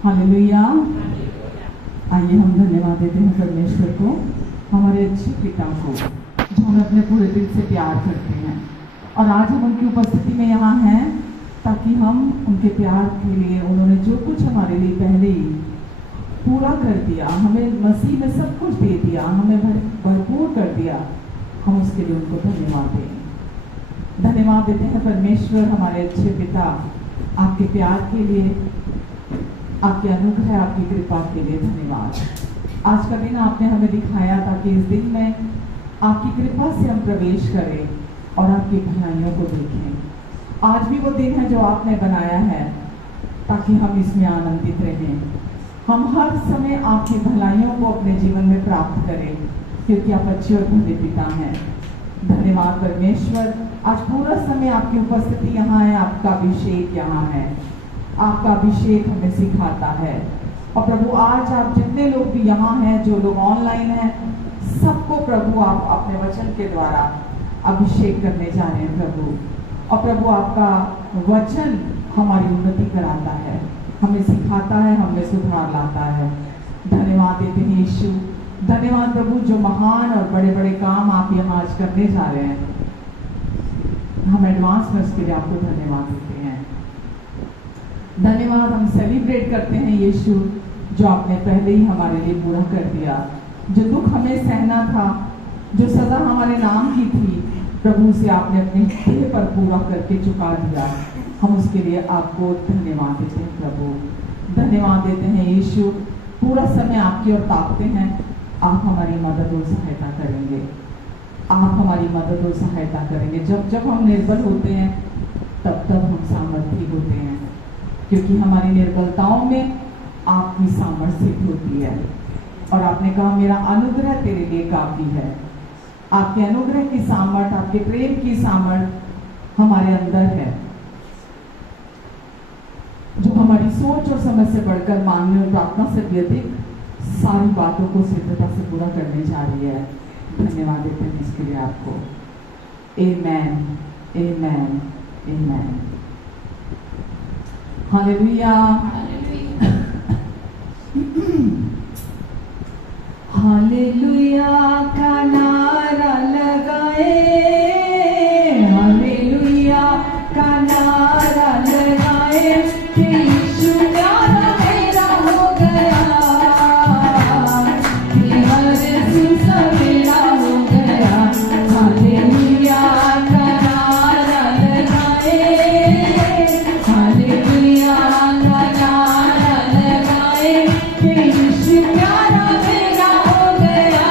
Hallelujah. आइए हम धन्यवाद देते हैं परमेश्वर को, हमारे अच्छे पिता को, जो हमें अपने पूरे दिल से प्यार करते हैं। और आज हम उनकी उपस्थिति में यहाँ हैं ताकि हम उनके प्यार के लिए, उन्होंने जो कुछ हमारे लिए पहले ही पूरा कर दिया, हमें मसीह में सब कुछ दे दिया, हमें भरपूर कर दिया, हम उसके लिए उनको धन्यवाद दें। धन्यवाद देते हैं परमेश्वर, हमारे अच्छे पिता, आपके प्यार के लिए, आपके अनुग्रह, आपकी कृपा के लिए धन्यवाद। आज का दिन आपने हमें दिखाया ताकि इस दिन में आपकी कृपा से हम प्रवेश करें और आपकी भलाइयों को देखें। आज भी वो दिन है जो आपने बनाया है ताकि हम इसमें आनंदित रहें। हम हर समय आपकी भलाइयों को अपने जीवन में प्राप्त करें, क्योंकि आप अच्छे और भले पिता हैं। धन्यवाद परमेश्वर, आज पूरा समय आपकी उपस्थिति यहाँ है, आपका अभिषेक यहाँ है, आपका अभिषेक हमें सिखाता है। और प्रभु आज आप जितने लोग भी यहाँ हैं, जो लोग ऑनलाइन हैं, सबको प्रभु आप अपने वचन के द्वारा अभिषेक करने जा रहे हैं प्रभु। और प्रभु आपका वचन हमारी उन्नति कराता है, हमें सिखाता है, हमें सुधार लाता है। धन्यवाद देते हैं यीशु। धन्यवाद प्रभु, जो महान और बड़े बड़े काम आप यहाँ आज करने जा रहे हैं, हम एडवांस में उसके लिए आपको धन्यवाद देते हैं। धन्यवाद हम सेलिब्रेट करते हैं यीशु, जो आपने पहले ही हमारे लिए पूरा कर दिया। जो दुख हमें सहना था, जो सजा हमारे नाम की थी, प्रभु से आपने अपने देह पर पूरा करके चुका दिया। हम उसके लिए आपको धन्यवाद देते हैं प्रभु। धन्यवाद देते हैं यीशु। पूरा समय आपकी ओर ताकते हैं, आप हमारी मदद और सहायता करेंगे, आप हमारी मदद और सहायता करेंगे। जब जब हम निर्बल होते हैं, तब तब हम सामर्थ्य होते हैं, क्योंकि हमारी निर्बलताओं में आपकी सामर्थ्य होती है। और आपने कहा मेरा अनुग्रह तेरे लिए काफी है। आपके अनुग्रह की सामर्थ, आपके प्रेम की सामर्थ हमारे अंदर है, जो हमारी सोच और समझ से बढ़कर मांगने और प्रार्थना से भी अधिक सारी बातों को सिद्धता से पूरा करने जा रही है। धन्यवाद देते हैं इसके लिए आपको। आमेन, आमेन, आमेन। हालेलुया, हालेलुया का नारा लगाए, हालेलुया का नारा लगाए कि यीशु प्यारा मेरा हो गया, कि हर सुसा मेरा हो गया। हालेलुया का नारा लगाए, हालेलुया का नारा लगाए कि यीशु प्यारा मेरा हो गया।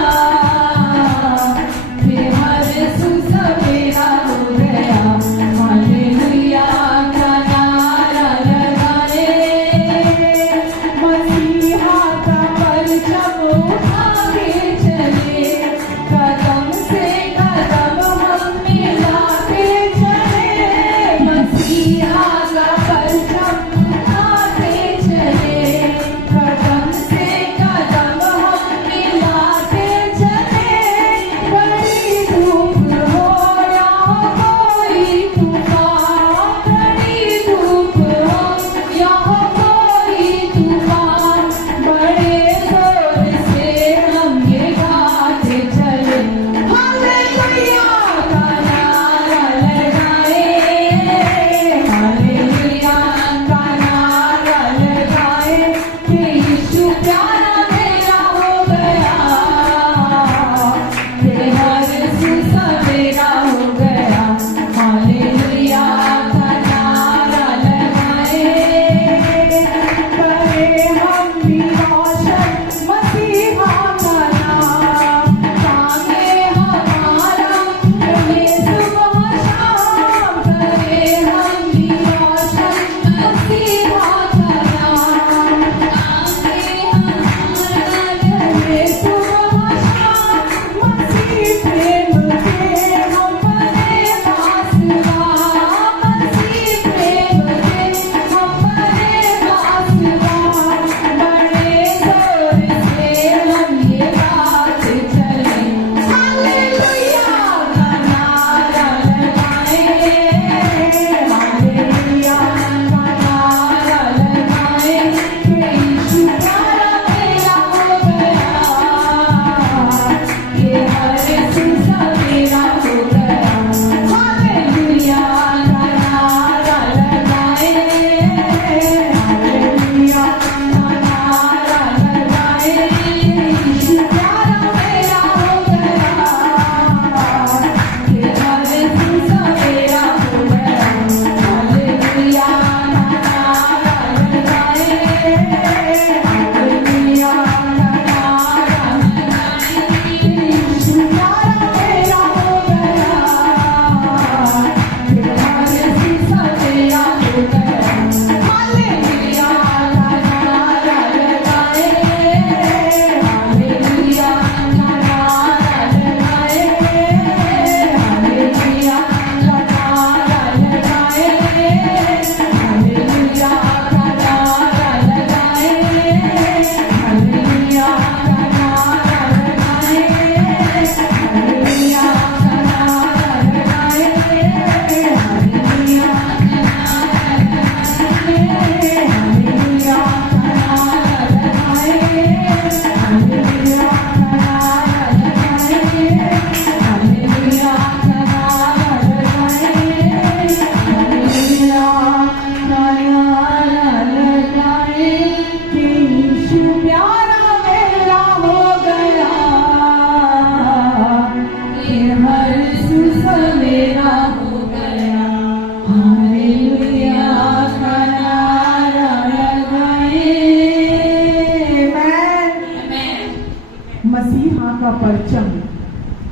का परचम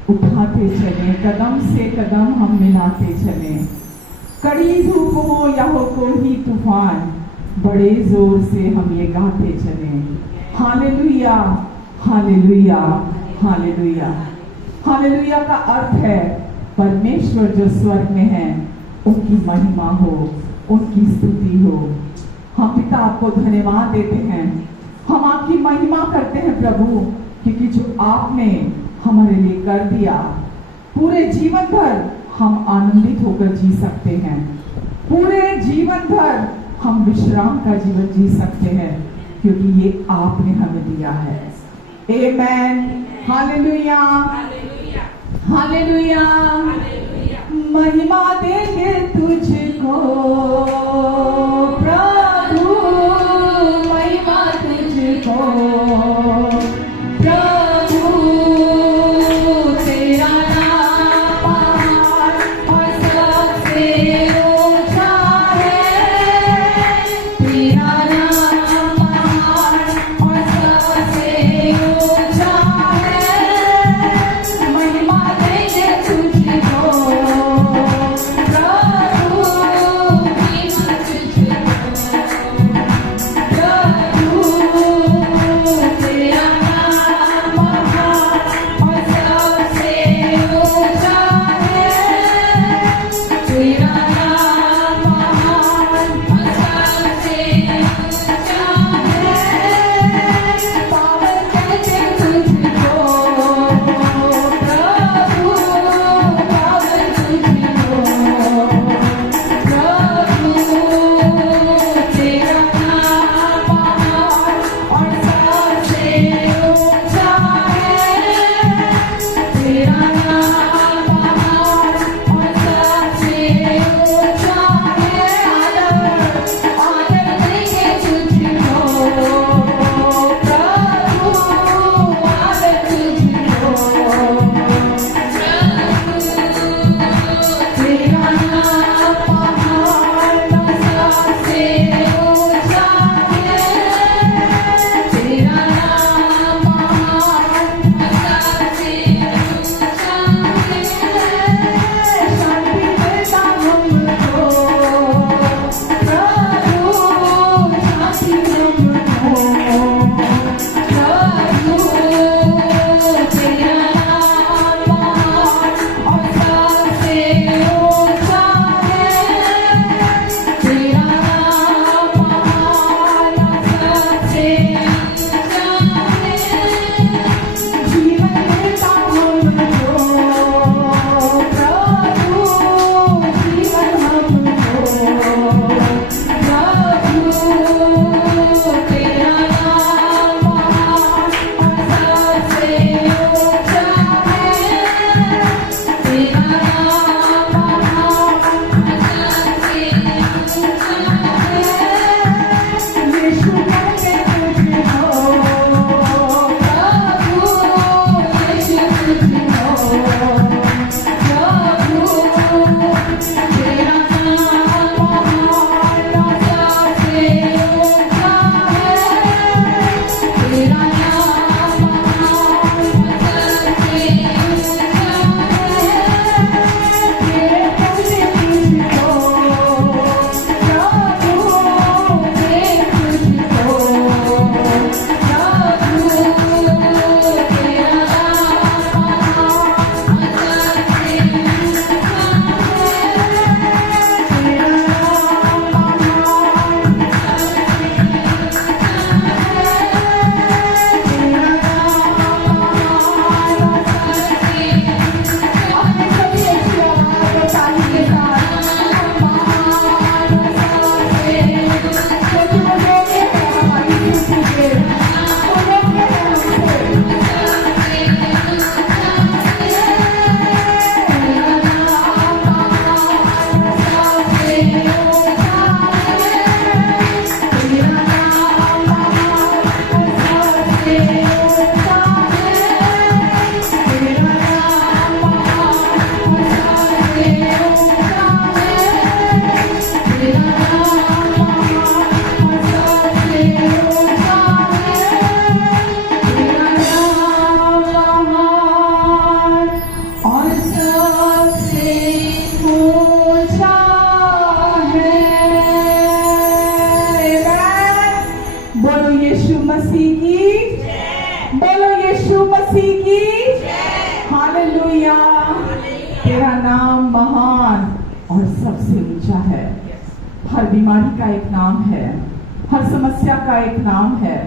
उठाते चले, कदम से कदम हम मिलाते चले। कड़ी धूप हो या हो कोई तूफान, बड़े जोर से हम ये गाते चले। Hallelujah, hallelujah, hallelujah. हालेलुया का अर्थ है परमेश्वर जो स्वर्ग में है उनकी महिमा हो, उनकी स्तुति हो। हम पिता आपको धन्यवाद देते हैं, हम आपकी महिमा करते हैं प्रभु, क्योंकि जो आपने हमारे लिए कर दिया पूरे जीवन भर हम आनंदित होकर जी सकते हैं। पूरे जीवन भर हम विश्राम का जीवन जी सकते हैं, क्योंकि ये आपने हमें दिया है। आमेन, हालेलुया, हालेलुया। महिमा देंगे तुझको प्रभु, महिमा तुझको प्रभु, तेरा नाम महान और सबसे ऊंचा है। तेरा नाम महान और सबसे ऊंचा है। महिमा देंगे तुझको प्रभु, महिमा तुझको बोलो यीशु मसीह की, बोलो यीशु मसीह की, हालेलुया। तेरा नाम महान और सबसे ऊंचा है। हर बीमारी का एक नाम है, हर समस्या का एक नाम है,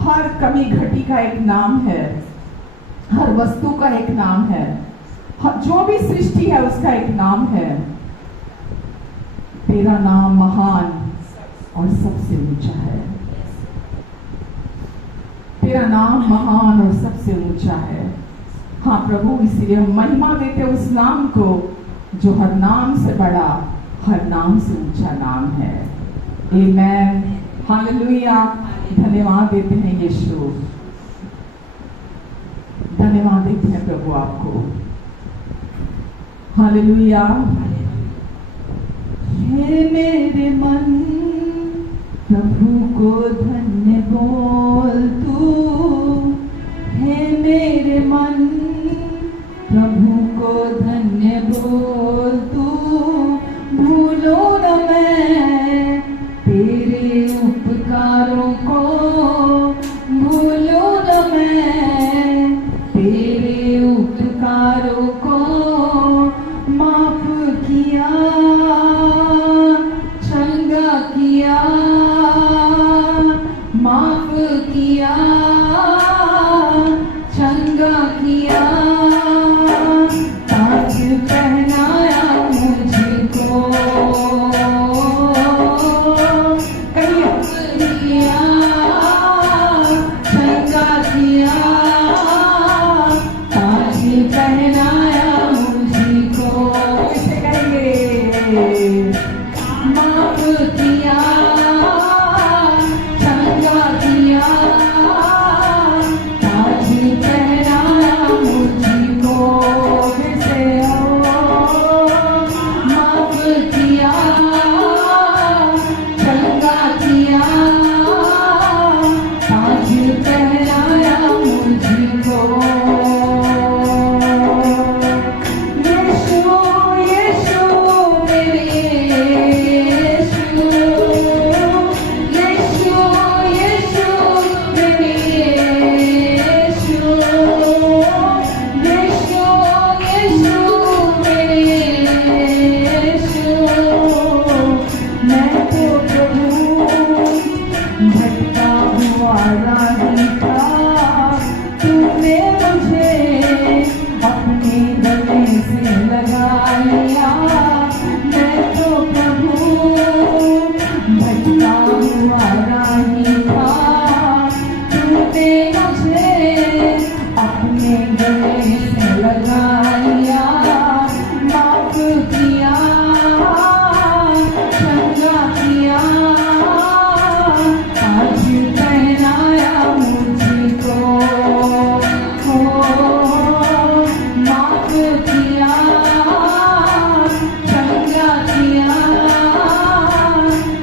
हर कमी घटी का एक नाम है, हर वस्तु का एक नाम है, जो भी सृष्टि है उसका एक नाम है। तेरा नाम महान और सबसे ऊंचा है। तेरा नाम महान और सबसे ऊंचा है। हाँ प्रभु, इसलिए हम महिमा देते उस नाम को जो हर नाम से बड़ा, हर नाम से ऊंचा नाम है। आमेन, हालेलुया। धन्यवाद देते हैं यीशु, धन्यवाद देते हैं प्रभु आपको, हालेलुया। हे मेरे मन प्रभु को धन्य बोल तू, हे मेरे मन प्रभु को धन्य बोल तू। भूलो न मैं तेरे उपकारों को, भूलो न मैं तेरे उपकारों को। माफ किया, चंगा किया, माफ किया, चंगा किया। ताज पहनाया मुझको, किया, चंगा किया। ताज पहनाया मुझको, इसे कहेंगे। माफ किया, चंगा किया, ताज पहनाया मुझको। जैसे हो माफ किया, चंगा किया, ताज पहनाया मुझको। यीशु यीशु मेरे यीशु, यीशु यीशु मेरे यीशु, यीशु यीशु मेरे यीशु। मैं तो प्रभु भटका हुआ राही था, तूने मुझे अपने गले से लगा लिया। मैं तो प्रभु भटका हुआ राही था, तूने मुझे अपने गले से लगा लिया। माफ किया, चंगा किया, ताज पहनाया मुझको। माफ किया, चंगा किया,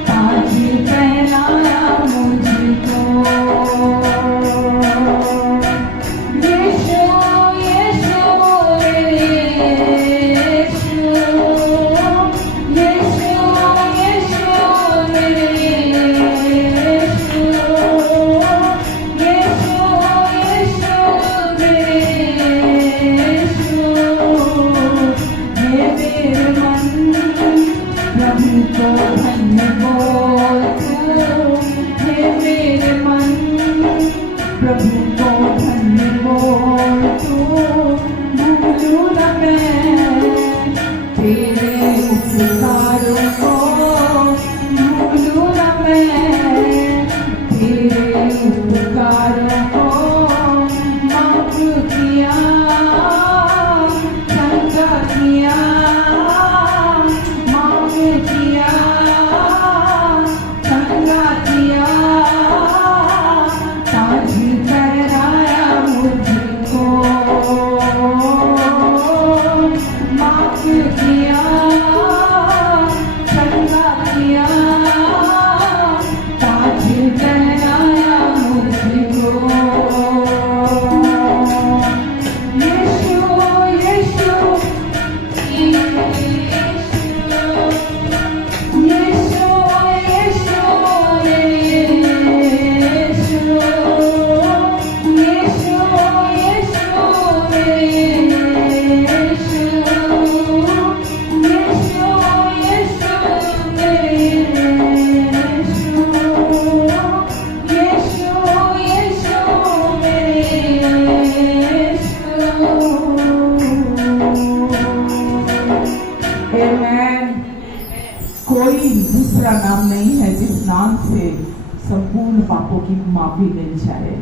ताज पहनाया मुझको। यीशु यीशु मेरे यीशु, यीशु यीशु मेरे यीशु, पापों की माफी मिल जाए।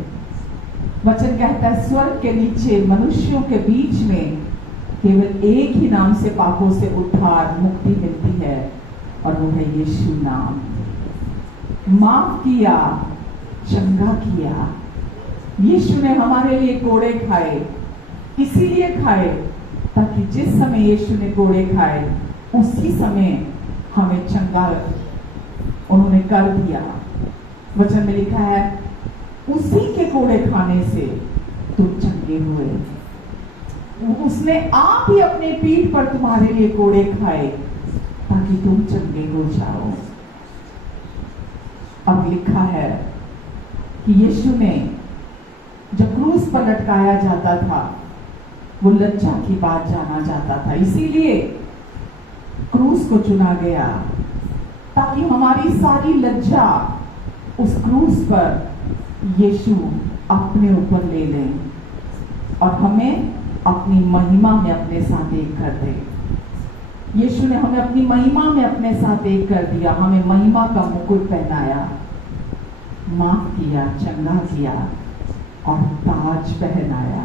वचन कहता है स्वर्ग के नीचे मनुष्यों के बीच में केवल एक ही नाम से पापों से उद्धार मुक्ति मिलती है और वो है यीशु नाम। माफ किया, चंगा किया। यीशु ने हमारे लिए कोड़े खाए, इसीलिए खाए ताकि जिस समय यीशु ने कोड़े खाए उसी समय हमें चंगा उन्होंने कर दिया। वचन में लिखा है उसी के कोड़े खाने से तुम चंगे हुए। उसने आप ही अपने पीठ पर तुम्हारे लिए कोड़े खाए ताकि तुम चंगे हो जाओ। अब लिखा है कि यीशु ने जब क्रूस पर लटकाया जाता था वो लज्जा की बात जाना जाता था, इसीलिए क्रूस को चुना गया ताकि हमारी सारी लज्जा उस क्रूस पर यीशु अपने ऊपर ले लें और हमें अपनी महिमा में अपने साथ एक कर दे। यीशु ने हमें अपनी महिमा में अपने साथ एक कर दिया, हमें महिमा का मुकुट पहनाया, माफ किया, चंगा किया और ताज पहनाया।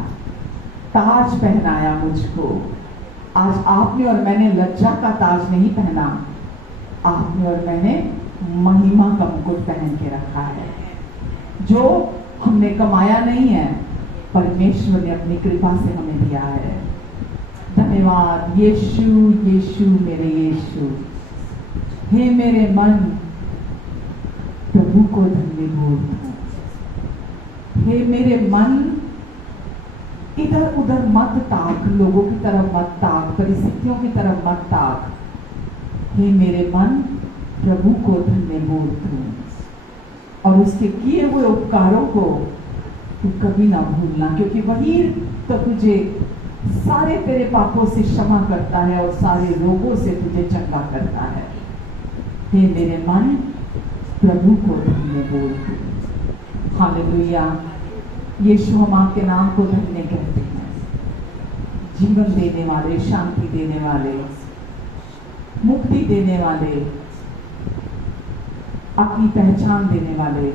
ताज पहनाया मुझको। आज आपने और मैंने लज्जा का ताज नहीं पहना, आपने और मैंने महिमा का मुकुट पहन के रखा है, जो हमने कमाया नहीं है, परमेश्वर ने अपनी कृपा से हमें दिया है। धन्यवाद यीशु, यीशु मेरे यीशु। हे मेरे मन प्रभु को धन्य बोल। हे मेरे मन इधर उधर मत ताक, लोगों की तरफ मत ताक, परिस्थितियों की तरफ मत ताक। हे मेरे मन प्रभु को धन्य बोल तू और उसके किए हुए उपकारों को तू कभी ना भूलना, क्योंकि वही तो तुझे सारे तेरे पापों से क्षमा करता है और सारे रोगों से तुझे चंगा करता है। हे मेरे मन प्रभु को धन्य बोल तू। हालेलुया। यीशु हम आपके नाम को धन्य कहते हैं, जीवन देने वाले, शांति देने वाले, मुक्ति देने वाले, अपनी पहचान देने वाले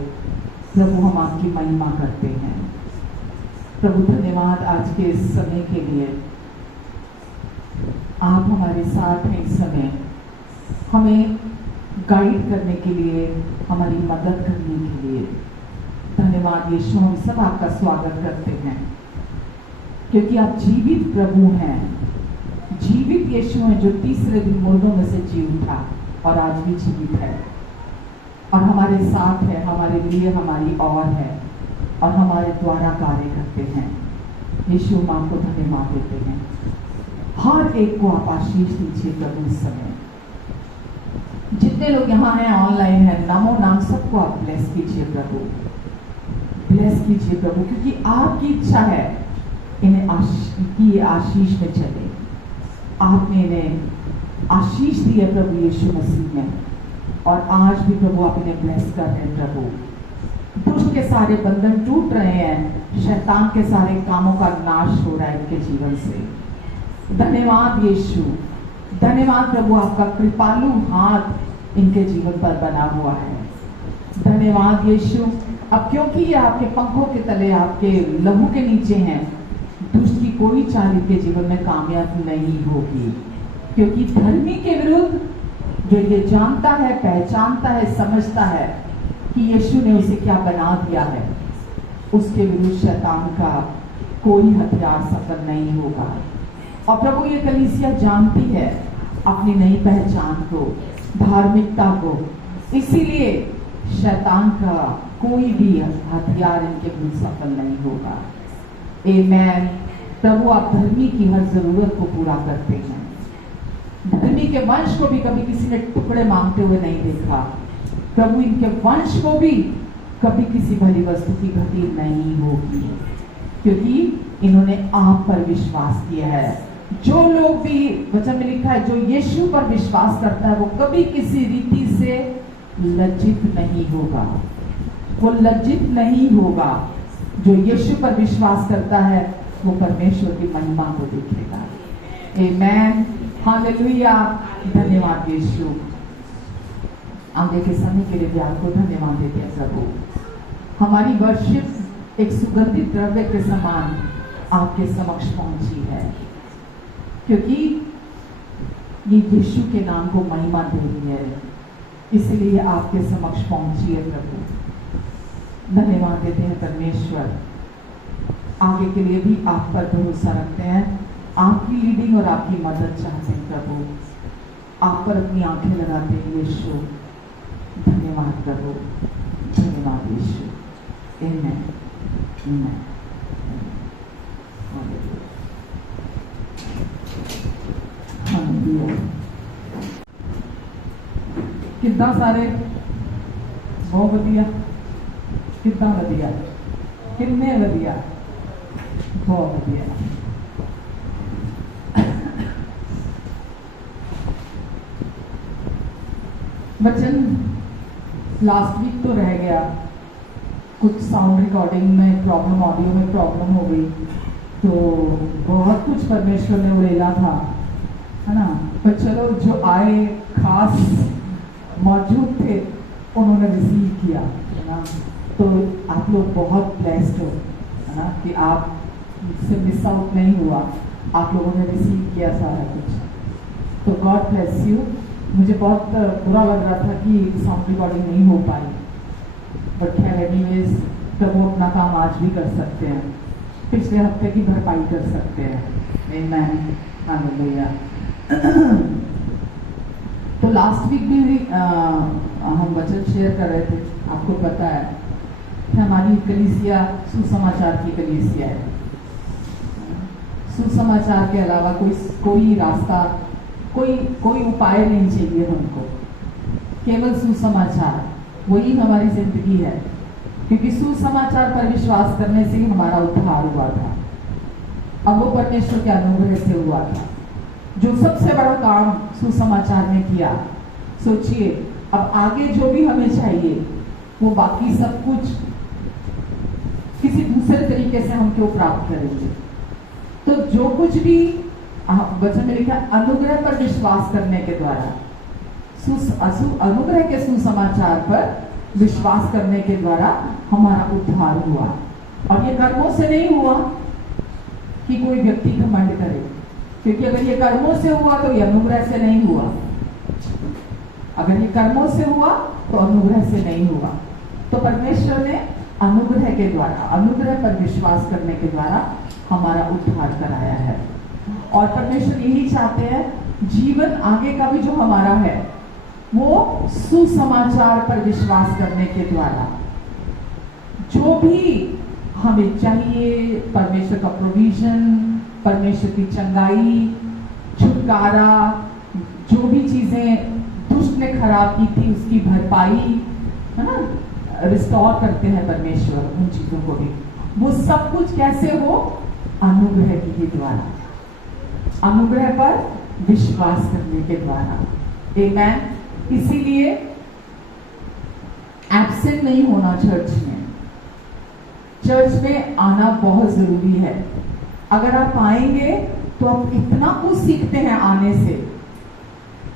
प्रभु, हम आपकी महिमा करते हैं। प्रभु धन्यवाद आज के इस समय के लिए। आप हमारे साथ हैं इस समय, हमें गाइड करने के लिए, हमारी मदद करने के लिए। धन्यवाद यीशु, हम सब आपका स्वागत करते हैं क्योंकि आप जीवित प्रभु हैं, जीवित यीशु हैं जो तीसरे दिन मुर्दों में से जी उठा और आज भी जीवित है और हमारे साथ है, हमारे लिए, हमारी और है और हमारे द्वारा कार्य करते हैं। यीशु हम आपको धन्यवाद देते हैं। हर एक को आप आशीष दीजिए प्रभु इस समय। जितने लोग यहाँ हैं, ऑनलाइन हैं, नामों नाम सबको आप ब्लेस कीजिए प्रभु, ब्लेस कीजिए प्रभु, क्योंकि आपकी इच्छा है इन्हें आशीष में चले। आपने इन्हें आशीष दी है प्रभु यीशु मसीह में और आज भी प्रभु आप इन्हें ब्लेस कर रहे हैं प्रभु। दुष्ट के सारे बंधन टूट रहे हैं, शैतान के सारे कामों का नाश हो रहा है इनके जीवन से। धन्यवाद यीशु, धन्यवाद प्रभु, आपका कृपालु हाथ इनके जीवन पर बना हुआ है। धन्यवाद यीशु। अब क्योंकि ये आपके पंखों के तले, आपके लहू के नीचे हैं, दुष्ट की कोई चाल इनके जीवन में कामयाब नहीं होगी, क्योंकि धर्मी के विरुद्ध जो ये जानता है, पहचानता है, समझता है कि यीशु ने उसे क्या बना दिया है, उसके विरुद्ध शैतान का कोई हथियार सफल नहीं होगा। और प्रभु ये कलीसिया जानती है अपनी नई पहचान को, धार्मिकता को, इसीलिए शैतान का कोई भी हथियार इनके विरुद्ध सफल नहीं होगा। आमेन। प्रभु आप धर्मी की हर जरूरत को पूरा करते हैं। धर्मी के वंश को भी कभी किसी ने टुकड़े मांगते हुए नहीं देखा। प्रभु इनके वंश को भी कभी किसी भली वस्तु की घटी नहीं होगी, क्योंकि इन्होंने आप पर विश्वास किया है। जो लोग भी, वचन में लिखा है, जो यीशु पर विश्वास करता है वो कभी किसी रीति से लज्जित नहीं होगा, वो लज्जित नहीं होगा। जो यीशु पर विश्वास करता है वो परमेश्वर की महिमा को देखेगा। आमेन, हालेलुया। धन्यवाद यीशु। आगे के समय के लिए भी आपको धन्यवाद देते हैं प्रभु। हमारी वर्शिप एक सुगंधित द्रव्य के समान आपके समक्ष पहुंची है, क्योंकि ये यीशु के नाम को महिमा दे रही है, इसलिए आपके समक्ष पहुंची है प्रभु। धन्यवाद देते हैं परमेश्वर। आगे के लिए भी आप पर भरोसा रखते हैं, आपकी लीडिंग और आपकी मदद चाहते हैं प्रभु। आप पर अपनी आंखें लगाते हैं यीशु। धन्यवाद प्रभु, धन्यवाद यीशु। आमेन, आमेन। हालेलुया। कितना सारे बहुत वधिया, कितना वधिया, कितने वधिया, बहुत वधिया। वचन लास्ट वीक तो रह गया, कुछ साउंड रिकॉर्डिंग में प्रॉब्लम, ऑडियो में प्रॉब्लम हो गई, तो बहुत कुछ परमेश्वर ने उड़ेला था, है ना। पर चलो, जो आए खास मौजूद थे उन्होंने रिसीव किया, है ना। तो आप लोग बहुत ब्लेस्ड हो, है ना, कि आप से मिस आउट नहीं हुआ, आप लोगों ने रिसीव किया सारा कुछ। तो गॉड ब्लेस यू। मुझे बहुत बुरा लग रहा था कि साउंड रिकॉर्डिंग नहीं हो पाई, बट खैर एनीवेज प्रभु अपना काम आज भी कर सकते हैं, पिछले हफ्ते की भरपाई कर सकते हैं। आमेन, हालेलुया। तो लास्ट वीक भी हम वचन शेयर कर रहे थे। आपको पता है कि हमारी कलीसिया सुसमाचार की कलीसिया है। सुसमाचार के अलावा कोई रास्ता, कोई उपाय नहीं चाहिए हमको, केवल सुसमाचार वही हमारी जिंदगी है, क्योंकि सुसमाचार पर विश्वास करने से ही हमारा उद्धार हुआ था। अब वो परमेश्वर के अनुग्रह से हुआ था, जो सबसे बड़ा काम सुसमाचार ने किया। सोचिए, अब आगे जो भी हमें चाहिए वो बाकी सब कुछ किसी दूसरे तरीके से हम क्यों प्राप्त करेंगे। तो जो कुछ भी वचन में लिखा, अनुग्रह पर विश्वास करने के द्वारा, अनुग्रह के सुसमाचार पर विश्वास करने के द्वारा हमारा उद्धार हुआ। और ये कर्मों से नहीं हुआ कि कोई व्यक्ति घमंड करे, क्योंकि अगर ये कर्मों से हुआ तो ये अनुग्रह से नहीं हुआ। अगर ये कर्मों से हुआ तो अनुग्रह से नहीं हुआ। तो परमेश्वर ने अनुग्रह के द्वारा, अनुग्रह पर विश्वास करने के द्वारा हमारा उद्धार कराया है। और परमेश्वर यही चाहते हैं, जीवन आगे का भी जो हमारा है वो सुसमाचार पर विश्वास करने के द्वारा, जो भी हमें चाहिए, परमेश्वर का प्रोविजन, परमेश्वर की चंगाई, छुटकारा, जो भी चीजें दुष्ट ने खराब की थी उसकी भरपाई, है ना, रिस्टोर करते हैं परमेश्वर उन चीजों को भी। वो सब कुछ कैसे हो? अनुग्रह के द्वारा, अनुग्रह पर विश्वास करने के द्वारा। आमेन। इसीलिए एब्सेंट नहीं होना चर्च में। चर्च में आना बहुत जरूरी है। अगर आप आएंगे तो आप इतना कुछ सीखते हैं आने से,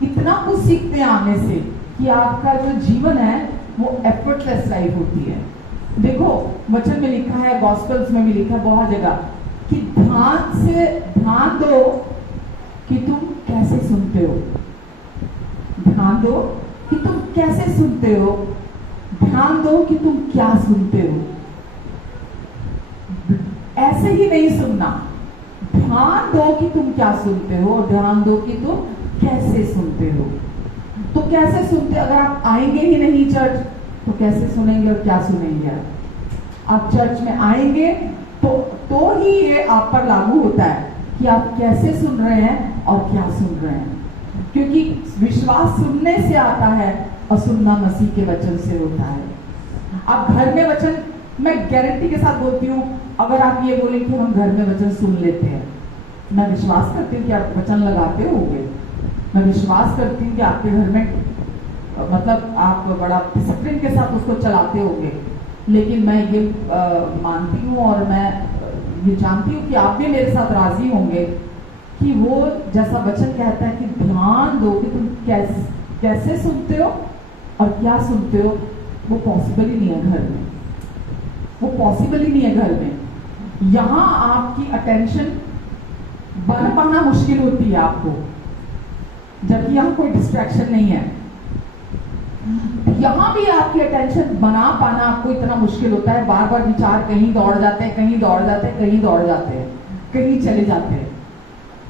इतना कुछ सीखते हैं आने से, कि आपका जो जीवन है वो एफर्टलेस लाइफ होती है। देखो, वचन में लिखा है, गॉस्पेल्स में भी लिखा है बहुत जगह, कि ध्यान दो कि तुम कैसे सुनते हो। ध्यान दो कि तुम कैसे सुनते हो, ध्यान दो कि तुम क्या सुनते हो। ऐसे ही नहीं सुनना, ध्यान दो कि तुम क्या सुनते हो और ध्यान दो कि तुम कैसे सुनते हो। तो कैसे सुनते, अगर आप आएंगे ही नहीं चर्च तो कैसे सुनेंगे और क्या सुनेंगे आप चर्च में आएंगे तो ही ये आप पर लागू होता है कि आप कैसे सुन रहे हैं और क्या सुन रहे हैं। क्योंकि विश्वास सुनने से आता है और सुनना मसीह के वचन से होता है। आप घर में वचन, मैं गारंटी के साथ बोलती हूँ, अगर आप ये बोले कि हम घर में वचन सुन लेते हैं, मैं विश्वास करती हूँ कि आप वचन लगाते होंगे। मैं विश्वास करती हूँ कि आपके घर में मतलब आप बड़ा डिसिप्लिन के साथ उसको चलाते होंगे। लेकिन मैं ये मानती हूँ और मैं ये जानती हूँ कि आप भी मेरे साथ राजी होंगे कि वो जैसा वचन कहता है कि ध्यान दो कि तुम कैसे सुनते हो और क्या सुनते हो, वो पॉसिबल ही नहीं है घर में। पॉसिबल ही नहीं है घर में। यहाँ आपकी अटेंशन बन पाना मुश्किल होती है आपको, जबकि यहाँ कोई डिस्ट्रैक्शन नहीं है। यहाँ भी आपकी अटेंशन बना पाना आपको इतना मुश्किल होता है, बार बार विचार कहीं दौड़ जाते हैं, कहीं दौड़ जाते हैं, कहीं दौड़ जाते हैं, कहीं चले जाते हैं।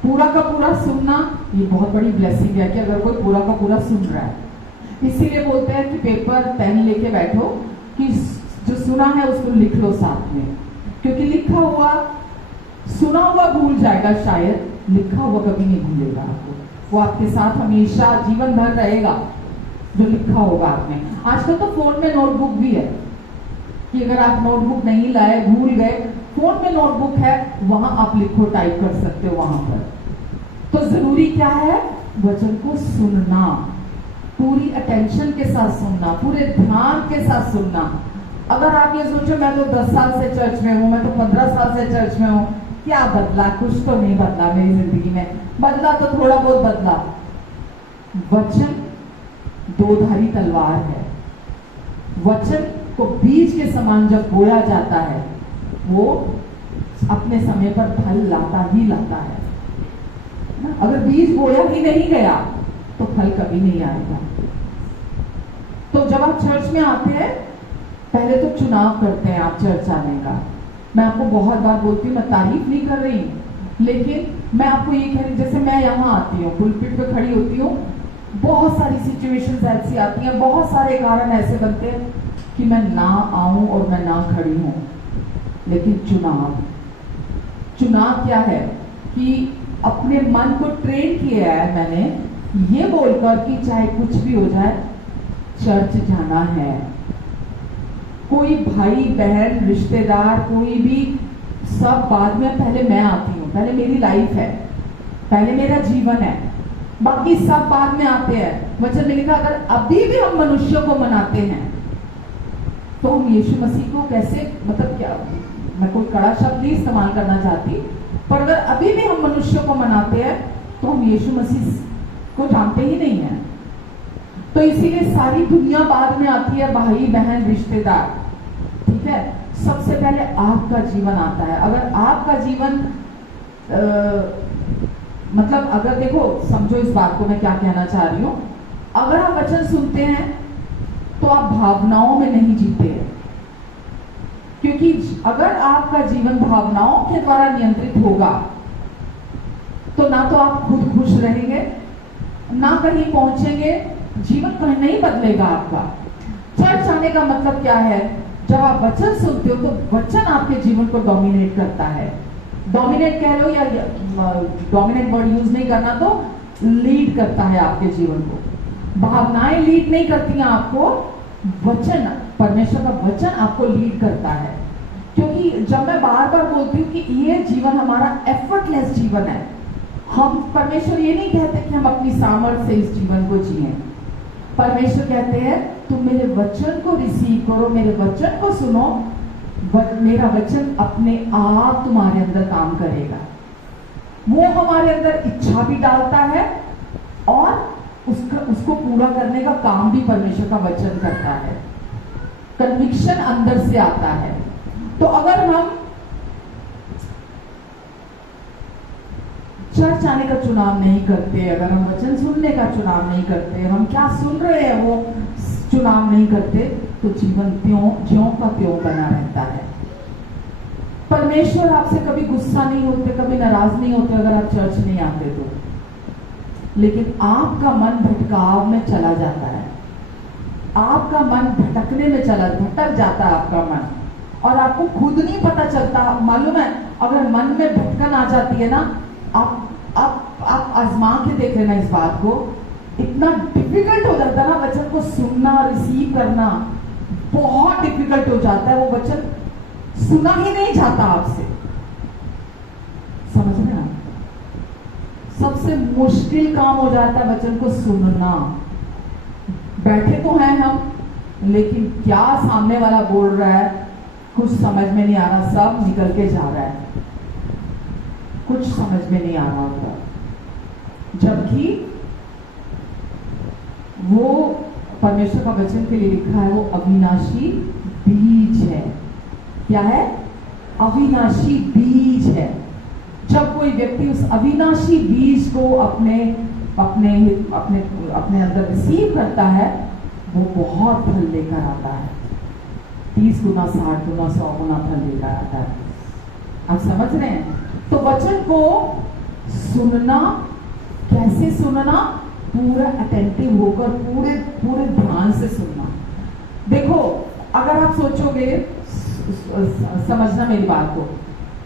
पूरा का पूरा सुनना ये बहुत बड़ी ब्लेसिंग है कि अगर कोई पूरा का पूरा सुन रहा है। इसीलिए बोलते हैं कि पेपर पेन लेके बैठो कि जो सुना है उसको लिख लो साथ में, क्योंकि लिखा हुआ सुना हुआ भूल जाएगा शायद, लिखा हुआ कभी नहीं भूलेगा आपको, वो आपके साथ हमेशा जीवन भर रहेगा जो लिखा होगा आपने। आजकल तो फोन में नोटबुक भी है कि अगर आप नोटबुक नहीं लाए, भूल गए, फोन में नोटबुक है, वहां आप लिखो, टाइप कर सकते हो वहां पर। तो जरूरी क्या है? वचन को सुनना, पूरी अटेंशन के साथ सुनना, पूरे ध्यान के साथ सुनना। अगर आप ये सोचो मैं तो 10 साल से चर्च में हूँ, मैं तो 15 साल से चर्च में हूँ, क्या बदला? कुछ तो नहीं बदला मेरी जिंदगी में। बदला तो थोड़ा बहुत बदला। वचन दोधारी तलवार है। वचन को बीज के समान जब बोया जाता है वो अपने समय पर फल लाता ही लाता है ना? अगर बीज बोया ही नहीं गया तो फल कभी नहीं आएगा। तो जब आप चर्च में आते हैं पहले तो चुनाव करते हैं आप चर्च आने का। मैं आपको बहुत बार बोलती हूँ, मैं तारीफ नहीं कर रही, लेकिन मैं आपको ये कह रही, जैसे मैं यहाँ आती हूँ, पुलपिट पे खड़ी होती हूँ, बहुत सारी सिचुएशंस ऐसी आती हैं, बहुत सारे कारण ऐसे बनते हैं कि मैं ना आऊं और मैं ना खड़ी हूं। लेकिन चुनाव क्या है कि अपने मन को ट्रेन किया है मैंने ये बोलकर कि चाहे कुछ भी हो जाए चर्च जाना है। कोई भाई बहन रिश्तेदार कोई भी सब बाद में, पहले मैं आती हूँ, पहले मेरी लाइफ है, पहले मेरा जीवन है, बाकी सब बाद में आते हैं। वचन में लिखा अगर अभी भी हम मनुष्यों को मनाते हैं तो हम यीशु मसीह को कैसे, मतलब क्या, मैं कोई कड़ा शब्द नहीं इस्तेमाल करना चाहती, पर अगर अभी भी हम मनुष्यों को मनाते हैं तो हम यीशु मसीह को जानते ही नहीं है। तो इसीलिए सारी दुनिया बाद में आती है, भाई बहन रिश्तेदार, ठीक है। सबसे पहले आपका जीवन आता है। अगर आपका जीवन मतलब अगर देखो, समझो इस बात को मैं क्या कहना चाह रही हूं, अगर आप वचन सुनते हैं तो आप भावनाओं में नहीं जीते हैं, क्योंकि अगर आपका जीवन भावनाओं के द्वारा नियंत्रित होगा तो ना तो आप खुद खुश रहेंगे, ना कहीं पहुंचेंगे, जीवन कहीं नहीं बदलेगा आपका। चर्च आने का मतलब क्या है? जब आप वचन सुनते हो तो वचन आपके जीवन को डोमिनेट करता है। डोमिनेट कह लो या डोमिनेट वर्ड यूज नहीं करना तो लीड करता है आपके जीवन को। भावनाएं लीड नहीं करती हैं आपको, वचन, परमेश्वर का वचन आपको लीड करता है। क्योंकि जब मैं बार बार बोलती हूँ कि ये जीवन हमारा एफर्टलेस जीवन है, हम, परमेश्वर ये नहीं कहते कि हम अपनी सामर्थ्य से इस जीवन को जिए। परमेश्वर कहते हैं तुम मेरे वचन को रिसीव करो, मेरे वचन को सुनो, मेरा वचन अपने आप तुम्हारे अंदर काम करेगा। वो हमारे अंदर इच्छा भी डालता है और उसको पूरा करने का काम भी परमेश्वर का वचन करता है। कन्विक्शन अंदर से आता है। तो अगर हम चर्च आने का चुनाव नहीं करते, अगर हम वचन सुनने का चुनाव नहीं करते, हम क्या सुन रहे हैं वो चुनाव नहीं करते, तो जीवन ज्यों का त्यों बना रहता है। परमेश्वर आपसे कभी गुस्सा नहीं होते, कभी नाराज नहीं होते अगर आप चर्च नहीं आते तो, लेकिन आपका मन भटकाव में चला जाता है, आपका मन भटकने में भटक जाता है आपका मन, और आपको खुद नहीं पता चलता। मालूम है, अगर मन में भटकन आ जाती है ना, आप आजमा के देख लेना इस बात को, इतना डिफिकल्ट हो जाता है ना वचन को सुनना, रिसीव करना, बहुत डिफिकल्ट हो जाता है। वो वचन सुना ही नहीं जाता आपसे, समझ रहे हैं? सबसे मुश्किल काम हो जाता है वचन को सुनना। बैठे तो हैं हम, लेकिन क्या सामने वाला बोल रहा है कुछ समझ में नहीं आ रहा, सब निकल के जा रहा है, कुछ समझ में नहीं आ रहा होगा। जबकि वो परमेश्वर का वचन के लिए लिखा है वो अविनाशी बीज है, क्या है? अविनाशी बीज है। जब कोई व्यक्ति उस अविनाशी बीज को अपने अपने अपने अपने अंदर रिसीव करता है, वो बहुत फल लेकर आता है। 30 गुना, 60 गुना, 100 गुना फल लेकर आता है। आप समझ रहे हैं? तो वचन को सुनना, कैसे सुनना? पूरा अटेंटिव होकर, पूरे पूरे ध्यान से सुनना। देखो, अगर आप सोचोगे, समझना मेरी बात को,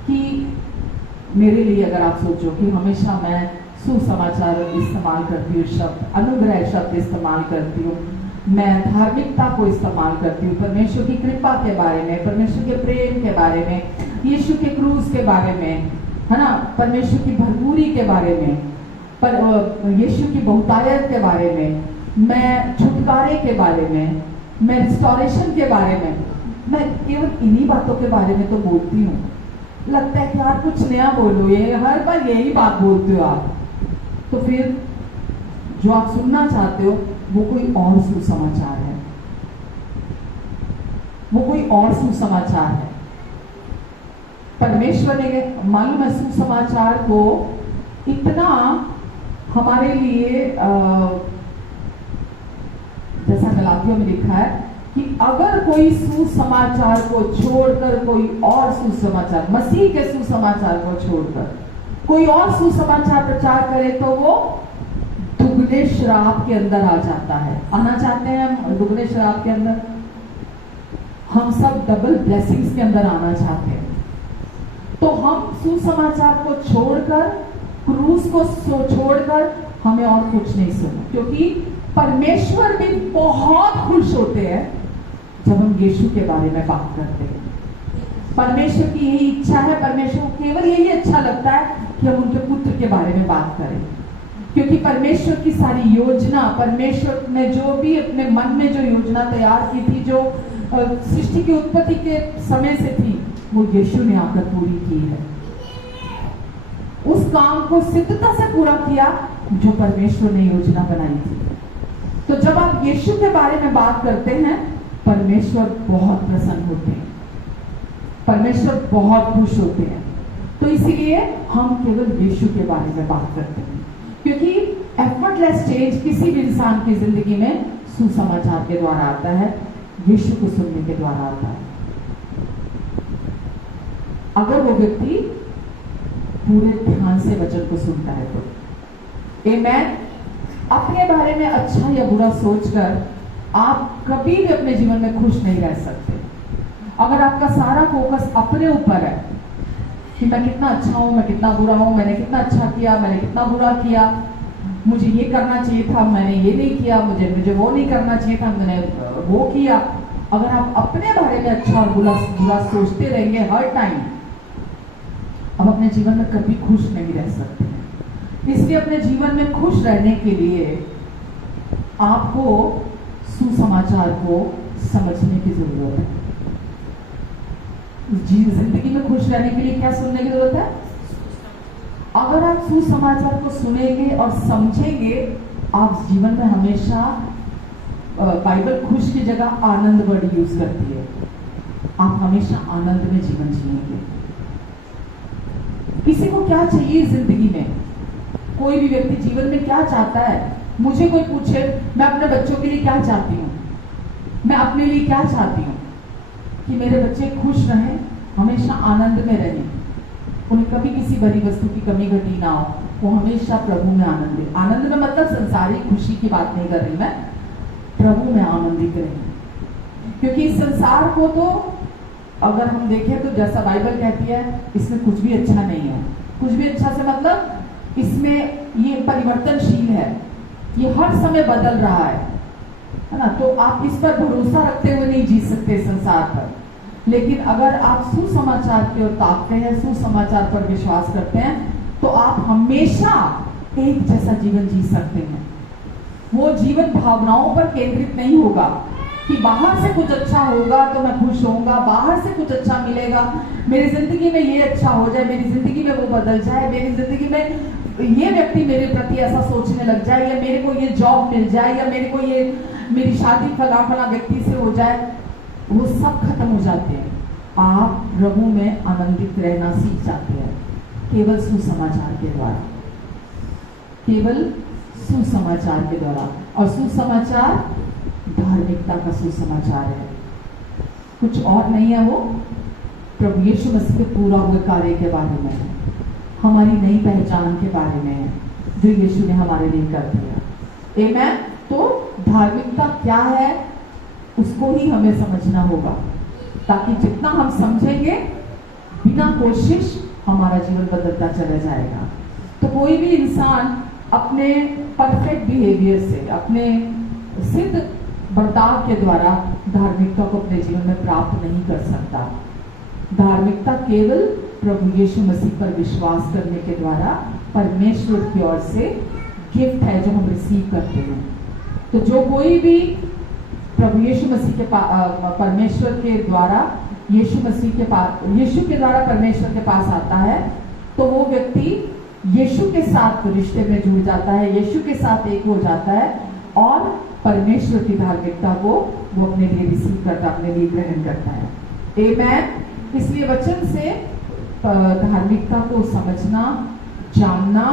कि मेरे लिए अगर आप सोचो कि हमेशा मैं सुसमाचार इस्तेमाल करती हूँ, शब्द अनुग्रह शब्द इस्तेमाल करती हूँ, मैं धार्मिकता को इस्तेमाल करती हूँ, परमेश्वर की कृपा के बारे में, परमेश्वर के प्रेम के बारे में, यीशु के क्रूस के बारे में, है ना, परमेश्वर की भरपूरी के बारे में, पर यीशु की बहुतायत के बारे में, मैं छुटकारे के बारे में, मैं रिस्टोरेशन के बारे में, मैं केवल इन्हीं बातों के बारे में तो बोलती हूँ। लगता है कि यार कुछ नया बोलो, ये हर बार यही बात बोलते हो आप, तो फिर जो आप सुनना चाहते हो वो कोई और सुसमाचार है, वो कोई और सुसमाचार है। परमेश्वर ने, मालूम है, सुसमाचार को इतना हमारे लिए जैसा गलातियों में लिखा है कि अगर कोई सुसमाचार को छोड़कर कोई और सुसमाचार, मसीह के सुसमाचार को छोड़कर कोई और सुसमाचार प्रचार करे तो वो दुगने श्राप के अंदर आ जाता है। आना चाहते हैं हम दुगने श्राप के अंदर? हम सब डबल ब्लेसिंग्स के अंदर आना चाहते हैं। तो हम सुसमाचार को छोड़कर, क्रूस को छोड़कर हमें और कुछ नहीं सुनना, क्योंकि परमेश्वर भी बहुत खुश होते हैं जब हम यीशु के बारे में बात करते हैं। परमेश्वर की यही इच्छा है, परमेश्वर को केवल यही अच्छा लगता है कि हम उनके पुत्र के बारे में बात करें, क्योंकि परमेश्वर की सारी योजना, परमेश्वर ने जो भी अपने मन में जो योजना तैयार की थी, जो सृष्टि की उत्पत्ति के समय से थी, वो यीशु ने आकर पूरी की है। उस काम को सिद्धता से पूरा किया जो परमेश्वर ने योजना बनाई थी। तो जब आप यीशु के बारे में बात करते हैं, परमेश्वर बहुत प्रसन्न होते हैं, परमेश्वर बहुत खुश होते हैं। तो इसीलिए हम केवल यीशु के बारे में बात करते हैं, क्योंकि एफर्टलेस चेंज किसी भी इंसान की जिंदगी में सुसमाचार के द्वारा आता है, यीशु को सुनने के द्वारा आता है। अगर वो व्यक्ति पूरे ध्यान से वचन को सुनता है तो। आमेन। अपने बारे में अच्छा या बुरा सोचकर आप कभी भी अपने जीवन में खुश नहीं रह सकते। अगर आपका सारा फोकस अपने ऊपर है कि मैं कितना अच्छा हूं, मैं कितना बुरा हूं, मैंने कितना अच्छा किया, मैंने कितना बुरा किया, मुझे ये करना चाहिए था, मैंने ये नहीं किया, मुझे वो नहीं करना चाहिए था, मैंने वो किया। अगर आप अपने बारे में अच्छा और बुरा सोचते रहेंगे हर टाइम, आप अपने जीवन में कभी खुश नहीं रह सकते हैं। इसलिए अपने जीवन में खुश रहने के लिए आपको सुसमाचार को समझने की जरूरत है। जिंदगी में खुश रहने के लिए क्या सुनने की जरूरत है? अगर आप सुसमाचार को सुनेंगे और समझेंगे, आप जीवन में हमेशा, बाइबल खुश की जगह आनंद वर्ड यूज करती है, आप हमेशा आनंद में जीवन जिएंगे। किसी को क्या चाहिए जिंदगी में? कोई भी व्यक्ति जीवन में क्या चाहता है? मुझे कोई पूछे मैं अपने बच्चों के लिए क्या चाहती हूँ, मैं अपने लिए क्या चाहती हूँ? कि मेरे बच्चे खुश रहें, हमेशा आनंद में रहें, उन्हें कभी किसी बड़ी वस्तु की कमी घटी ना हो, वो हमेशा प्रभु में आनंदित। आनंद में मतलब संसारिक खुशी की बात नहीं कर रही मैं, प्रभु में आनंदित रहें। क्योंकि इस संसार को तो अगर हम देखें तो जैसा बाइबल कहती है, इसमें कुछ भी अच्छा नहीं है। कुछ भी अच्छा से मतलब इसमें ये परिवर्तनशील है, ये हर समय बदल रहा है ना। तो आप इस पर भरोसा रखते हुए नहीं जी सकते संसार पर। लेकिन अगर आप सुसमाचार की ओर ताकते हैं, सुसमाचार पर विश्वास करते हैं, तो आप हमेशा एक जैसा जीवन जी सकते हैं। वो जीवन भावनाओं पर केंद्रित नहीं होगा कि बाहर से कुछ अच्छा होगा तो मैं खुश होऊंगा, बाहर से कुछ अच्छा मिलेगा, मेरी जिंदगी में ये अच्छा हो जाए, मेरी जिंदगी में वो बदल जाए, मेरी जिंदगी में ये व्यक्ति मेरे प्रति ऐसा सोचने लग जाए, या मेरे को ये जॉब मिल जाए, या मेरे को ये मेरी शादी फला व्यक्ति से हो जाए। वो सब खत्म हो जाते हैं। आप प्रभु में आनंदित रहना सीख जाते हैं केवल सुसमाचार के द्वारा, केवल सुसमाचार के द्वारा। और सुसमाचार धार्मिकता का सुसमाचार है, कुछ और नहीं है। वो प्रभु यीशु मसीह के पूरा हुए कार्य के बारे में है, हमारी नई पहचान के बारे में है जो यीशु ने हमारे लिए कर दिया। आमेन। तो धार्मिकता क्या है उसको ही हमें समझना होगा, ताकि जितना हम समझेंगे बिना कोशिश हमारा जीवन बदलता चला जाएगा। तो कोई भी इंसान अपने परफेक्ट बिहेवियर से, अपने सिद्ध बर्ताव के द्वारा धार्मिकता को अपने जीवन में प्राप्त नहीं कर सकता। धार्मिकता केवल प्रभु यीशु मसीह पर विश्वास करने के द्वारा परमेश्वर की ओर से गिफ्ट है जो हम रिसीव करते हैं। तो जो कोई भी प्रभु यीशु मसीह के परमेश्वर के द्वारा यीशु के द्वारा परमेश्वर के पास आता है, तो वो व्यक्ति यीशु के साथ रिश्ते में जुड़ जाता है, यीशु के साथ एक हो जाता है और परमेश्वर की धार्मिकता को वो अपने लिए रिसीव करता, अपने लिए ग्रहण करता है। आमेन। इसलिए वचन से धार्मिकता को समझना, जानना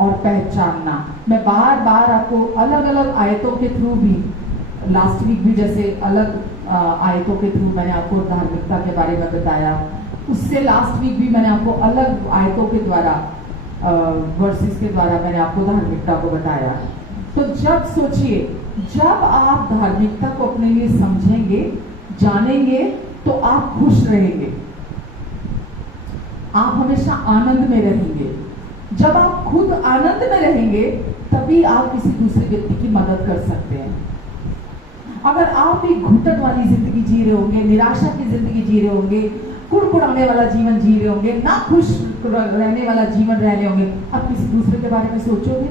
और पहचानना, मैं बार बार आपको अलग अलग आयतों के थ्रू भी, लास्ट वीक भी जैसे अलग आयतों के थ्रू मैंने आपको धार्मिकता के बारे में बताया, उससे लास्ट वीक भी मैंने आपको अलग आयतों के द्वारा वर्सेस के द्वारा मैंने आपको धार्मिकता को बताया। तो जब सोचिए, जब आप धार्मिकता को अपने लिए समझेंगे, जानेंगे, तो आप खुश रहेंगे, आप हमेशा आनंद में रहेंगे। जब आप खुद आनंद में रहेंगे तभी आप किसी दूसरे व्यक्ति की मदद कर सकते हैं। अगर आप एक घुटन वाली जिंदगी जी रहे होंगे, निराशा की जिंदगी जी रहे होंगे, कुड़कुड़ाने वाला जीवन जी रहे होंगे, ना खुश रहने वाला जीवन रह रहे होंगे, आप किसी दूसरे के बारे में सोचोगे?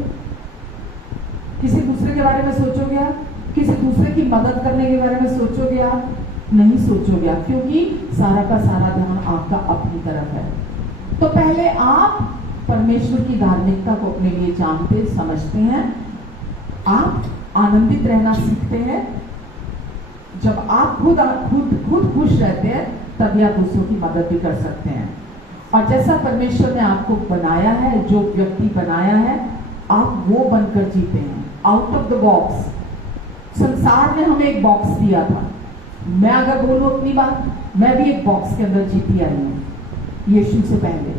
किसी दूसरे के बारे में सोचोगे आप? किसी दूसरे की मदद करने के बारे में सोचोगे आप? नहीं सोचोगे आप, क्योंकि सारा का सारा ध्यान आपका अपनी तरफ है। तो पहले आप परमेश्वर की धार्मिकता को अपने लिए जानते समझते हैं, आप आनंदित रहना सीखते हैं। जब आप खुद खुश रहते हैं तभी आप दूसरों की मदद भी कर सकते हैं। और जैसा परमेश्वर ने आपको बनाया है, जो व्यक्ति बनाया है, आप वो बनकर जीते हैं, आउट ऑफ द बॉक्स। संसार ने हमें एक बॉक्स दिया था। मैं अगर बोलूं अपनी बात, मैं भी एक बॉक्स के अंदर जीती आई हूं यीशु से पहले।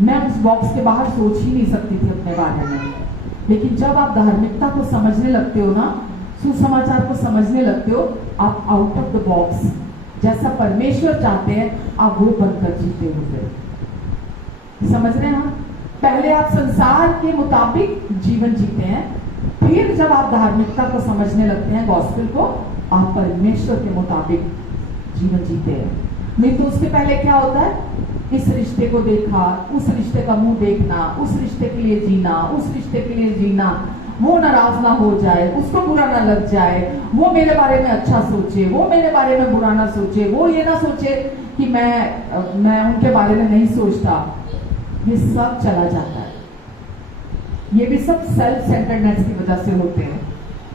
मैं उस बॉक्स के बाहर सोच ही नहीं सकती थी अपने बारे में। लेकिन जब आप धार्मिकता को समझने लगते हो ना, सुसमाचार को समझने लगते हो, आप आउट ऑफ द बॉक्स, जैसा परमेश्वर चाहते हैं, आप वो बनकर जीते हो। फिर समझ रहे हैं आप? पहले आप संसार के मुताबिक जीवन जीते हैं, फिर जब आप धार्मिकता को समझने लगते हैं, गॉस्पेल को, आप परमेश्वर के मुताबिक जीवन जीते हैं। नहीं तो उसके पहले क्या होता है? इस रिश्ते को देखा, उस रिश्ते का मुंह देखना, उस रिश्ते के लिए जीना, उस रिश्ते के लिए जीना, वो नाराज ना हो जाए, उसको बुरा ना लग जाए, वो मेरे बारे में अच्छा सोचे, वो मेरे बारे में बुरा ना सोचे, वो ये ना सोचे कि मैं उनके बारे में नहीं सोचता। ये सब चला जाता है। ये भी सब सेल्फ सेंटर्डनेस की वजह से होते हैं।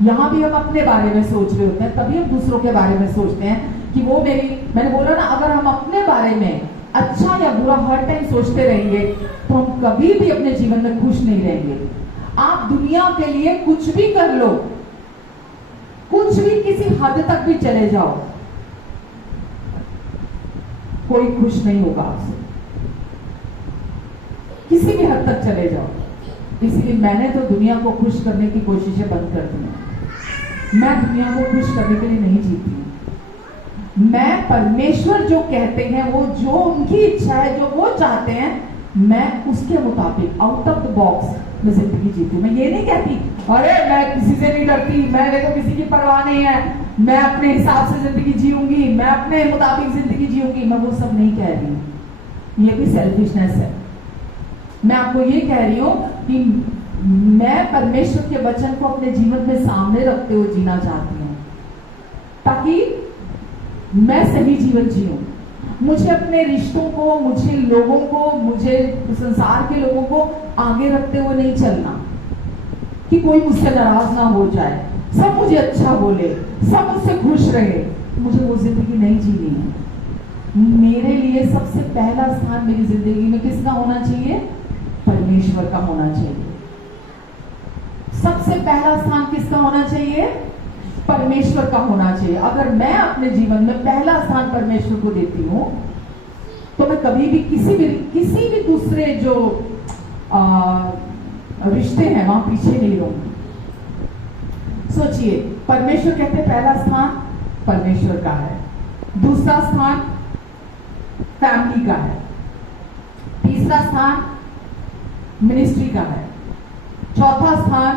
यहाँ भी हम अपने बारे में सोच रहे होते हैं, तभी हम दूसरों के बारे में सोचते हैं कि वो मैंने बोला ना, अगर हम अपने बारे में अच्छा या बुरा हर टाइम सोचते रहेंगे तो हम कभी भी अपने जीवन में खुश नहीं रहेंगे। आप दुनिया के लिए कुछ भी कर लो, कुछ भी किसी हद तक भी चले जाओ, कोई खुश नहीं होगा आपसे, किसी भी हद तक चले जाओ। इसलिए मैंने तो दुनिया को खुश करने की कोशिशें बंद कर दी। मैं दुनिया को खुश करने के लिए नहीं जीती हूँ। मैं परमेश्वर जो कहते हैं, वो जो उनकी इच्छा है, जो वो चाहते हैं, मैं उसके मुताबिक आउट ऑफ द बॉक्स में जिंदगी जीती हूँ। मैं ये नहीं कहती अरे मैं किसी से नहीं डरती, मेरे को किसी की परवाह नहीं है, मैं अपने हिसाब से जिंदगी जीऊंगी, मैं अपने मुताबिक जिंदगी जीऊंगी। मैं वो सब नहीं कह रही हूँ, ये भी सेल्फिशनेस है। मैं आपको ये कह रही हूँ कि मैं परमेश्वर के वचन को अपने जीवन में सामने रखते हुए जीना चाहती हूँ, ताकि मैं सही जीवन जीऊं। मुझे अपने रिश्तों को, मुझे लोगों को, मुझे संसार के लोगों को आगे रखते हुए नहीं चलना कि कोई मुझसे नाराज ना हो जाए, सब मुझे अच्छा बोले, सब मुझसे खुश रहे। मुझे वो जिंदगी नहीं जीनी है। मेरे लिए सबसे पहला स्थान मेरी जिंदगी में किसका होना चाहिए? परमेश्वर का होना चाहिए। सबसे पहला स्थान किसका होना चाहिए? परमेश्वर का होना चाहिए। अगर मैं अपने जीवन में पहला स्थान परमेश्वर को देती हूं तो मैं कभी भी किसी भी दूसरे जो रिश्ते हैं वहां पीछे नहीं रहूंगी। सोचिए, परमेश्वर कहते हैं पहला स्थान परमेश्वर का है, दूसरा स्थान फैमिली का है, तीसरा स्थान मिनिस्ट्री का है, चौथा स्थान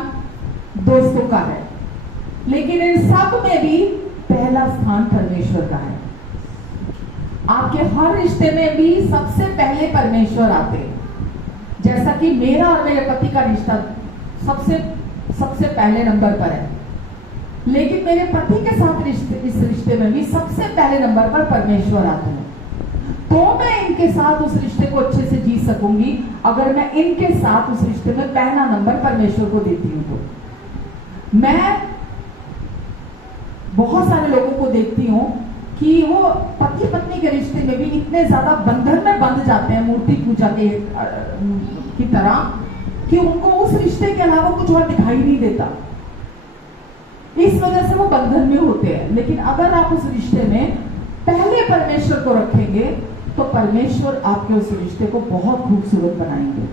दोस्तों का है। लेकिन इन सब में भी पहला स्थान परमेश्वर का है। आपके हर रिश्ते में भी सबसे पहले परमेश्वर आते हैं। जैसा कि मेरा और मेरे पति का रिश्ता सबसे पहले नंबर पर है, लेकिन मेरे पति के साथ इस रिश्ते में भी सबसे पहले नंबर पर परमेश्वर आते हैं। तो मैं इनके साथ उस रिश्ते को अच्छे से जी सकूंगी अगर मैं इनके साथ उस रिश्ते में पहला नंबर परमेश्वर को देती हूं। तो मैं बहुत सारे लोगों को देखती हूं कि वो पति पत्नी के रिश्ते में भी इतने ज्यादा बंधन में बंध जाते हैं मूर्ति पूजा की तरह कि उनको उस रिश्ते के अलावा कुछ और दिखाई नहीं देता। इस वजह से वो बंधन में होते हैं। लेकिन अगर आप उस रिश्ते में पहले परमेश्वर को रखेंगे तो परमेश्वर आपके उस रिश्ते को बहुत खूबसूरत बनाएंगे।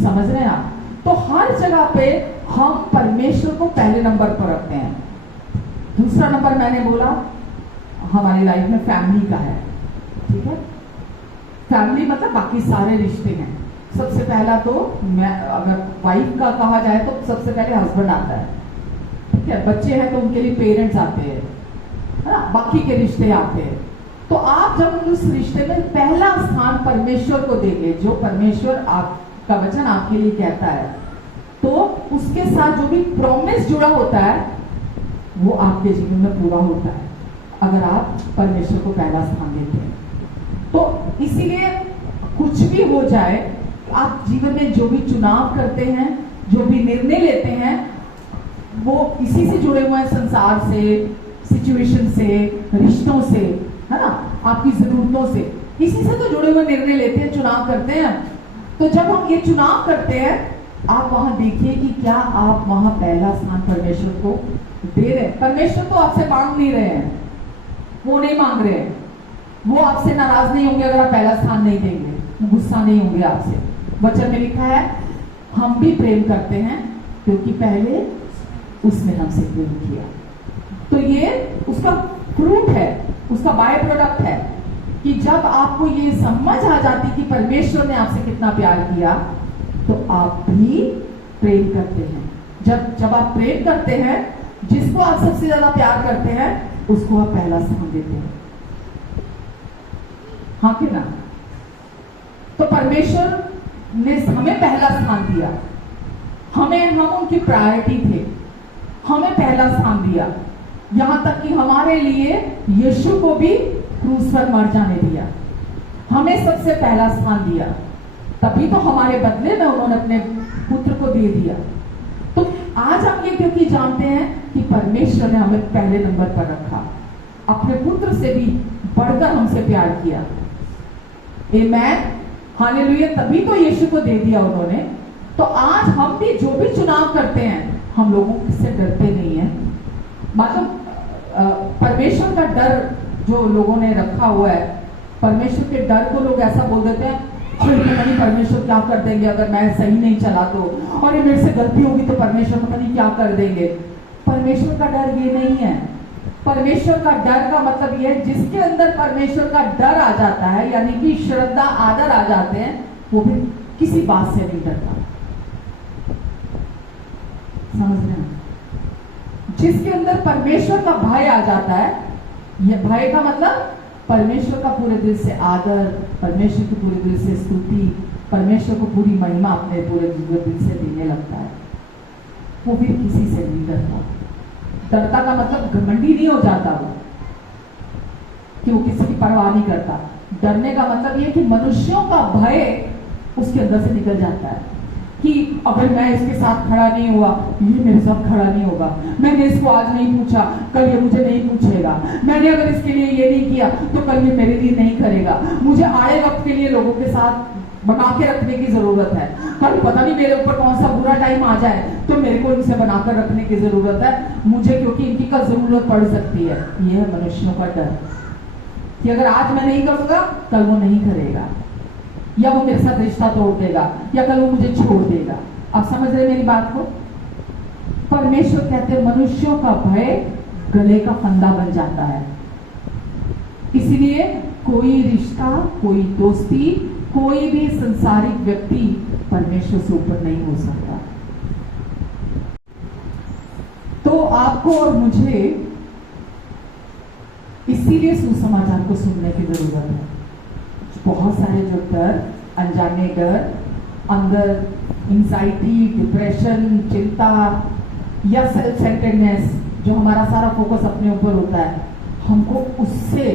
समझ रहे हैं आप? तो हर जगह पे हम परमेश्वर को पहले नंबर पर रखते हैं। दूसरा नंबर मैंने बोला हमारी लाइफ में फैमिली का है। ठीक है, फैमिली मतलब बाकी सारे रिश्ते हैं। सबसे पहला तो मैं अगर वाइफ का कहा जाए तो सबसे पहले हस्बैंड आता है। ठीक है, बच्चे हैं तो उनके लिए पेरेंट्स आते हैं, है ना, बाकी के रिश्ते आते हैं। तो आप जब उस रिश्ते में पहला स्थान परमेश्वर को देंगे, जो परमेश्वर आपका वचन आपके लिए कहता है, तो उसके साथ जो भी प्रॉमिस जुड़ा होता है वो आपके जीवन में पूरा होता है अगर आप परमेश्वर को पहला स्थान देते हैं। तो इसीलिए कुछ भी हो जाए, आप जीवन में जो भी चुनाव करते हैं, जो भी निर्णय लेते हैं, वो इसी से जुड़े हुए हैं, संसार से, सिचुएशन से, रिश्तों से, है ना, आपकी जरूरतों से, इसी से तो जुड़े हुए निर्णय लेते हैं, चुनाव करते हैं। तो जब हम ये चुनाव करते हैं, आप वहां देखिए कि क्या आप वहां पहला स्थान परमेश्वर को दे रहे हैं। परमेश्वर तो आपसे मांग नहीं रहे हैं, वो नहीं मांग रहे हैं, वो आपसे नाराज नहीं होंगे अगर आप पहला स्थान नहीं देंगे, गुस्सा नहीं होंगे आपसे। वचन में लिखा है हम भी प्रेम करते हैं क्योंकि पहले उसने हमसे प्रेम किया। तो ये उसका फ्रूट है, उसका बाय प्रोडक्ट है कि जब आपको ये समझ आ जाती कि परमेश्वर ने आपसे कितना प्यार किया तो आप भी प्रेम करते हैं। जब आप प्रेम करते हैं, जिसको आप सबसे ज्यादा प्यार करते हैं उसको आप पहला स्थान देते हैं। हाँ कि ना? तो परमेश्वर ने हमें पहला स्थान दिया, हम उनकी प्रायोरिटी थे, हमें पहला स्थान दिया। यहां तक कि हमारे लिए यीशु को भी क्रूस पर मर जाने दिया, हमें सबसे पहला स्थान दिया। तभी तो हमारे बदले में उन्होंने अपने पुत्र को दे दिया। तो आज हम ये क्योंकि जानते हैं कि परमेश्वर ने हमें पहले नंबर पर रखा, अपने पुत्र से भी बढ़कर हमसे प्यार किया। आमेन, हालेलुया। तभी तो यीशु को दे दिया उन्होंने। तो आज हम भी जो भी चुनाव करते हैं, हम लोगों से डरते नहीं है। मतलब परमेश्वर का डर जो लोगों ने रखा हुआ है, परमेश्वर के डर को लोग ऐसा बोल देते हैं, पता नहीं परमेश्वर क्या कर देंगे अगर मैं सही नहीं चला तो, और ये मेरे से गलती होगी तो परमेश्वर पता नहीं क्या कर देंगे। परमेश्वर का डर ये नहीं है। परमेश्वर का डर का मतलब ये है, जिसके अंदर परमेश्वर का डर आ जाता है, यानी कि श्रद्धा आदर आ जाते हैं, वो भी किसी बात से नहीं डरता। समझ रहे हैं? जिसके अंदर परमेश्वर का भय आ जाता है, यह भय का मतलब परमेश्वर का पूरे दिल से आदर, परमेश्वर को पूरे दिल से स्तुति, परमेश्वर को पूरी महिमा अपने पूरे दिल से देने लगता है, वो भी किसी से नहीं डरता। डरता का मतलब घमंडी नहीं हो जाता वो, कि वो किसी की परवाह नहीं करता। डरने का मतलब ये कि मनुष्यों का भय उसके अंदर से निकल जाता है। कि अगर मैं इसके साथ खड़ा नहीं हुआ, ये मेरे साथ खड़ा नहीं होगा। मैंने इसको आज नहीं पूछा, कल ये मुझे नहीं पूछेगा। मैंने अगर इसके लिए ये नहीं किया तो कल ये मेरे लिए नहीं करेगा। मुझे आए वक्त के लिए लोगों के साथ बना के रखने की जरूरत है। कल पता नहीं मेरे ऊपर कौन सा बुरा टाइम आ जाए तो मेरे को इनसे बनाकर रखने की जरूरत है मुझे, क्योंकि इनकी कल जरूरत पड़ सकती है। यह है मनुष्यों का डर कि अगर आज मैं नहीं करूंगा कल वो नहीं करेगा, या वो मेरे साथ रिश्ता तोड़ देगा, या कल वो मुझे छोड़ देगा। आप समझ रहे मेरी बात को? परमेश्वर कहते हैं मनुष्यों का भय गले का फंदा बन जाता है। इसलिए कोई रिश्ता, कोई दोस्ती, कोई भी संसारिक व्यक्ति परमेश्वर से ऊपर नहीं हो सकता। तो आपको और मुझे इसीलिए सुसमाचार को सुनने की जरूरत है। बहुत सारे जो डर, अनजाने डर, अंदर एंजाइटी, डिप्रेशन, चिंता या सेल्फ सेंटर्डनेस, जो हमारा सारा फोकस अपने ऊपर होता है, हमको उससे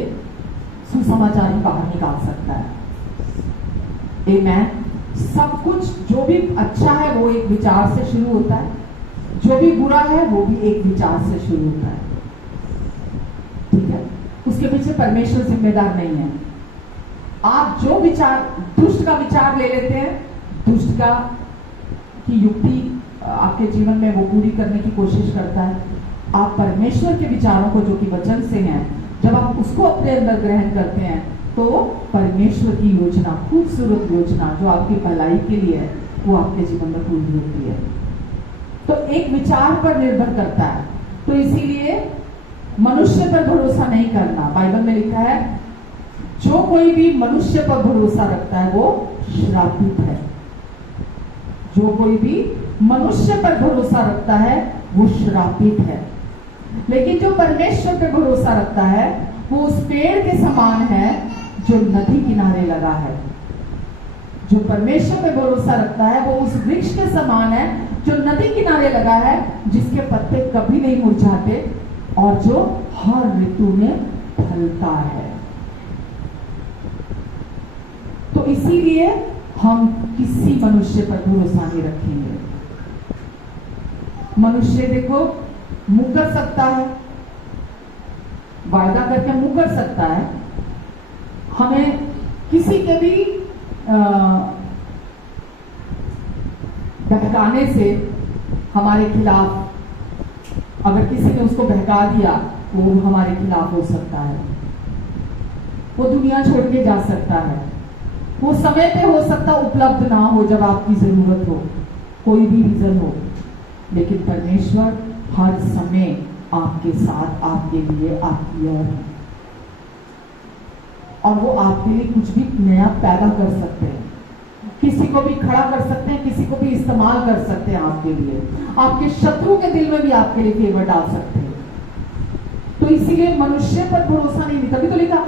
सुसमाचार ही बाहर निकाल सकता है। आमेन। सब कुछ जो भी अच्छा है वो एक विचार से शुरू होता है, जो भी बुरा है वो भी एक विचार से शुरू होता है। ठीक है, उसके पीछे परमेश्वर जिम्मेदार नहीं है। आप जो विचार, दुष्ट का विचार ले लेते हैं, दुष्ट का की युक्ति आपके जीवन में वो पूरी करने की कोशिश करता है। आप परमेश्वर के विचारों को जो कि वचन से हैं, जब आप उसको अपने अंदर ग्रहण करते हैं तो परमेश्वर की योजना, खूबसूरत योजना जो आपकी भलाई के लिए है, वो आपके जीवन में पूरी होती है। तो एक विचार पर निर्भर करता है। तो इसीलिए मनुष्य पर भरोसा नहीं करना। बाइबल में लिखा है जो कोई भी मनुष्य पर भरोसा रखता है वो श्रापित है। जो कोई भी मनुष्य पर भरोसा रखता है वो श्रापित है। लेकिन जो परमेश्वर पर भरोसा रखता है वो उस पेड़ के समान है जो नदी किनारे लगा है। जो परमेश्वर पे भरोसा रखता है वो उस वृक्ष के समान है जो नदी किनारे लगा है, जिसके पत्ते कभी नहीं मुरझाते और जो हर ऋतु में फलता है। तो इसीलिए हम किसी मनुष्य पर भरोसा नहीं रखेंगे। मनुष्य देखो मुंह कर सकता है, वायदा करके मुंह कर सकता है, हमें किसी के भी बहकाने से हमारे खिलाफ, अगर किसी ने उसको बहका दिया वो हमारे खिलाफ हो सकता है। वो दुनिया छोड़ के जा सकता है। वो समय पे हो सकता उपलब्ध ना हो जब आपकी जरूरत हो, कोई भी रीजन हो, लेकिन परमेश्वर हर समय आपके साथ, आपके लिए, आपकी ओर है। और वो आपके लिए कुछ भी नया पैदा कर सकते हैं, किसी को भी खड़ा कर सकते हैं, किसी को भी इस्तेमाल कर सकते हैं आपके लिए। आपके शत्रु के दिल में भी आपके लिए फेवर डाल सकते हैं। तो इसीलिए मनुष्य पर भरोसा नहीं। कभी तो लिखा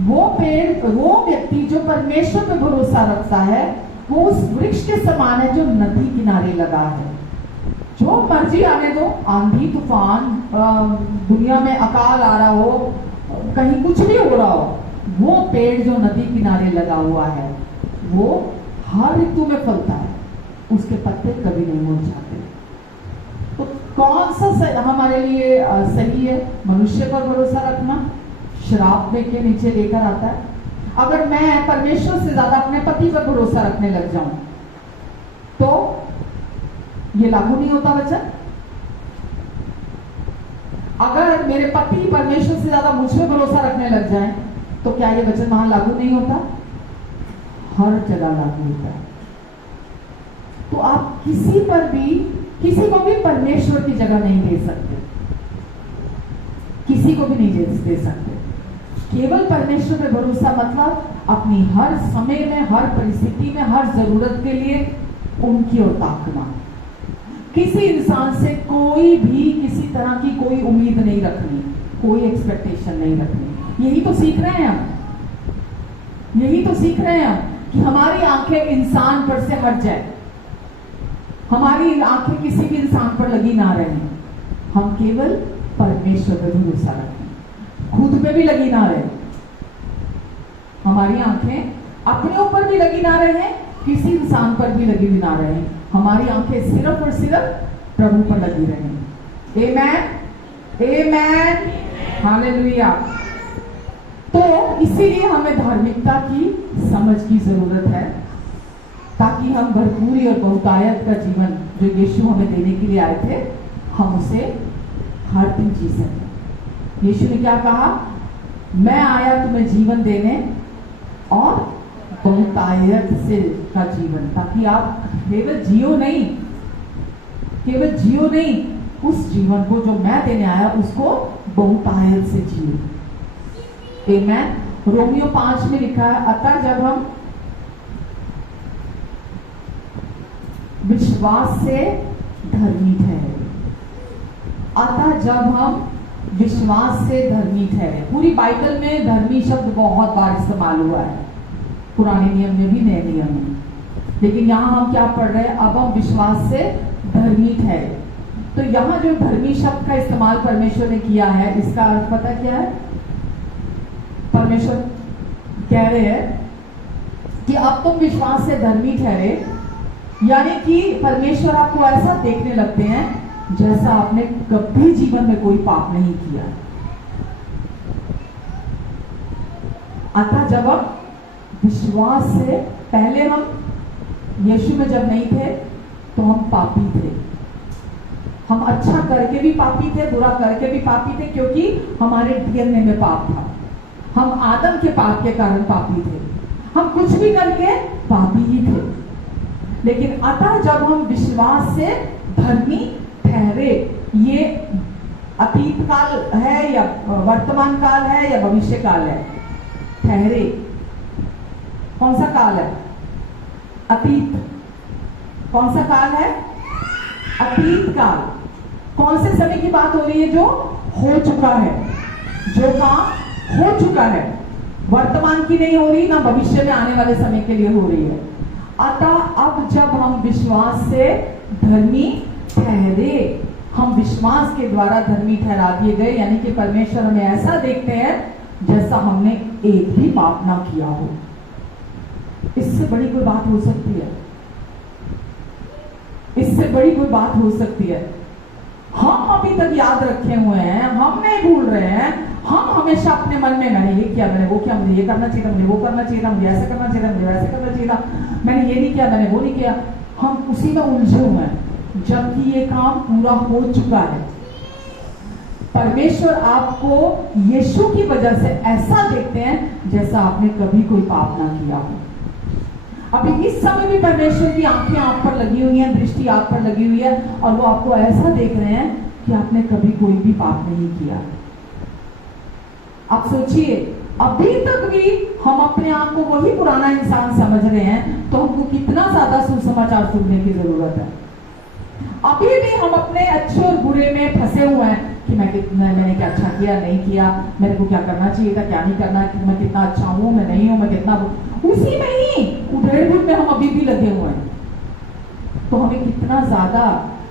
वो पेड़, वो व्यक्ति जो परमेश्वर पर भरोसा रखता है वो उस वृक्ष के समान है जो नदी किनारे लगा है। जो मर्जी आने दो, आंधी तूफान, दुनिया में अकाल आ रहा हो, कहीं कुछ भी हो रहा हो, वो पेड़ जो नदी किनारे लगा हुआ है वो हर ऋतु में फलता है, उसके पत्ते कभी नहीं मुरझाते। तो कौन सा हमारे लिए सही है? मनुष्य पर भरोसा रखना श्राप के नीचे लेकर आता है। अगर मैं परमेश्वर से ज्यादा अपने पति पर भरोसा रखने लग जाऊं तो ये लागू नहीं होता वचन। अगर मेरे पति परमेश्वर से ज्यादा मुझ पर भरोसा रखने लग जाएं तो क्या ये वचन वहां लागू नहीं होता? हर जगह लागू होता है। तो आप किसी पर भी, किसी को भी परमेश्वर की जगह नहीं दे सकते, किसी को भी नहीं दे सकते। केवल परमेश्वर पे भरोसा मतलब अपनी हर समय में, हर परिस्थिति में, हर जरूरत के लिए उनकी ओर ताकना। किसी इंसान से कोई भी किसी तरह की कोई उम्मीद नहीं रखनी, कोई एक्सपेक्टेशन नहीं रखनी। यही तो सीख रहे हैं हम, यही तो सीख रहे हैं हम कि हमारी आंखें इंसान पर से हट जाए, हमारी आंखें किसी भी इंसान पर लगी ना रहे, हम केवल परमेश्वर पर भरोसा रखें। खुद पे भी लगी ना रहे, हमारी आंखें अपने ऊपर भी लगी ना रहे, किसी इंसान पर भी लगी भी ना रहे, हमारी आंखें सिर्फ और सिर्फ प्रभु पर लगी रहें। आमेन, आमेन, हालेलुया। तो इसीलिए हमें धार्मिकता की समझ की जरूरत है, ताकि हम भरपूरी और बहुतायत का जीवन जो यीशु हमें देने के लिए आए थे, हम उसे हर दिन जी सकें। यीशु ने क्या कहा? मैं आया तुम्हें जीवन देने और बहुतायत से का जीवन, ताकि आप केवल जियो नहीं, केवल जियो नहीं, उस जीवन को जो मैं देने आया उसको बहुतायत से जियो। आमेन। रोमियो 5 में लिखा है, अतः जब हम विश्वास से धर्मी ठहरे, अतः जब हम विश्वास से धर्मी ठहरे। पूरी बाइबल में धर्मी शब्द बहुत बार इस्तेमाल हुआ है, पुराने नियम में भी नए नियम में, लेकिन यहाँ हम क्या पढ़ रहे हैं? अब हम विश्वास से धर्मी ठहरे। तो यहाँ जो धर्मी शब्द का इस्तेमाल परमेश्वर ने किया है, इसका अर्थ पता क्या है? परमेश्वर कह रहे हैं कि अब तुम विश्वास से धर्मी ठहरे, यानी कि परमेश्वर आपको ऐसा देखने लगते हैं जैसा आपने कभी जीवन में कोई पाप नहीं किया। अतः जब हम विश्वास से, पहले हम यीशु में जब नहीं थे तो हम पापी थे, हम अच्छा करके भी पापी थे, बुरा करके भी पापी थे, क्योंकि हमारे डीएनए में पाप था। हम आदम के पाप के कारण पापी थे, हम कुछ भी करके पापी ही थे। लेकिन अतः जब हम विश्वास से धर्मी ठहरे, ये अतीत काल है या वर्तमान काल है या भविष्य काल है? ठहरे कौन सा काल है? अतीत। कौन सा काल है? अतीत काल। कौन से समय की बात हो रही है? जो हो चुका है, जो काम हो चुका है, वर्तमान की नहीं हो रही, ना भविष्य में आने वाले समय के लिए हो रही है। अतः अब जब हम विश्वास से धर्मी ठहरे, हम विश्वास के द्वारा धर्मी ठहरा दिए गए, यानी कि परमेश्वर हमें ऐसा देखते हैं जैसा हमने एक भी पाप ना किया हो। इससे बड़ी कोई बात हो सकती है? इससे बड़ी कोई बात हो सकती है? हम अभी तक याद रखे हुए हैं, हम नहीं भूल रहे हैं, हम हमेशा अपने मन में मैंने ये किया, मैंने वो किया, मुझे ये करना चाहिए था, मुझे वो करना चाहिए था, मुझे ऐसा करना चाहिए था, मुझे वैसे करना चाहिए था, मैंने ये नहीं किया, मैंने वो नहीं किया। हम उसी में उलझे हुए हैं, जबकि ये काम पूरा हो चुका है। परमेश्वर आपको यीशु की वजह से ऐसा देखते हैं जैसा आपने कभी कोई पाप ना किया हो। अभी इस समय भी परमेश्वर की आंखें आप पर लगी हुई हैं, दृष्टि आप पर लगी हुई है, और वो आपको ऐसा देख रहे हैं कि आपने कभी कोई भी पाप नहीं किया। आप सोचिए, अभी तक भी हम अपने आप को वही पुराना इंसान समझ रहे हैं, तो हमको कितना ज्यादा सुसमाचार सुनने की जरूरत है। अभी भी हम अपने अच्छे और बुरे में फंसे हुए हैं कि मैंने क्या अच्छा किया, नहीं किया, मेरे को क्या करना चाहिए था, क्या नहीं करना, कि मैं कितना अच्छा हूँ, मैं नहीं हूँ, मैं कितना, उसी में ही उधेड़-बुन में हम अभी भी लगे हुए हैं। तो हमें कितना ज्यादा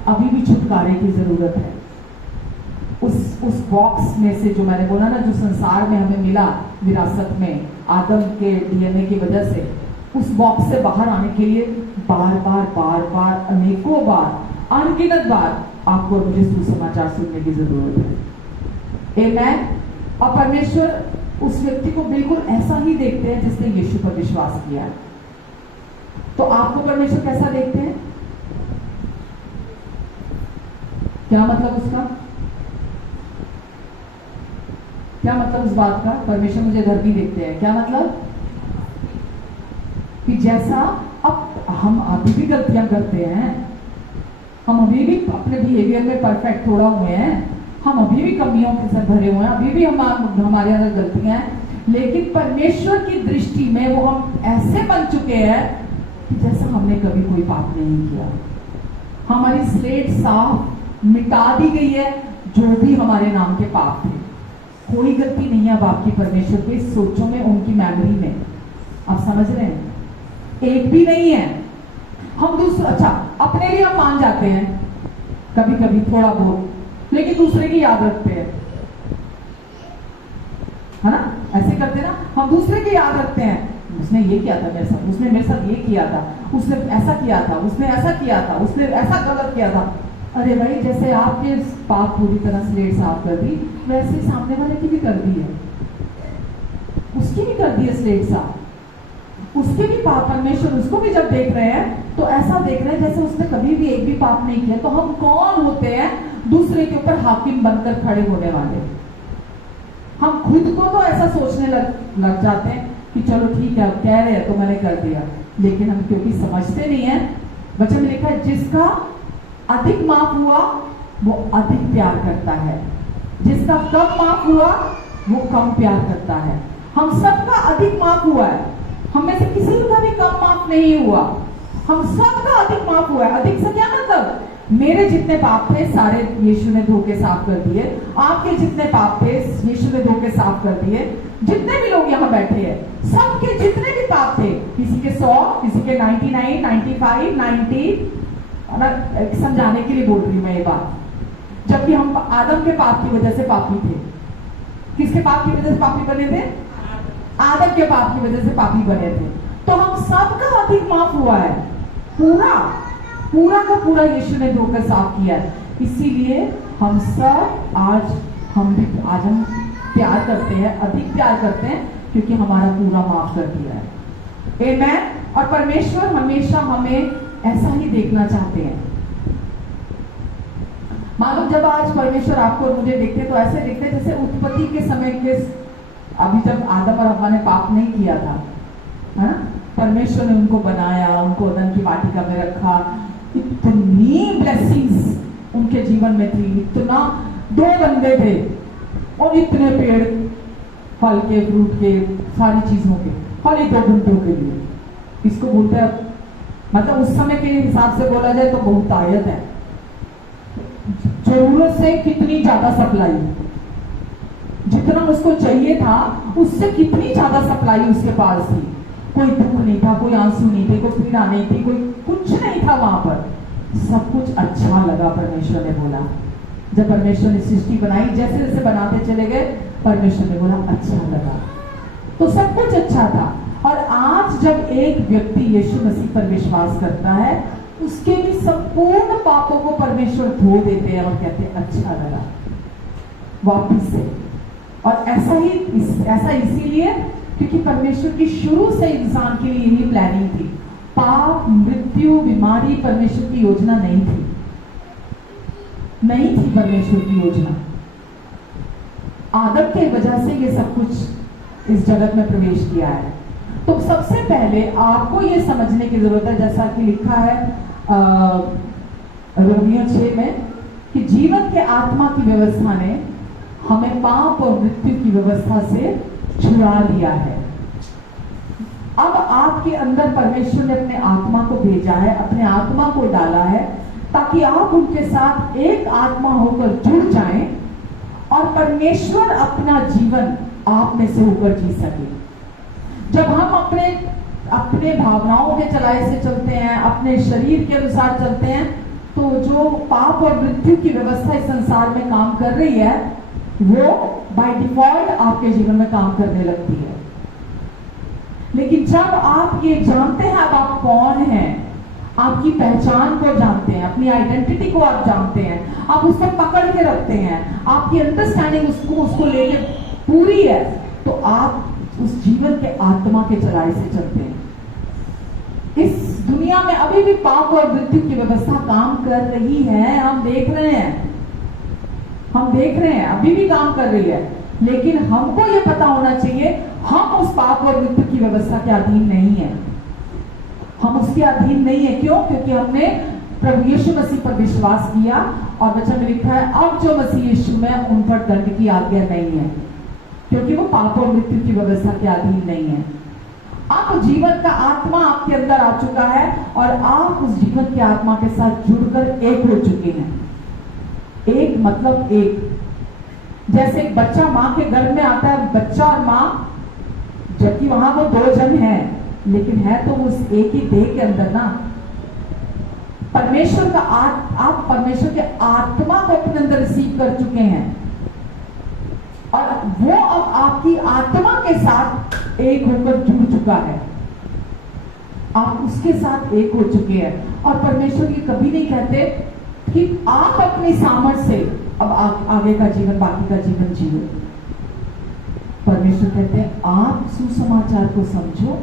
अभी भी छुटकारे की जरूरत है। उस बॉक्स में से, जो मैंने बोला ना, जो संसार में हमें मिला विरासत में आदम के डीएनए की वजह से, उस बॉक्स से बाहर आने के लिए बार बार अनेकों बार, अनगिनत बार आपको और मुझे सुसमाचार सुनने की जरूरत है। आमेन। और परमेश्वर उस व्यक्ति को बिल्कुल ऐसा ही देखते हैं जिसने यीशु पर विश्वास किया है। तो आपको परमेश्वर कैसा देखते हैं? क्या मतलब उसका? क्या मतलब उस बात का? परमेश्वर मुझे धर्मी देखते हैं, क्या मतलब? कि जैसा अब हम अभी भी गलतियां करते हैं, हम अभी भी अपने बिहेवियर में परफेक्ट थोड़ा हुए हैं, हम अभी भी कमियों के साथ भरे हुए हैं, अभी भी हमारे अंदर गलतियां हैं, लेकिन परमेश्वर की दृष्टि में वो हम ऐसे बन चुके हैं कि जैसा हमने कभी कोई पाप नहीं किया। हमारी स्लेट साफ, मिटा दी गई है जो भी हमारे नाम के पाप थे। कोई गलती नहीं है अब आपकी परमेश्वर के सोचों में, उनकी मेमोरी में। आप समझ रहे हैं? एक भी नहीं है। हम दूसरा, अच्छा अपने लिए हम मान जाते हैं कभी कभी थोड़ा बहुत, लेकिन दूसरे की याद रखते हैं, है ना? ऐसे करते ना, हम दूसरे की याद रखते हैं, उसने ये किया था मेरे साथ, उसने मेरे साथ ये किया था, उसने ऐसा किया था, उसने ऐसा किया था, उसने ऐसा गलत किया था। अरे भाई, जैसे आपके पाप पूरी तरह स्लेट साफ कर दी, वैसे ही सामने वाले की भी कर दी है, उसकी भी कर दी है स्लेट साफ। उसके भी पाप परमेश्वर उसको भी जब देख रहे हैं तो ऐसा देख रहे हैं जैसे उसने कभी भी एक भी पाप नहीं किया। तो हम कौन होते हैं दूसरे के ऊपर हाकिम बनकर खड़े होने वाले? हम खुद को तो ऐसा सोचने लग जाते हैं कि चलो ठीक है, अब कह रहे हैं तो मैंने कर दिया। लेकिन हम क्योंकि समझते नहीं है, वचन में लिखा है जिसका अधिक माफ हुआ वो अधिक प्यार करता है, जिसका कम माफ हुआ वो कम प्यार करता है। हम सबका अधिक माफ हुआ है, हम में से किसी का भी कम माफ नहीं हुआ, हम सबका अधिक माफ हुआ है। अधिक से क्या मतलब? मेरे जितने पाप थे सारे यीशु ने धो के साफ कर दिए, आपके जितने पाप थे यीशु ने धो के साफ कर दिए। जितने भी लोग यहाँ बैठे हैं सबके जितने भी पाप थे, किसी के 100, किसी के 99, 95, 90, समझाने के लिए बोल रही हूँ मैं ये बात। जबकि हम आदम के पाप की वजह से पापी थे। किसके पाप की वजह से पापी बने थे? आदम के पाप की वजह से पापी बने थे। तो हम सबका अधिक माफ हुआ है, पूरा पूरा का पूरा यीशु ने धोकर साफ किया है। इसीलिए हम सब आज हम प्यार करते हैं, अधिक प्यार करते हैं, क्योंकि हमारा पूरा माफ कर दिया है। आमेन। और परमेश्वर हमेशा हमें ऐसा ही देखना चाहते हैं। मालूम, जब आज परमेश्वर आपको और मुझे देखते तो ऐसे देखते जैसे उत्पत्ति के समय के, अभी जब आदम और हव्वा ने पाप नहीं किया था, है ना, परमेश्वर ने उनको बनाया, उनको अदन की वाटिका में रखा, इतनी ब्लेसिंग्स उनके जीवन में थी, इतना 2 बंदे थे और इतने पेड़, फल के, फ्रूट के, सारी चीजों के, खाली 2 घंटों के लिए। इसको बोलते हैं, मतलब उस समय के हिसाब से बोला जाए तो बहुत आयत है। जरूरत से कितनी ज्यादा सप्लाई, जितना उसको चाहिए था उससे कितनी ज्यादा सप्लाई उसके पास थी। कोई दुख नहीं था, कोई आंसू नहीं थे, कोई पीड़ा नहीं थी, कोई कुछ नहीं था वहां पर। सब कुछ अच्छा लगा, परमेश्वर ने बोला। जब परमेश्वर ने सृष्टि बनाई, जैसे जैसे बनाते चले गए, परमेश्वर ने बोला अच्छा लगा, तो सब कुछ अच्छा था। और आज जब एक व्यक्ति यीशु मसीह पर विश्वास करता है, उसके भी संपूर्ण पापों को परमेश्वर धो देते हैं और कहते हैं अच्छा लगा, वापिस से। और ऐसा इसीलिए क्योंकि परमेश्वर की शुरू से इंसान के लिए यही प्लानिंग थी। पाप, मृत्यु, बीमारी परमेश्वर की योजना नहीं थी, नहीं थी परमेश्वर की योजना। आदम के वजह से ये सब कुछ इस जगत में प्रवेश किया है। तो सबसे पहले आपको ये समझने की जरूरत है, जैसा कि लिखा है रोमियो 6 में, कि जीवन के आत्मा की व्यवस्था ने हमें पाप और मृत्यु की व्यवस्था से छुड़ा दिया है। अब आपके अंदर परमेश्वर ने अपने आत्मा को भेजा है, अपने आत्मा को डाला है, ताकि आप उनके साथ एक आत्मा होकर जुड़ जाएं और परमेश्वर अपना जीवन आप में से होकर जी सके। जब हम अपने भावनाओं के चलाए से चलते हैं, अपने शरीर के अनुसार चलते हैं, तो जो पाप और मृत्यु की व्यवस्था इस संसार में काम कर रही है, वो बाय डिफॉल्ट आपके जीवन में काम करने लगती है। लेकिन जब आप ये जानते हैं अब आप कौन हैं, आपकी पहचान को जानते हैं, अपनी आइडेंटिटी को आप जानते हैं, आप उसको पकड़ के रखते हैं, आपकी अंडरस्टैंडिंग उसको लेके पूरी है, तो आप उस जीवन के आत्मा के चलाए से चलते हैं। इस दुनिया में अभी भी पाप और मृत्यु की व्यवस्था काम कर रही है, हम देख रहे हैं अभी भी काम कर रही है। लेकिन हमको ये पता होना चाहिए हम उस पाप और मृत्यु की व्यवस्था के अधीन नहीं है, हम उसके अधीन नहीं है। क्यों? क्योंकि हमने प्रभु यीशु मसीह पर विश्वास किया और वचन में लिखा है अब जो मसीह यीशु में उन पर दंड की आज्ञा नहीं है, क्योंकि वो पाप और मृत्यु की व्यवस्था के अधीन नहीं है। अब जीवन का आत्मा आपके अंदर आ चुका है और आप उस जीवन के आत्मा के साथ जुड़कर एक हो चुके हैं। एक मतलब एक, जैसे एक बच्चा माँ के गर्भ में आता है, बच्चा और माँ, जबकि वहां वो 2 जन हैं, लेकिन है तो उस एक ही देह के अंदर ना। परमेश्वर का आप परमेश्वर के आत्मा को अपने अंदर रिसीव कर चुके हैं। और वो अब आपकी आत्मा के साथ एक होकर जुड़ चुका है, आप उसके साथ एक हो चुके हैं। और परमेश्वर ये कभी नहीं कहते कि आप अपनी सामर्थ्य से अब आगे का जीवन, बाकी का जीवन जियो। परमेश्वर कहते हैं आप सुसमाचार को समझो,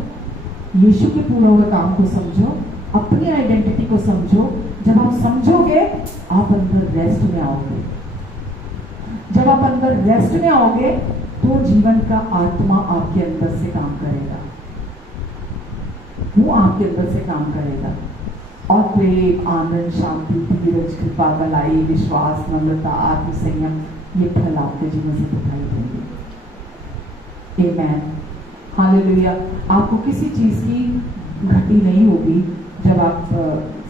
यीशु के पूरा हुए काम को समझो, अपनी आइडेंटिटी को समझो। जब आप समझोगे आप अंदर रेस्ट में आओगे। जब आप अंदर रेस्ट में आओगे तो जीवन का आत्मा आपके अंदर से काम करेगा, वो आपके अंदर से काम करेगा। और प्रेम, आनंद, शांति, धीरज, कृपा, भलाई, विश्वास, नम्रता, आत्मसंयम, ये फल आपके जीवन से दिखाई देंगे। आमेन, हालेलुया। आपको किसी चीज की घटी नहीं होगी जब आप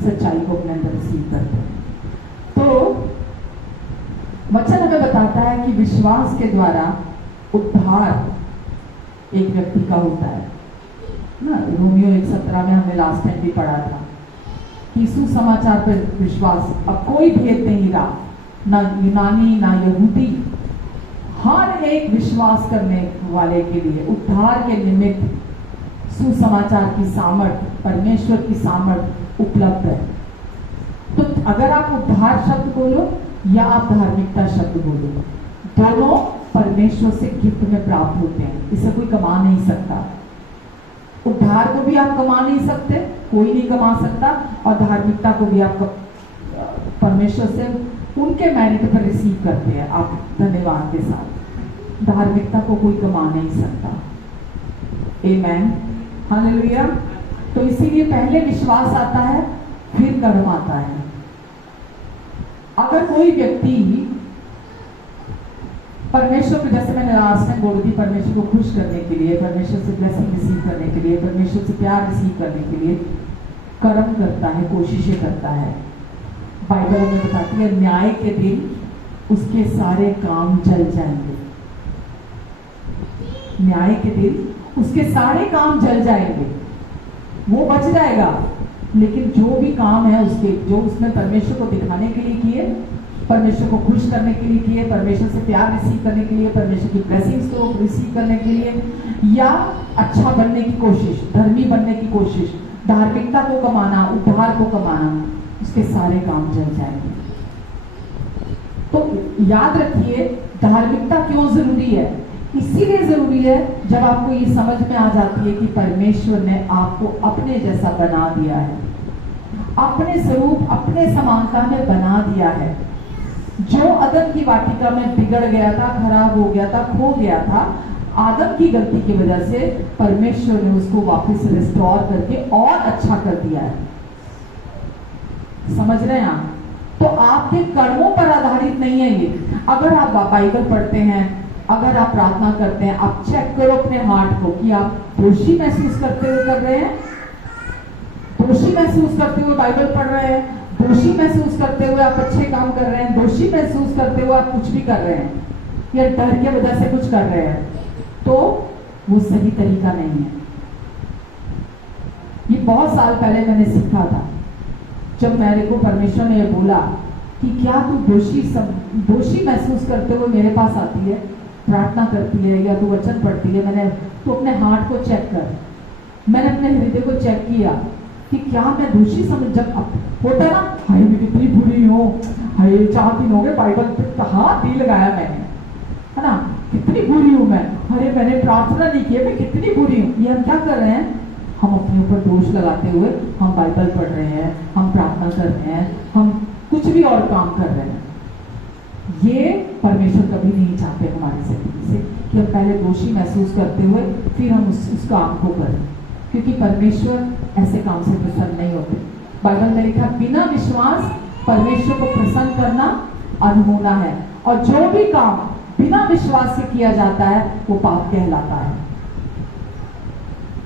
सच्चाई को अपने अंदर रिसीव करते हैं। तो वचन हमें बताता है कि विश्वास के द्वारा उद्धार एक व्यक्ति का होता है ना। रोमियो 1:17 में हमने लास्ट टाइम भी पढ़ा था कि सुसमाचार पर विश्वास, अब कोई भेद नहीं रहा, ना यूनानी ना यहूदी, हर एक विश्वास करने वाले के लिए उद्धार के निमित्त सुसमाचार की सामर्थ, परमेश्वर की सामर्थ उपलब्ध है। तो अगर आप उद्धार शब्द बोलो या आप धार्मिकता शब्द बोलो, दोनों परमेश्वर से गिफ्ट में प्राप्त होते हैं, इसे कोई कमा नहीं सकता। उद्धार को भी आप कमा नहीं सकते, कोई नहीं कमा सकता, और धार्मिकता को भी आप परमेश्वर से उनके मेरिट पर रिसीव करते हैं आप धन्यवाद के साथ। धार्मिकता को कोई कमा नहीं सकता। आमेन, हालेलुया। तो इसीलिए पहले विश्वास आता है फिर कर्म आता है। अगर कोई व्यक्ति परमेश्वर को, जैसे मैंने लास्ट में बोल दी, परमेश्वर को खुश करने के लिए, परमेश्वर से ब्लेसिंग रिसीव करने के लिए, परमेश्वर से प्यार रिसीव करने के लिए कर्म करता है, कोशिशें करता है, बाइबल हमें बताती है न्याय के दिन उसके सारे काम जल जाएंगे। न्याय के दिन उसके सारे काम जल जाएंगे, वो बच जाएगा, लेकिन जो भी काम है उसके, जो उसने परमेश्वर को दिखाने के लिए किए, परमेश्वर को खुश करने के लिए किए, परमेश्वर से प्यार रिसीव करने के लिए, परमेश्वर की ब्लेसिंग्स को रिसीव करने के लिए, या अच्छा बनने की कोशिश, धर्मी बनने की कोशिश, धार्मिकता को कमाना, उद्धार को कमाना, उसके सारे काम जल जाएंगे। तो याद रखिए धार्मिकता क्यों जरूरी है। इसीलिए जरूरी है जब आपको ये समझ में आ जाती है कि परमेश्वर ने आपको अपने जैसा बना दिया है, अपने स्वरूप, अपने समानता में बना दिया है। जो अदम की वाटिका में बिगड़ गया था, खराब हो गया था, खो गया था, आदम की गलती की वजह से परमेश्वर ने उसको वापस रिस्टोर करके और अच्छा कर दिया है। समझ रहे हैं आप? तो आपके कर्मों पर आधारित नहीं है ये। अगर आप बाइबल पढ़ते हैं, अगर आप प्रार्थना करते हैं, आप चेक करो अपने हार्ट को कि आप दोषी महसूस करते हुए कर रहे हैं, दोषी महसूस करते हुए बाइबल पढ़ रहे हैं, दोषी महसूस करते हुए आप अच्छे काम कर रहे हैं, दोषी महसूस करते हुए आप कुछ भी कर रहे हैं, या डर के वजह से कुछ कर रहे हैं, तो वो सही तरीका नहीं है। ये बहुत साल पहले मैंने सीखा था, जब मेरे को परमेश्वर ने ये बोला कि क्या तू दोषी महसूस करते हुए मेरे पास आती है, प्रार्थना करती है या तू वचन पढ़ती है, मैंने तो अपने हार्ट को चेक कर, मैंने अपने हृदय को चेक किया कि क्या मैं दोषी समझ, जब होता ना, हाय मैं कितनी बुरी हूँ, हाय 4 दिन हो गए बाइबल पे हाथ नहीं लगाया मैंने, है ना, कितनी बुरी हूँ मैं, अरे मैंने प्रार्थना नहीं की, मैं कितनी बुरी हूँ। ये हम क्या कर रहे हैं, हम अपने ऊपर दोष लगाते हुए हम बाइबल पढ़ रहे हैं, हम प्रार्थना कर रहे हैं, हम कुछ भी और काम कर रहे हैं। ये परमेश्वर कभी नहीं चाहते हमारे जिंदगी से कि हम पहले दोषी महसूस करते हुए फिर हम उस काम को करें, क्योंकि परमेश्वर ऐसे काम से प्रसन्न नहीं होते। बाइबल में लिखा बिना विश्वास परमेश्वर को प्रसन्न करना अनहोना है, और जो भी काम बिना विश्वास से किया जाता है वो पाप कहलाता है।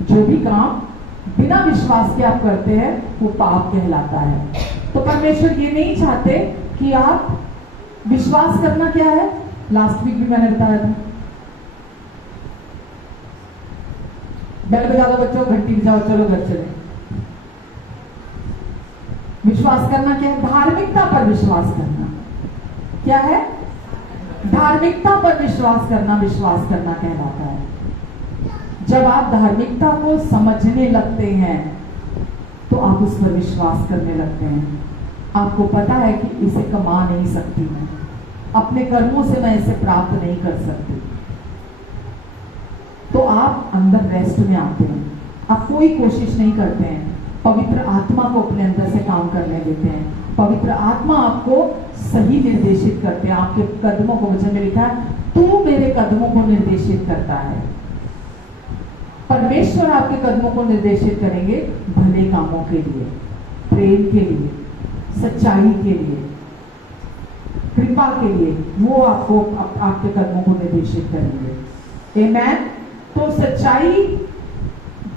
जो भी काम बिना विश्वास के आप करते हैं वो पाप कहलाता है। तो परमेश्वर ये नहीं चाहते कि आप, विश्वास करना क्या है, लास्ट वीक भी मैंने बताया था, बेल बजा दो बच्चों, घंटी बजाओ, चलो घर चले। विश्वास करना क्या है, धार्मिकता पर विश्वास करना क्या है, धार्मिकता पर विश्वास करना कहलाता है। जब आप धार्मिकता को समझने लगते हैं तो आप उस पर विश्वास करने लगते हैं। आपको पता है कि इसे कमा नहीं सकती मैं, अपने कर्मों से मैं इसे प्राप्त नहीं कर सकती, तो आप अंदर रेस्ट में आते हैं। आप कोई कोशिश नहीं करते हैं, पवित्र आत्मा को अपने अंदर से काम करने देते हैं। पवित्र आत्मा आपको सही निर्देशित करते हैं। आपके कदमों को, वचन में लिखा है, तू मेरे कदमों को निर्देशित करता है। परमेश्वर आपके कदमों को निर्देशित करेंगे भले कामों के लिए, प्रेम के लिए, सच्चाई के लिए, कृपा के लिए। वो आपको आपके कदमों को निर्देशित करेंगे। आमेन। तो सच्चाई